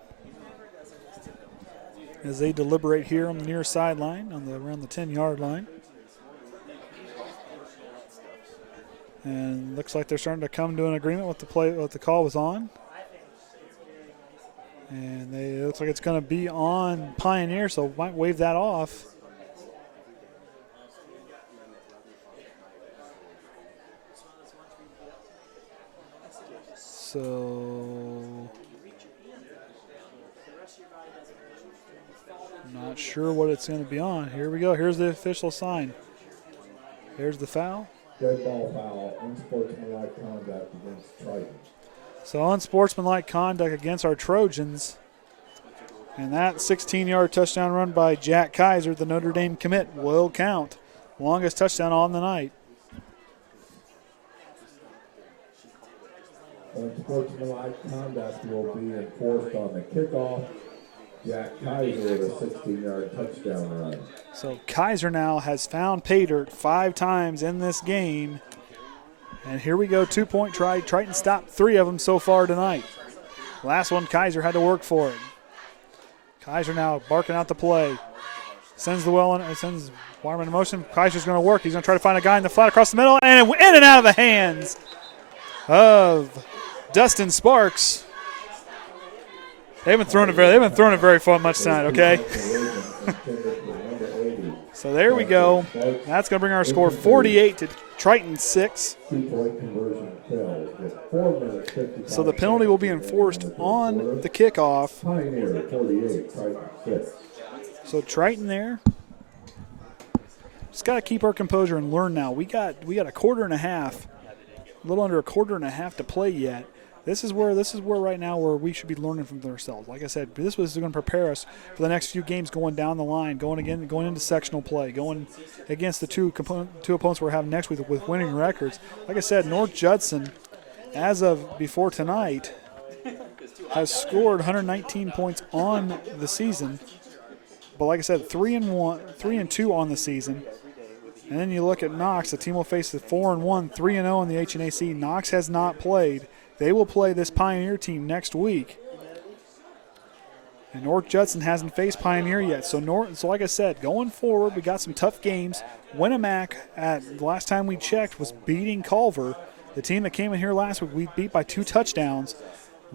as they deliberate here on the near sideline, around the 10-yard line. And looks like they're starting to come to an agreement with what the call was on. And it looks like it's going to be on Pioneer, so might wave that off. So, not sure what it's going to be on. Here we go. Here's the official sign. Here's the foul. Dead ball foul, unsportsmanlike conduct against Triton. So unsportsmanlike conduct against our Trojans. And that 16-yard touchdown run by Jack Kaiser, the Notre Dame commit, will count. Longest touchdown on the night. Unsportsmanlike conduct will be enforced on the kickoff. Jack Kaiser with a 16-yard touchdown run. So Kaiser now has found pay dirt 5 times in this game. And here we go, 2-point try. Triton stopped 3 of them so far tonight. Last one, Kaiser had to work for it. Kaiser now barking out the play. Sends Wireman in motion. Kaiser's going to work. He's going to try to find a guy in the flat across the middle, and in and out of the hands of Dustin Sparks. They've been throwing it very fun much tonight, okay? So there we go. That's going to bring our score 48 to Triton 6. So the penalty will be enforced on the kickoff. So Triton there. Just got to keep our composure and learn now. We got a quarter and a half a little under a quarter and a half to play yet. This is where right now where we should be learning from ourselves. Like I said, this was going to prepare us for the next few games going down the line, going into sectional play, going against the two opponents we're having next week with winning records. Like I said, North Judson, as of before tonight, has scored 119 points on the season. But like I said, 3-2 on the season. And then you look at Knox, the team will face the 4-1, 3-0 in the HNAC. Knox has not played. They will play this Pioneer team next week. And North Judson hasn't faced Pioneer yet. So like I said, going forward, we got some tough games. Winnemac, at the last time we checked, was beating Culver. The team that came in here last week, we beat by 2 touchdowns.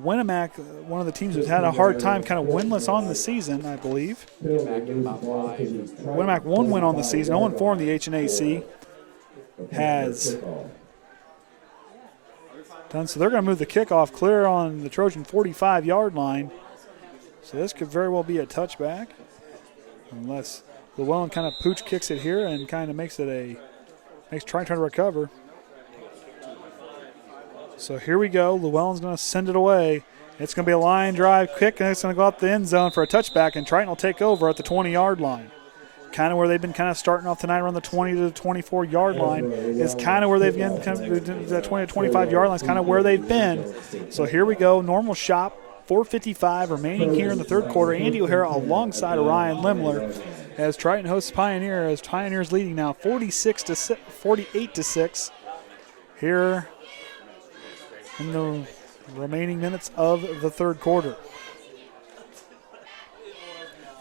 Winnemac, one of the teams who's had a hard time kind of winless on the season, I believe. Winnemac 1 win on the season, 0-4 in the HNAC. Has done, so they're going to move the kickoff clear on the Trojan 45-yard line. So this could very well be a touchback, unless Llewellyn kind of pooch kicks it here and kind of makes trying to recover. So here we go. Llewellyn's going to send it away. It's going to be a line drive kick, and it's going to go up the end zone for a touchback, and Triton will take over at the 20-yard line. Kind of where they've been kind of starting off tonight around the 20 to the 24-yard line is kind of where they've been. Kind of the 20 to 25-yard line is kind of where they've been. So here we go. Normal shop. 4:55 remaining here in the third quarter. Andy O'Hara alongside Ryan Lemler as Triton hosts Pioneer. As Pioneer's leading now 48-6 here in the remaining minutes of the third quarter.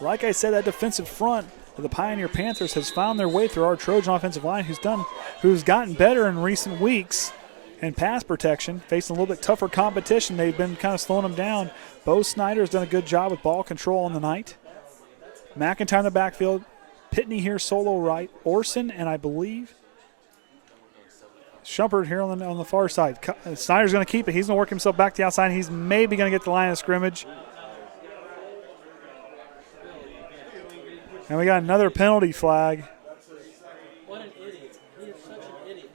Like I said, that defensive front of the Pioneer Panthers has found their way through our Trojan offensive line, who's gotten better in recent weeks in pass protection, facing a little bit tougher competition. They've been kind of slowing them down. Bo Snyder has done a good job with ball control on the night. McIntyre in the backfield. Pitney here solo right. Orsund and I believe Shumpert here on the far side. Snyder's going to keep it. He's going to work himself back to the outside. He's maybe going to get the line of scrimmage. And we got another penalty flag. What an idiot. He is such an idiot.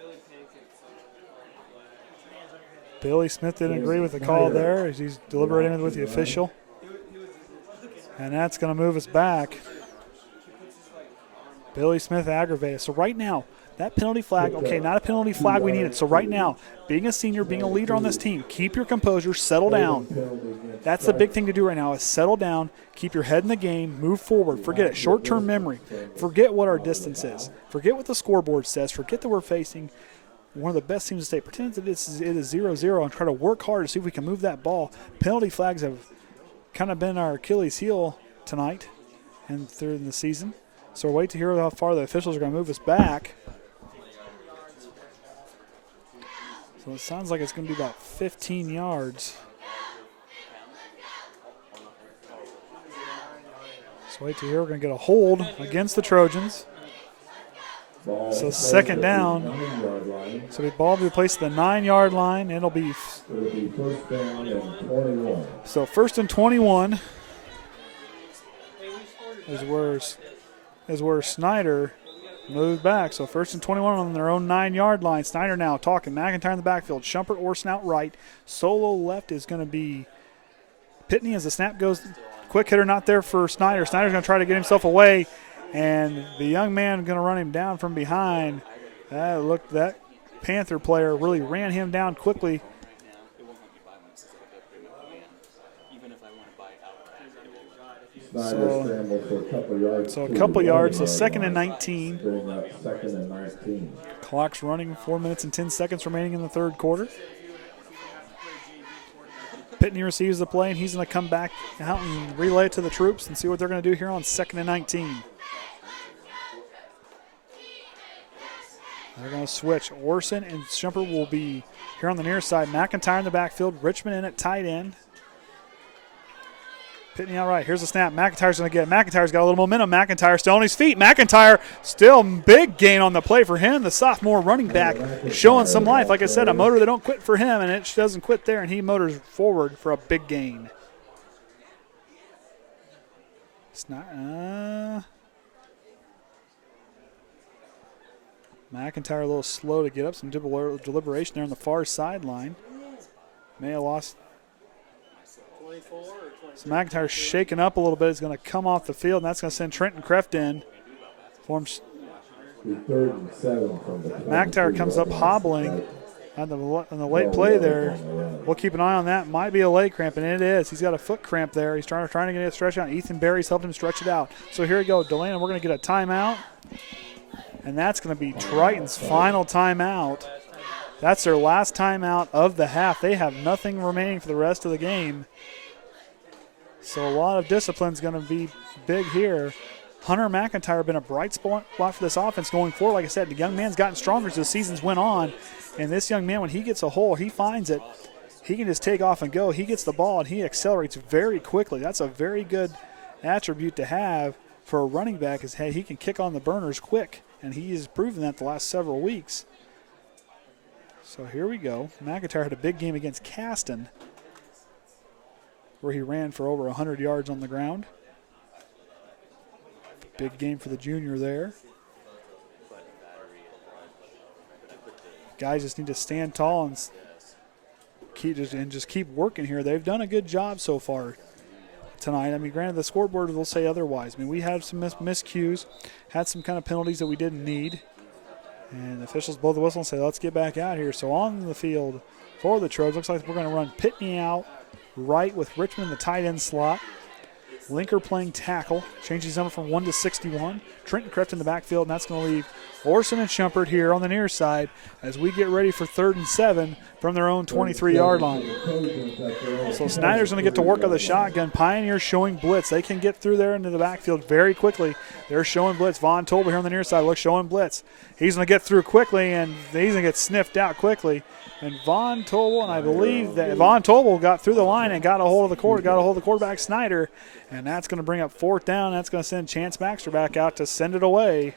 Billy Smith didn't agree with the call there as he's deliberating with the official. And that's going to move us back. Billy Smith aggravated. So right now, that penalty flag, okay, not a penalty flag we needed. So right now, being a senior, being a leader on this team, keep your composure, settle down. That's the big thing to do right now is settle down, keep your head in the game, move forward. Forget it, short-term memory. Forget what our distance is. Forget what the scoreboard says. Forget that we're facing one of the best teams to stay. Pretend that it is 0-0 and try to work hard to see if we can move that ball. Penalty flags have kind of been our Achilles heel tonight and through the season. So wait to hear how far the officials are going to move us back. So it sounds like it's going to be about 15 yards. So wait to hear. We're going to get a hold against the Trojans. So second down. So the ball will be placed at the 9-yard line. It'll be first down and 21. So first and 21 is where Snyder moved back. So first and 21 on their own 9-yard line. Snyder now talking. McIntyre in the backfield. Shumpert, Orsund out right. Solo left is going to be Pitney as the snap goes. Quick hitter not there for Snyder. Snyder's going to try to get himself away. And the young man going to run him down from behind. That Panther player really ran him down quickly. So a couple yards. So second and 19. Clock's running. 4 minutes and 10 seconds remaining in the third quarter. Pitney receives the play, and he's going to come back out and relay it to the troops and see what they're going to do here on second and 19. They're going to switch. Orsund and Shumpert will be here on the near side. McIntyre in the backfield. Richmond in at tight end. Pitney out right. Here's the snap. McIntyre's going to get it. McIntyre's got a little momentum. McIntyre still on his feet. McIntyre still big gain on the play for him. The sophomore running back showing some life. Like I said, a motor that don't quit for him, and it doesn't quit there, and he motors forward for a big gain. McIntyre a little slow to get up. Some deliberation there on the far sideline. May have lost. 24 or 20. So McIntyre shaking up a little bit. He's going to come off the field, and that's going to send Trenton Kreft in. Third and 7 from the McIntyre comes up hobbling on the late play there. We'll keep an eye on that. Might be a leg cramp, and it is. He's got a foot cramp there. He's trying to get it stretched out. Ethan Berry's helped him stretch it out. So here we go. Delano, we're going to get a timeout. And that's going to be Triton's final timeout. That's their last timeout of the half. They have nothing remaining for the rest of the game. So a lot of discipline is going to be big here. Hunter McIntyre been a bright spot for this offense going forward. Like I said, the young man's gotten stronger as the seasons went on. And this young man, when he gets a hole, he finds it. He can just take off and go. He gets the ball, and he accelerates very quickly. That's a very good attribute to have for a running back is, hey, he can kick on the burners quick. And he has proven that the last several weeks. So here we go. McIntyre had a big game against Caston where he ran for over 100 yards on the ground. Big game for the junior there. Guys just need to stand tall and just keep working here. They've done a good job so far tonight. I mean, granted, the scoreboard will say otherwise. I mean, we had some miscues, had some kind of penalties that we didn't need. And the officials blow the whistle and say, let's get back out here. So on the field for the Trojans, looks like we're going to run Pitney out right with Richmond in the tight end slot. Lenker playing tackle, changes his number from 1 to 61. Trenton Kreft in the backfield, and that's going to leave Orsund and Shumpert here on the near side as we get ready for 3rd and 7 from their own 23-yard line. So Snyder's going to get to work on the shotgun. Pioneers showing blitz. They can get through there into the backfield very quickly. They're showing blitz. Von Tobel here on the near side, look, showing blitz. He's going to get through quickly, and he's going to get sniffed out quickly. And Von Tobel, and I believe that Von Tobel got through the line and got a hold of the quarterback Snyder, and that's going to bring up 4th down. That's going to send Chance Baxter back out to send it away.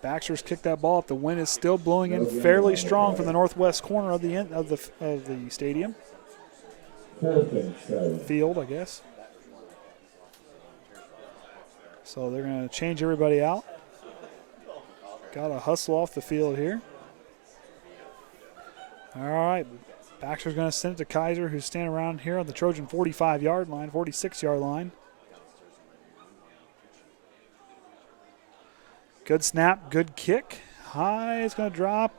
Baxter's kicked that ball up. The wind is still blowing in fairly strong from the northwest corner of the stadium. Field, I guess. So they're going to change everybody out. Got to hustle off the field here. All right, Baxter's going to send it to Kaiser, who's standing around here on the Trojan 45-yard line, 46-yard line. Good snap, good kick. High, it's going to drop.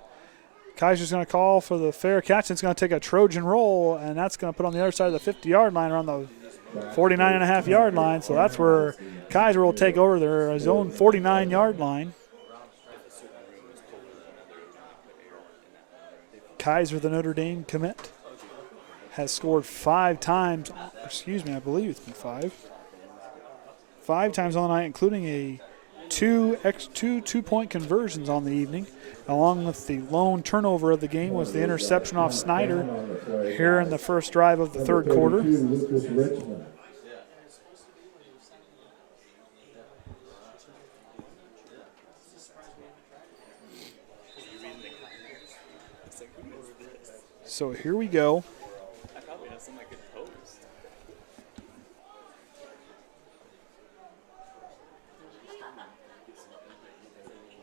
Kaiser's going to call for the fair catch. It's going to take a Trojan roll, and that's going to put on the other side of the 50-yard line around the 49.5-yard line. So that's where Kaiser will take over his own 49-yard line. Kaiser, the Notre Dame commit, has scored 5 times. Excuse me, I believe it's been 5. 5 times on the night, including a two-point conversions on the evening. Along with the lone turnover of the game was the interception off Snyder here in the first drive of the third quarter. So here we go.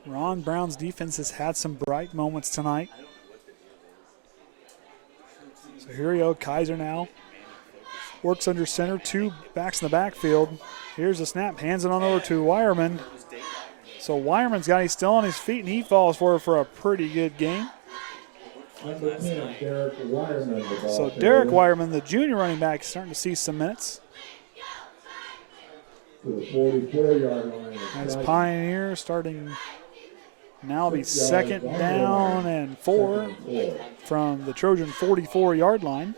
Ron Brown's defense has had some bright moments tonight. So here we go. Kaiser now works under center. 2 backs in the backfield. Here's a snap. Hands it on over to Wireman. So Wireman's got, he's still on his feet, and he falls for a pretty good game. So Derek Wireman, the junior running back, is starting to see some minutes. As Pioneer starting now be 2nd down and 4 from the Trojan 44-yard line.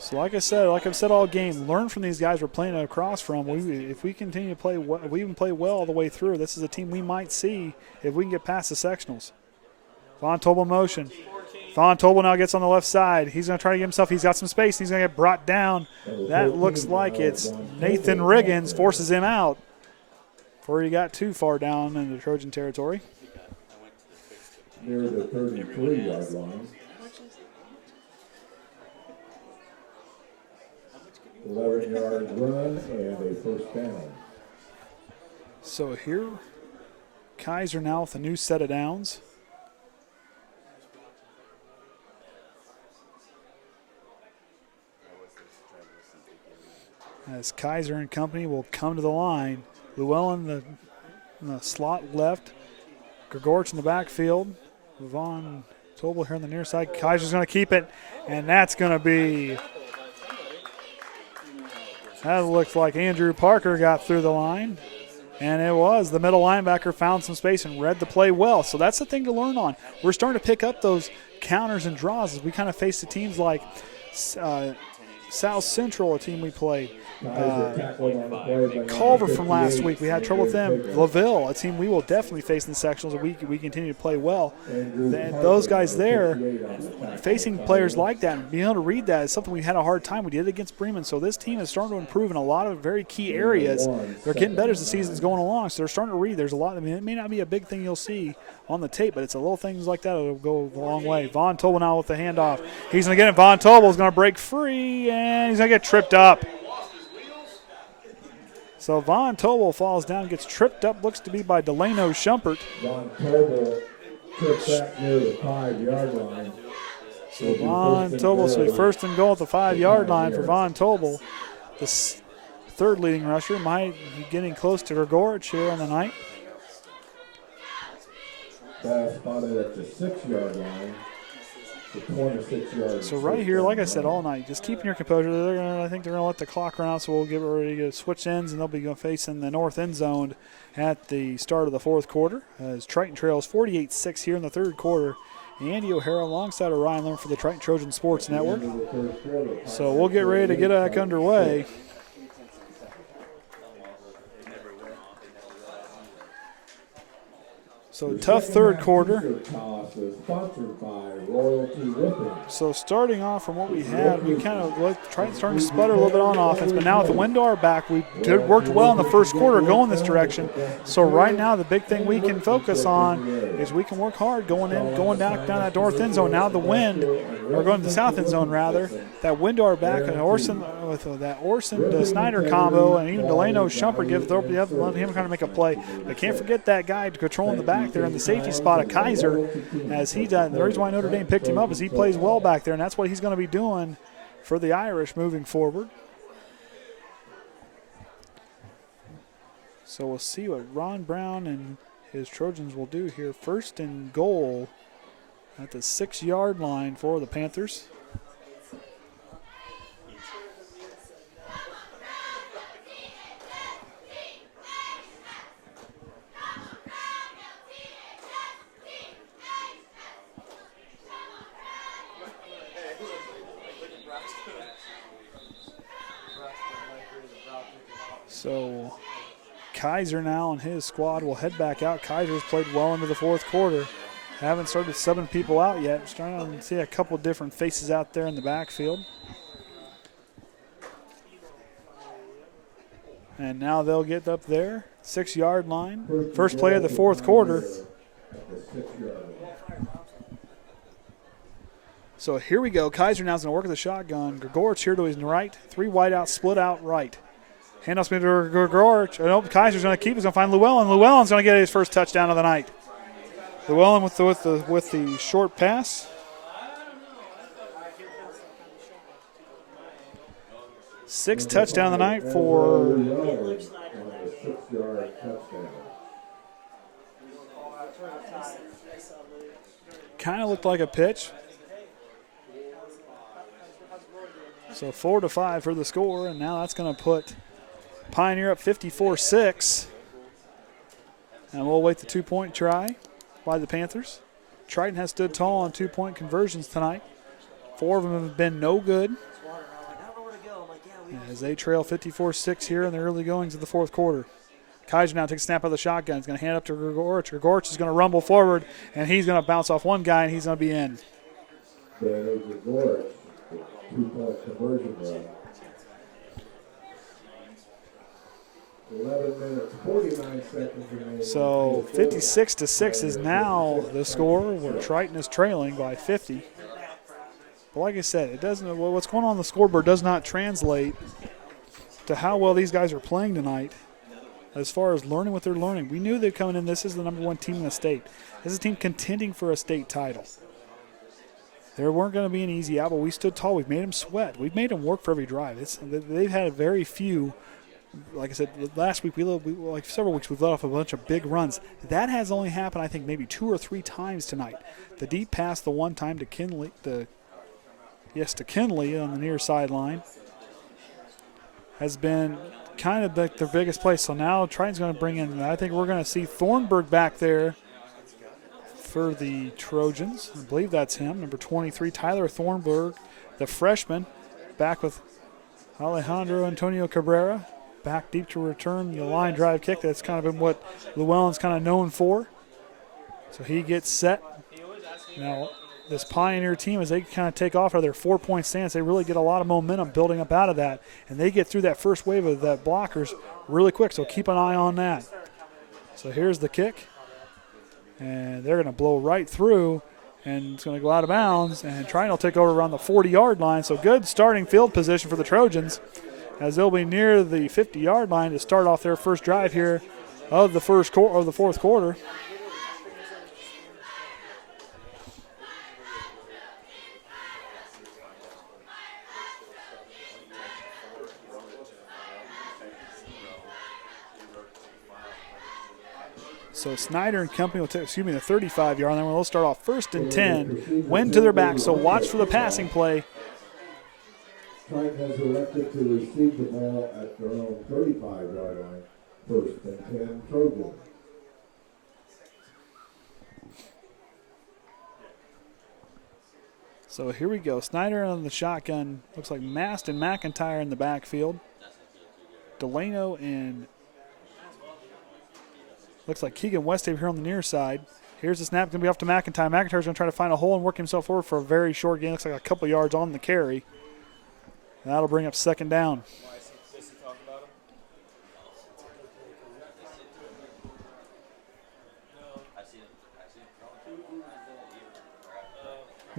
So like I've said all game, learn from these guys we're playing across from. If we continue to play well, we even play well all the way through, this is a team we might see if we can get past the sectionals. Von Tobel motion. Von Tobel now gets on the left side. He's going to try to get himself. He's got some space. He's going to get brought down. That looks like it's Nathan Riggins forces him out before he got too far down into Trojan territory. Near the 33-yard line. 11-yard run and a first down. So here, Kaiser now with a new set of downs. As Kaiser and company will come to the line. Llewellyn in the slot left. Grigorich in the backfield. Von Tobel here on the near side. Kaiser's going to keep it, and that's going to be. That looks like Andrew Parker got through the line, and it was. The middle linebacker found some space and read the play well. So that's the thing to learn on. We're starting to pick up those counters and draws as we kind of face the teams like South Central, a team we played. Culver from last week, we had trouble with them. LaVille, a team we will definitely face in the sectionals. We continue to play well. Those guys there, facing players like that and being able to read that is something we had a hard time. We did it against Bremen, so this team is starting to improve in a lot of very key areas. They're getting better as the season's going along, so they're starting to read. There's a lot. I mean, it may not be a big thing you'll see on the tape, but it's a little things like that that'll go a long way. Von Tobel now with the handoff. He's going to get it. Von Tobel's going to break free, and he's going to get tripped up. So Von Tobel falls down, gets tripped up, looks to be by Delano Shumpert. Von Tobel tripped back near the 5-yard line. So Von Tobel, so first and goal at the 5-yard line for Von Tobel. The third leading rusher might be getting close to Grigorich here on the night. Ball spotted at the 6-yard line. So right here, like I said all night, just keeping your composure. I think they're going to let the clock run out, so we'll get ready to switch ends, and they'll be facing the north end zone at the start of the fourth quarter. As Triton trails 48-6 here in the third quarter. Andy O'Hara alongside of Ryan Lemler for the Triton Trojan Sports Network. So we'll get ready to get back underway. So tough third quarter. So starting off from what we had, we kind of starting to sputter a little bit on offense, but now with the wind to our back, we worked well in the first quarter going this direction. So right now the big thing we can focus on is we can work hard going down that north end zone. Now the wind, or going to the south end zone rather, that wind to our back, and Orsund with that Orsund Snyder combo, and even Delano Shumpert let him kind of make a play. But can't forget that guy controlling the back there in the safety spot of Kaiser, as he does. The reason why Notre Dame picked him up is he plays well back there, and that's what he's going to be doing for the Irish moving forward. So we'll see what Ron Brown and his Trojans will do here. First and goal at the 6-yard line for the Panthers. So Kaiser now and his squad will head back out. Kaiser's played well into the fourth quarter. Haven't started subbing people out yet. Just trying to see a couple different faces out there in the backfield. And now they'll get up there, 6-yard line. First play of the fourth quarter. So here we go. Kaiser now's going to work with the shotgun. Grigorich here to his right. 3 wideouts split out right. Handoff's going to Grigorich. Nope, Kaiser's going to keep. He's going to find Llewellyn. Llewellyn's going to get his first touchdown of the night. Llewellyn with the short pass. Sixth touchdown of the night for kind of looked like a pitch. So 4-5 for the score, and now that's going to put Pioneer up 54-6. And we'll wait the 2-point try by the Panthers. Triton has stood tall on 2-point conversions tonight. 4 of them have been no good, as they trail 54-6 here in the early goings of the fourth quarter. Kaiser now takes a snap out of the shotgun. He's going to hand up to Grigorich. Grigorich is going to rumble forward, and he's going to bounce off one guy, and he's going to be in. Grigorich, 2-point conversion run. 11 minutes, 49 seconds remaining. So 56-6 is now the score, where Triton is trailing by 50. But like I said, it doesn't. What's going on the scoreboard does not translate to how well these guys are playing tonight as far as learning what they're learning. We knew they're coming in. This is the #1 team in the state. This is a team contending for a state title. There weren't going to be an easy out, but we stood tall. We've made them sweat. We've made them work for every drive. They've had very few. Like I said, last week, like several weeks, we've let off a bunch of big runs. That has only happened, I think, maybe 2 or 3 times tonight. The deep pass, the one time to Kinley, to Kinley on the near sideline, has been kind of their biggest play. So now Triton's going to bring in, I think we're going to see Thornburg back there for the Trojans. I believe that's him, number 23, Tyler Thornburg, the freshman, back with Alejando Antonio-Cabrera, back deep to return the line drive kick. That's kind of been what Llewellyn's kind of known for. So he gets set. Now, this Pioneer team, as they kind of take off out of their 4-point stance, they really get a lot of momentum building up out of that. And they get through that first wave of that blockers really quick, so keep an eye on that. So here's the kick. And they're going to blow right through, and it's going to go out of bounds. And Triton will take over around the 40-yard line. So good starting field position for the Trojans, as they'll be near the 50-yard line to start off their first drive here of the fourth quarter. So Snyder and company will take, the 35-yard line. We'll start off 1st and 10. Wind to their back, so watch for the passing play. Triton has elected to receive the ball at their own 35-yard line. 1st and 10, Trojans. So here we go. Snyder on the shotgun. Looks like Mast and McIntyre in the backfield. Delano and looks like Keegan Westafer here on the near side. Here's the snap, going to be off to McIntyre. McIntyre's going to try to find a hole and work himself forward for a very short gain. Looks like a couple yards on the carry. That'll bring up 2nd down.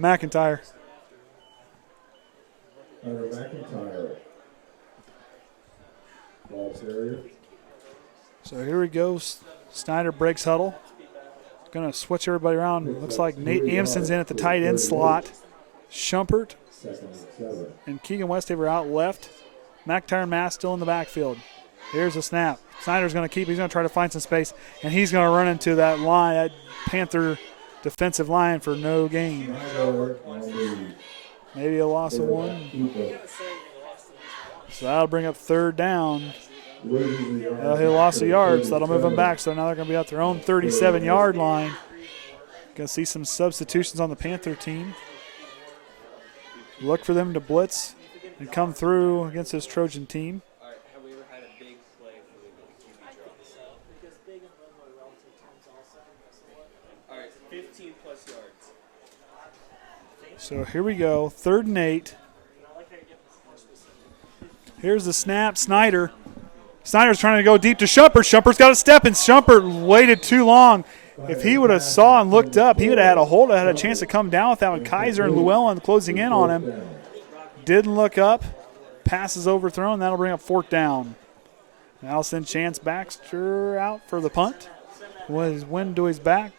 McIntyre. Under McIntyre. Ball carrier. So here we go. Snyder breaks huddle. Going to switch everybody around. Looks like Nate Amson's in at the tight end slot. Shumpert and Keegan Westafer out left. McIntyre and Mast still in the backfield. Here's the snap. Snyder's going to keep. He's going to try to find some space, and he's going to run into that line, that Panther defensive line for no gain. Maybe a loss of 1. So that'll bring up 3rd down. He lost a yard, so that'll move them back. So now they're going to be at their own 37-yard line. Going to see some substitutions on the Panther team. Look for them to blitz and come through against this Trojan team. Have we ever had a big play for the QB draw? All right, 15 plus yards. So here we go, 3rd and 8. Here's the snap, Snyder's trying to go deep to Shumpert. Shumpert's got a step, and Shumpert waited too long. If he would have saw and looked up, he would have had a hold, had a chance to come down with that one. Kaiser and Llewellyn closing in on him. Didn't look up. Pass is overthrown. That'll bring up 4th down. Now send Chance Baxter out for the punt. Was wind to his back.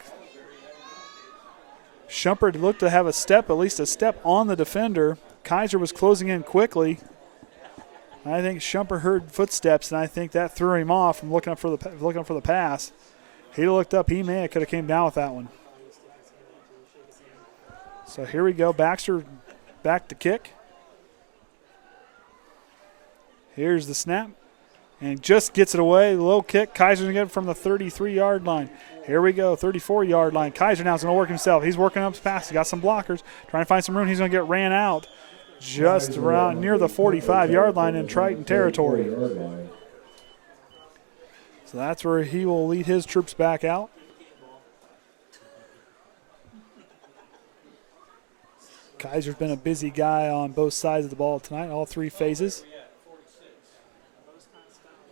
Shumpert looked to have a step, at least a step on the defender. Kaiser was closing in quickly. I think Shumpert heard footsteps, and I think that threw him off from looking up for the pass. He looked up. He could have came down with that one. So here we go. Baxter back to kick. Here's the snap. And just gets it away. Low kick. Kaiser's going to get it from the 33-yard line. Here we go. 34-yard line. Kaiser now is going to work himself. He's working up his pass. He's got some blockers. Trying to find some room. He's going to get ran out just around near the 45-yard line in Triton territory. So that's where he will lead his troops back out. Kaiser's been a busy guy on both sides of the ball tonight, all 3 phases.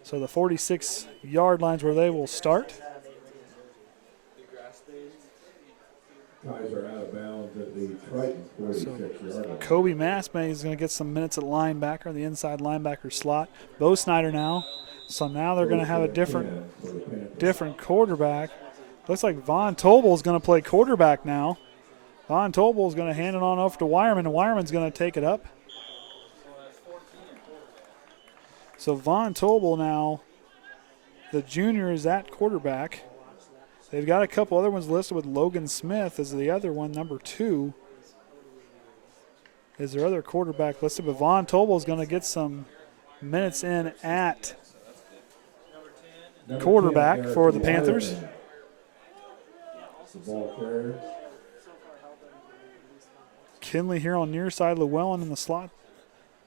So the 46-yard line's where they will start. Kaiser out of bounds at the Koby Mast is going to get some minutes at linebacker, the inside linebacker slot. Bo Snyder now. So now they're going to have a different quarterback. Looks like Von Tobel is going to play quarterback now. Von Tobel is going to hand it on over to Wireman, and Wireman's going to take it up. So Von Tobel now, the junior, is at quarterback. They've got a couple other ones listed with Logan Smith as the other one, number 2. Is their other quarterback listed, but Von Tobel is going to get some minutes in at quarterback for the Panthers. Kinley here on near side, Llewellyn in the slot.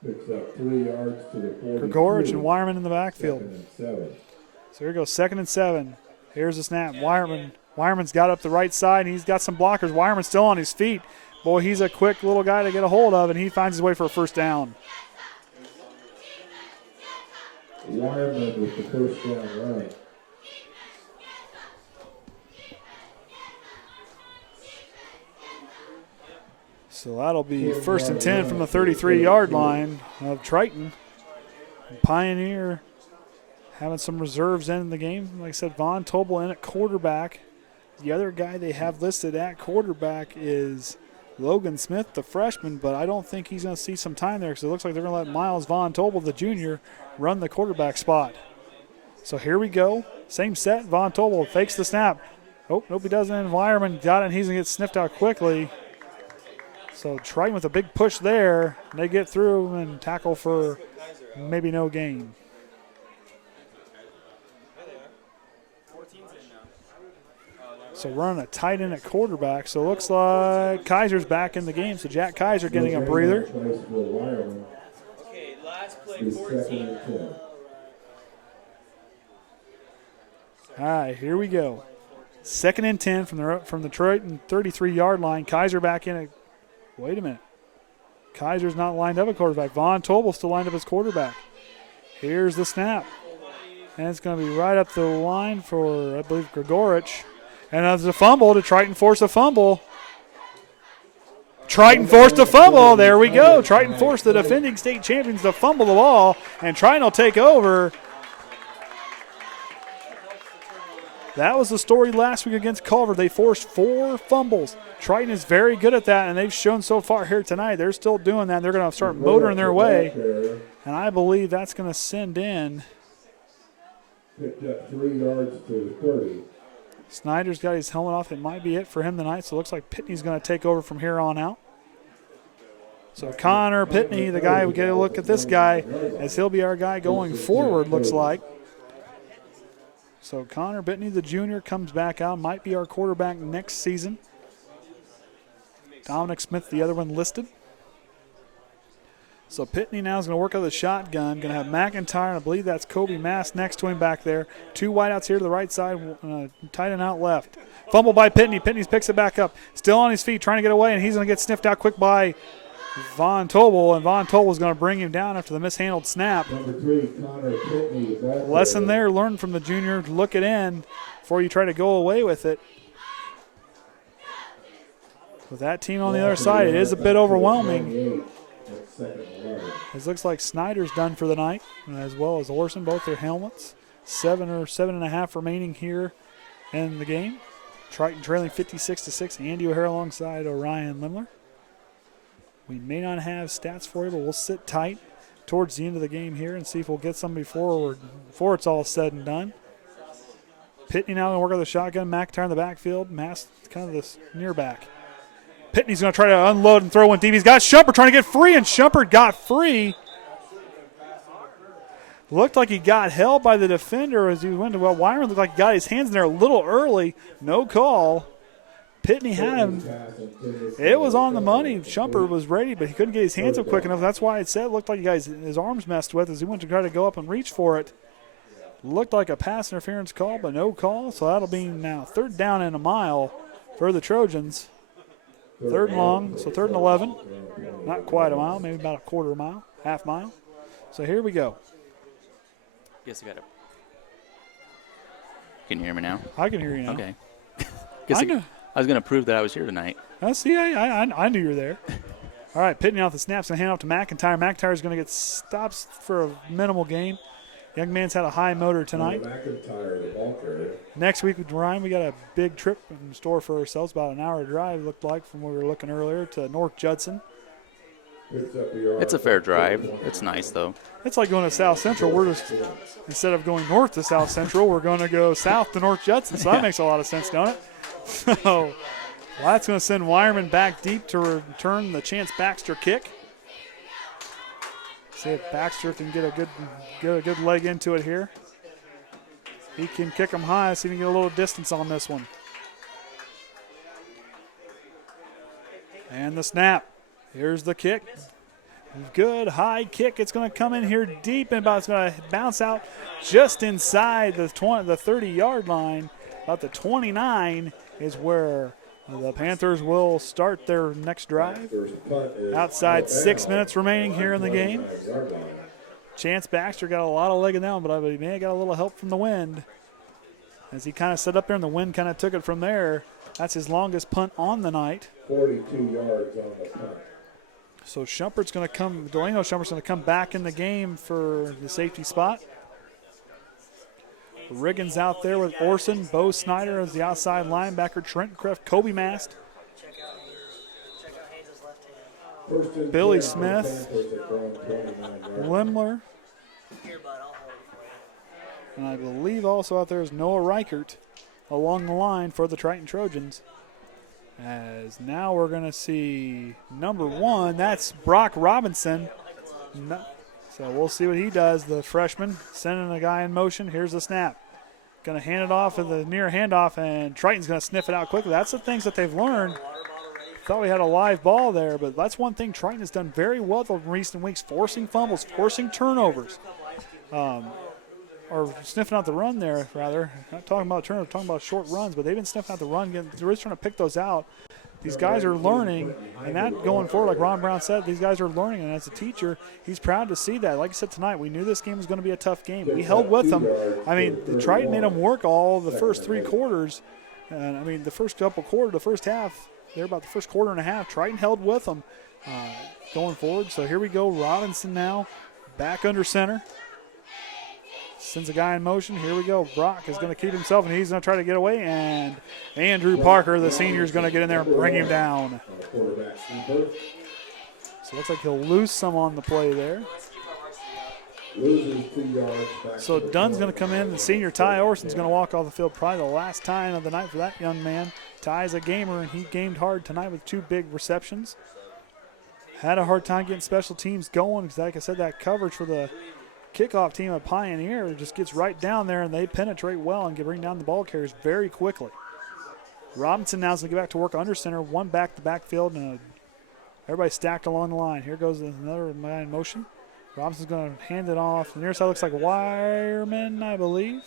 Picks up 3 yards to the 43. Gregorich and Wireman in the backfield. So here goes 2nd and 7. Here's the snap. Wireman's got up the right side, and he's got some blockers. Wireman's still on his feet. Boy, he's a quick little guy to get a hold of, and he finds his way for a first down. Wireman with the first down run. So that'll be 1st and 10 from the 33-yard line of Triton. Pioneer having some reserves in the game. Like I said, Von Tobel in at quarterback. The other guy they have listed at quarterback is Logan Smith, the freshman, but I don't think he's going to see some time there because it looks like they're going to let Miles Von Tobel, the junior, run the quarterback spot. So here we go. Same set. Von Tobel fakes the snap. Oh, nope, he doesn't. Wireman got it, and he's going to get sniffed out quickly. So Triton with a big push there. They get through and tackle for maybe no gain. So running a tight end at quarterback. So it looks like Kaiser's back in the game. So Jack Kaiser getting a breather. Okay, last play, 14. All right, here we go. 2nd and 10 from the Triton 33-yard line. Kaiser back in it. Wait a minute. Kaiser's not lined up at quarterback. Von Tobel still lined up as quarterback. Here's the snap. And it's going to be right up the line for, I believe, Gregorich. And there's a fumble to Triton force a fumble. Triton forced a fumble. There we go. Triton forced the defending state champions to fumble the ball, and Triton will take over. That was the story last week against Culver. They forced 4 fumbles. Triton is very good at that, and they've shown so far here tonight they're still doing that. They're going to start motoring their way, and I believe that's going to send in. Picked up 3 yards to 30. Snyder's got his helmet off. It might be it for him tonight, so it looks like Pitney's going to take over from here on out. So Connor Pitney, the guy, we get a look at this guy as he'll be our guy going forward, looks like. So Connor Pitney, the junior, comes back out, might be our quarterback next season. Dominic Smith, the other one listed. So Pitney now is going to work out the shotgun. Going to have McIntyre, and I believe that's Koby Mast next to him back there. 2 wideouts here to the right side, tight end out left. Fumble by Pitney. Pitney picks it back up. Still on his feet, trying to get away, and he's going to get sniffed out quick by Von Tobel, and Von Tobel is going to bring him down after the mishandled snap. Number 3, Connor Pitney. Lesson there, learn from the junior. Look it in before you try to go away with it. With that team on the other side, it is a bit overwhelming. It looks like Snyder's done for the night, as well as Orsund, both their helmets. 7 or 7.5 remaining here in the game. Triton trailing 56-6. Andy O'Hare alongside Orion Lemler. We may not have stats for you, but we'll sit tight towards the end of the game here and see if we'll get some before it's all said and done. Pitney now going to work on the shotgun. McIntyre in the backfield. Mast kind of this near back. Pitney's going to try to unload and throw one deep. He's got Shumpert trying to get free, and Shumpert got free. Looked like he got held by the defender as he went to, well, Wyron looked like he got his hands in there a little early. No call. Pitney had him. It was on the money. Shumpert was ready, but he couldn't get his hands up quick enough. That's why it said it looked like his arms messed with as he went to try to go up and reach for it. Looked like a pass interference call, but no call. So that'll be now 3rd down and a mile for the Trojans. 3rd and long, so 3rd and 11. Not quite a mile, maybe about a quarter mile, half mile. So here we go. Guess I got it. Can you hear me now? I can hear you now. Okay. I was going to prove that I was here tonight. See, I knew you were there. All right, Pitney off the snaps and hand off to McIntyre. McIntyre's going to get stops for a minimal gain. Young man's had a high motor tonight. McIntyre, the ball carrier. Next week with Ryan, we got a big trip in store for ourselves. About an hour drive, looked like, from where we were looking earlier, to North Judson. It's a fair drive. It's nice, though. It's like going to South Central. We're just, instead of going north to South Central, we're going to go south to North Judson. So that makes a lot of sense, don't it? So well, that's going to send Wireman back deep to return the Chance Baxter kick. See if Baxter can get a good leg into it here. He can kick them high, see if he can get a little distance on this one. And the snap. Here's the kick. Good high kick. It's going to come in here deep, and it's going to bounce out just inside the 30-yard line. About the 29 is where the Panthers will start their next drive. Outside 6 minutes remaining here in the game. Chance Baxter got a lot of leg in that one, but he may have got a little help from the wind. As he kind of set up there and the wind kind of took it from there. That's his longest punt on the night. 42 yards on the punt. So Shumpert's going to Delano Shumpert's going to come back in the game for the safety spot. Riggins out there with Orsund, Bo Snyder as the outside linebacker, Trenton, Kreft, Koby Mast, Billy Smith, Lemler, and I believe also out there is Noah Reichert along the line for the Triton Trojans. As now we're going to see number 1, that's Brock Robinson. So we'll see what he does, the freshman, sending a guy in motion. Here's the snap. Going to hand it off at the near handoff, and Triton's going to sniff it out quickly. That's the things that they've learned. Thought we had a live ball there, but that's one thing Triton has done very well in recent weeks, forcing fumbles, forcing turnovers. Or sniffing out the run there, rather. Not talking about turnovers, talking about short runs, but they've been sniffing out the run. They're just trying to pick those out. These guys are learning, and that going forward, like Ron Brown said, these guys are learning, and as a teacher, he's proud to see that. Like I said tonight, we knew this game was going to be a tough game. We held with them. I mean, the Triton made them work all the first 3 quarters. And, I mean, the first couple quarters, the first half, they're about the first quarter and a half. Triton held with them going forward. So here we go. Robinson now back under center. Sends a guy in motion. Here we go. Brock is going to keep himself, and he's going to try to get away. And Andrew Parker, the senior, is going to get in there and bring him down. So it looks like he'll lose some on the play there. So Dunn's going to come in. The senior, Tye Orsund's going to walk off the field. Probably the last time of the night for that young man. Tye's a gamer, and he gamed hard tonight with 2 big receptions. Had a hard time getting special teams going because, like I said, that coverage for the kickoff team of Pioneer just gets right down there, and they penetrate well and can bring down the ball carriers very quickly. Robinson now is going to get back to work under center, 1 back to backfield, and everybody stacked along the line. Here goes another guy in motion. Robinson's going to hand it off. The near side looks like Wireman, I believe.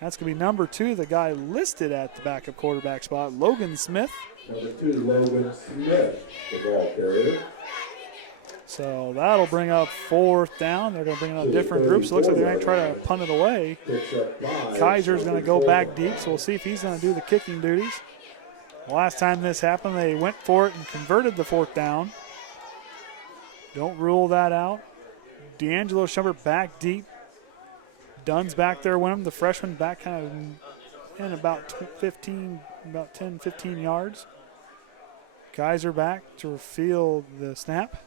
That's going to be number 2, the guy listed at the backup quarterback spot, Logan Smith. Number 2, Logan Smith, the ball carrier. So that'll bring up 4th down. They're going to bring in a different group. So it looks like they're going to try to punt it away. Kaiser's going to go back deep, so we'll see if he's going to do the kicking duties. Last time this happened, they went for it and converted the 4th down. Don't rule that out. D'Angelo Shumpert back deep. Dunn's back there with him. The freshman back kind of in about 10, 15 yards. Kaiser back to field the snap.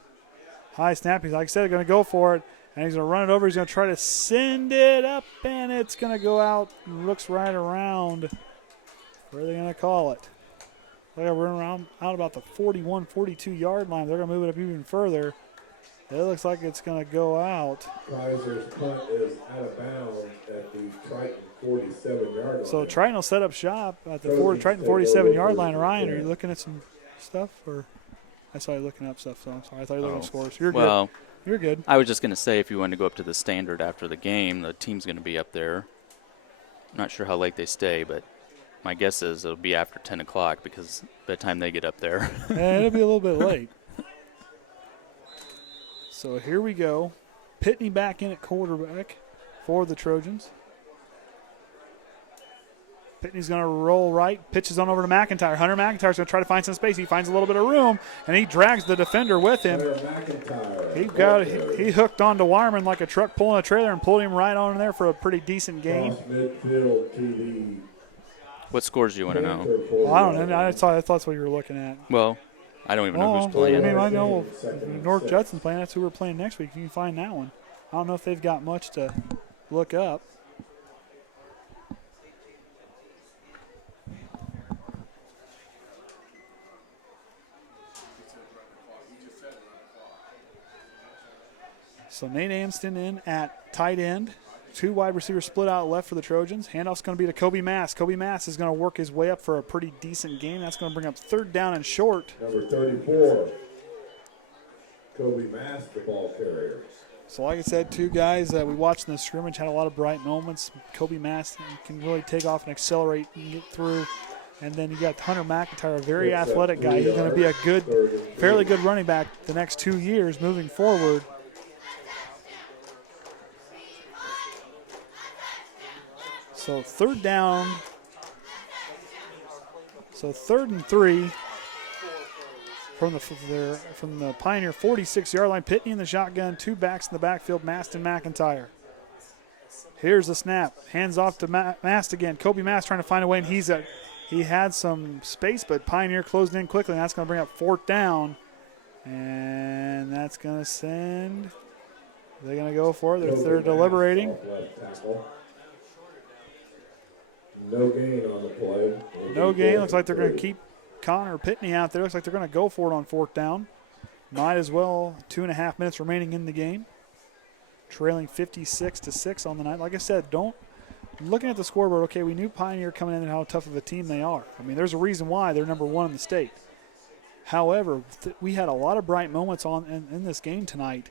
High snap. He's, like I said, going to go for it, and he's going to run it over. He's going to try to send it up, and it's going to go out. Looks right around. Where are they going to call it? They're going to run around out about the 41, 42-yard line. They're going to move it up even further. It looks like it's going to go out. Kaiser's punt is out of bounds at the Triton 47-yard line. So Triton will set up shop at the Triton 47-yard line. Ryan, are you looking at some stuff? Or I saw you looking up stuff, so I'm sorry. I thought you were looking at scores. You're good. You're good. I was just going to say, if you wanted to go up to the standard after the game, the team's going to be up there. I'm not sure how late they stay, but my guess is it'll be after 10 o'clock because by the time they get up there. Yeah, it'll be a little bit late. So here we go. Pitney back in at quarterback for the Trojans. Pitney's going to roll right, pitches on over to McIntyre. Hunter McIntyre's going to try to find some space. He finds a little bit of room, and he drags the defender with him. He hooked onto Wireman like a truck pulling a trailer and pulled him right on there for a pretty decent game. What scores do you want to know? Well, I don't know. I thought that's what you were looking at. Well, I don't even know who's playing. I mean, I know North Judson's playing. That's who we're playing next week. You can find that one. I don't know if they've got much to look up. So Nate Anston in at tight end. 2 wide receivers split out left for the Trojans. Handoff's going to be to Koby Mast. Koby Mast is going to work his way up for a pretty decent game. That's going to bring up 3rd down and short. Number 34, Koby Mast, the ball carrier. So like I said, 2 guys that we watched in the scrimmage had a lot of bright moments. Koby Mast can really take off and accelerate and get through. And then you got Hunter McIntyre, a very athletic guy. He's going to be a good, fairly good running back the next 2 years moving forward. So 3rd down. So 3rd and 3 from the Pioneer 46-yard line. Pitney in the shotgun, 2 backs in the backfield, Mast and McIntyre. Here's the snap. Hands off to Mast again. Koby Mast trying to find a way, and he had some space, but Pioneer closed in quickly, and that's going to bring up 4th down. And that's going to send. They're going to go for it. They're deliberating. No gain on the play. No gain. Looks like they're going to keep Connor Pitney out there. Looks like they're going to go for it on 4th down. Might as well. 2.5 minutes remaining in the game. Trailing 56-6 on the night. Like I said, looking at the scoreboard, okay, we knew Pioneer coming in and how tough of a team they are. I mean, there's a reason why they're number 1 in the state. However, we had a lot of bright moments in this game tonight.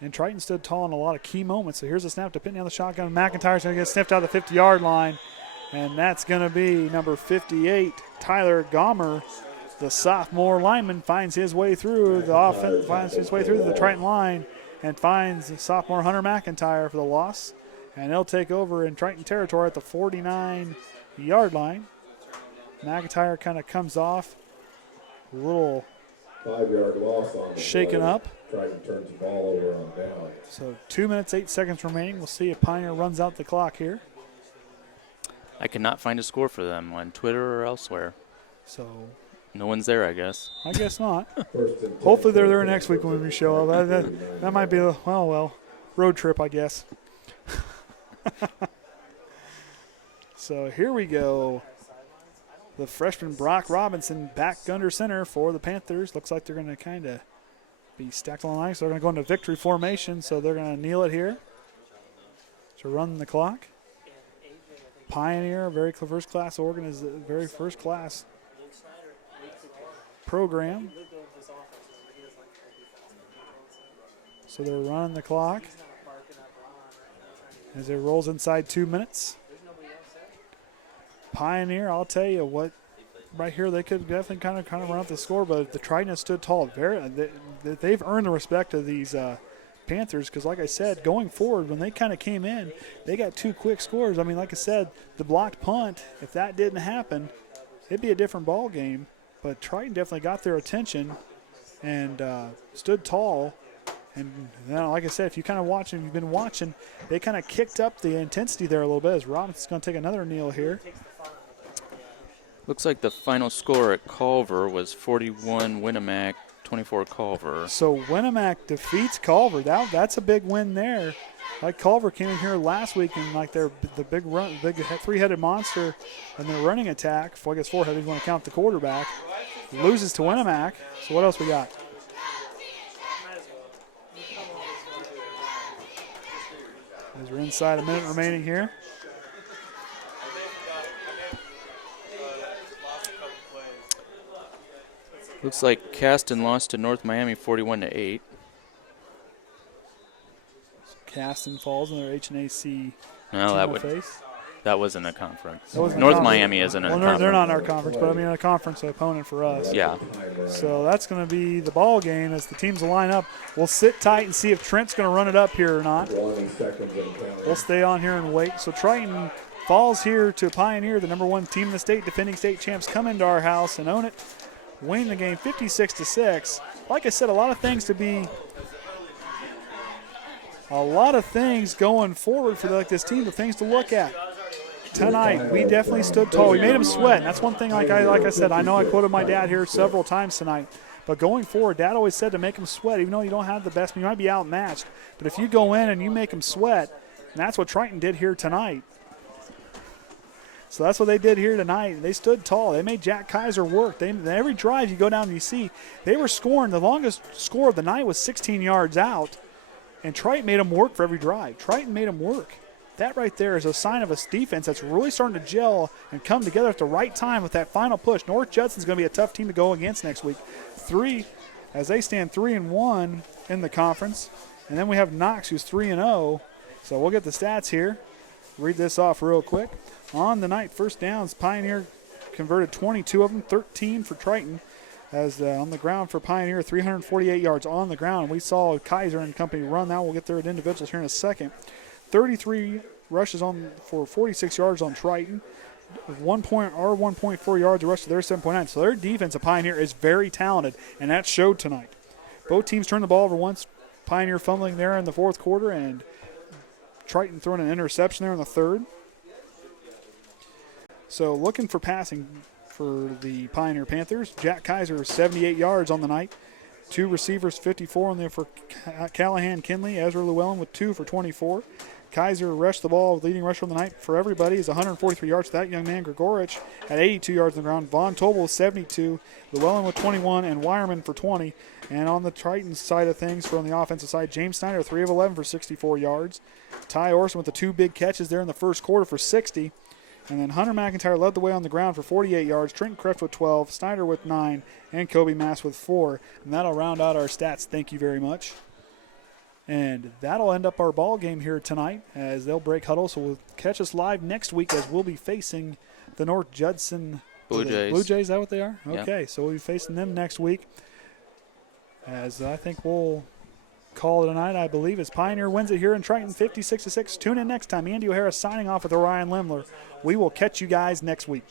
And Triton stood tall in a lot of key moments. So here's a snap to Pitney on the shotgun. McIntyre's going to get sniffed out of the 50-yard line. And that's going to be number 58, Tyler Gomer. The sophomore lineman finds his way through the offense, finds his way through the Triton line, and finds sophomore Hunter McIntyre for the loss. And they'll take over in Triton territory at the 49-yard line. McIntyre kind of comes off a little 5-yard loss on the shaken play. up. Triton turns the ball over on down. So 2 minutes, 8 seconds remaining. We'll see if Pioneer runs out the clock here. I cannot find a score for them on Twitter or elsewhere. So no one's there, I guess. I guess not. Hopefully they're there next week when we show up. That might be a, road trip, I guess. So here we go. The freshman Brock Robinson back under center for the Panthers. Looks like they're going to kind of be stacked on the line. So they're going to go into victory formation. So they're going to kneel it here to run the clock. Pioneer, very first-class very first-class program. So they're running the clock as it rolls inside 2 minutes. Pioneer, I'll tell you what, right here they could definitely kind of run up the score, but the Triton has stood tall. They've earned the respect of these Panthers, because like I said, going forward, when they kind of came in, they got 2 quick scores. I mean, like I said, the blocked punt, if that didn't happen, it'd be a different ball game. But Triton definitely got their attention and stood tall. And like I said, if you kind of watching, you've been watching, they kind of kicked up the intensity there a little bit as Robinson's going to take another kneel here. Looks like the final score at Culver was 41 Winnemac, 24 Culver. So Winnemac defeats Culver. That's a big win there. Like Culver came in here last week and like the big 3-headed monster and their running attack. I guess 4-headed if you want to count the quarterback. Loses to Winnemac. So what else we got? As we're inside a minute remaining here. Looks like Caston lost to North Miami 41-8. So Caston falls in their HNAC. No, that wasn't a conference. North Miami isn't in a conference. They're not in our conference, but I mean a conference opponent for us. Yeah. So that's going to be the ball game as the teams will line up. We'll sit tight and see if Trent's going to run it up here or not. 20 seconds in count. We'll stay on here and wait. So Triton falls here to Pioneer, the number 1 team in the state, defending state champs, come into our house and own it, winning the game 56-6. Like I said, a lot of things going forward for this team, the things to look at. Tonight, we definitely stood tall. We made them sweat, and that's one thing, like I said, I know I quoted my dad here several times tonight, but going forward, Dad always said to make them sweat, even though you don't have the best, you might be outmatched, but if you go in and you make them sweat, and that's what Triton did here tonight. So that's what they did here tonight. They stood tall. They made Jack Kaiser work. Every drive you go down and you see, they were scoring. The longest score of the night was 16 yards out, and Triton made them work for every drive. Triton made them work. That right there is a sign of a defense that's really starting to gel and come together at the right time with that final push. North Judson's going to be a tough team to go against next week. As they stand 3-1 in the conference. And then we have Knox, who's 3-0. So we'll get the stats here. Read this off real quick. On the night, first downs, Pioneer converted 22 of them, 13 for Triton. As on the ground for Pioneer, 348 yards on the ground. We saw Kaiser and company run that. We'll get their individuals here in a second. 33 rushes for 46 yards on Triton. 1.4 yards, the rest of their 7.9. So their defense of Pioneer is very talented, and that showed tonight. Both teams turned the ball over once. Pioneer fumbling there in the fourth quarter, and Triton throwing an interception there in the third. So looking for passing for the Pioneer Panthers. Jack Kaiser, 78 yards on the night. 2 receivers, 54 on there for Callahan Kinley. Ezra Llewellyn with 2 for 24. Kaiser rushed the ball, leading rusher on the night for everybody is 143 yards. That young man, Grigorich, at 82 yards on the ground. Von Tobel, 72. Llewellyn with 21, and Wireman for 20. And on the Triton side of things, from the offensive side, James Snyder, 3 of 11 for 64 yards. Tye Orsund with the 2 big catches there in the first quarter for 60. And then Hunter McIntyre led the way on the ground for 48 yards. Trenton Kreft with 12, Snyder with 9, and Koby Mast with 4. And that'll round out our stats. Thank you very much. And that'll end up our ball game here tonight as they'll break huddle. So we'll catch us live next week as we'll be facing the North Judson Blue Jays. Blue Jays, is that what they are? Yep. Okay, so we'll be facing them next week. As I think we'll call it a night, I believe, as Pioneer wins it here in Triton 56-6. Tune in next time. Andy O'Hara signing off with Orion Lemler. We will catch you guys next week.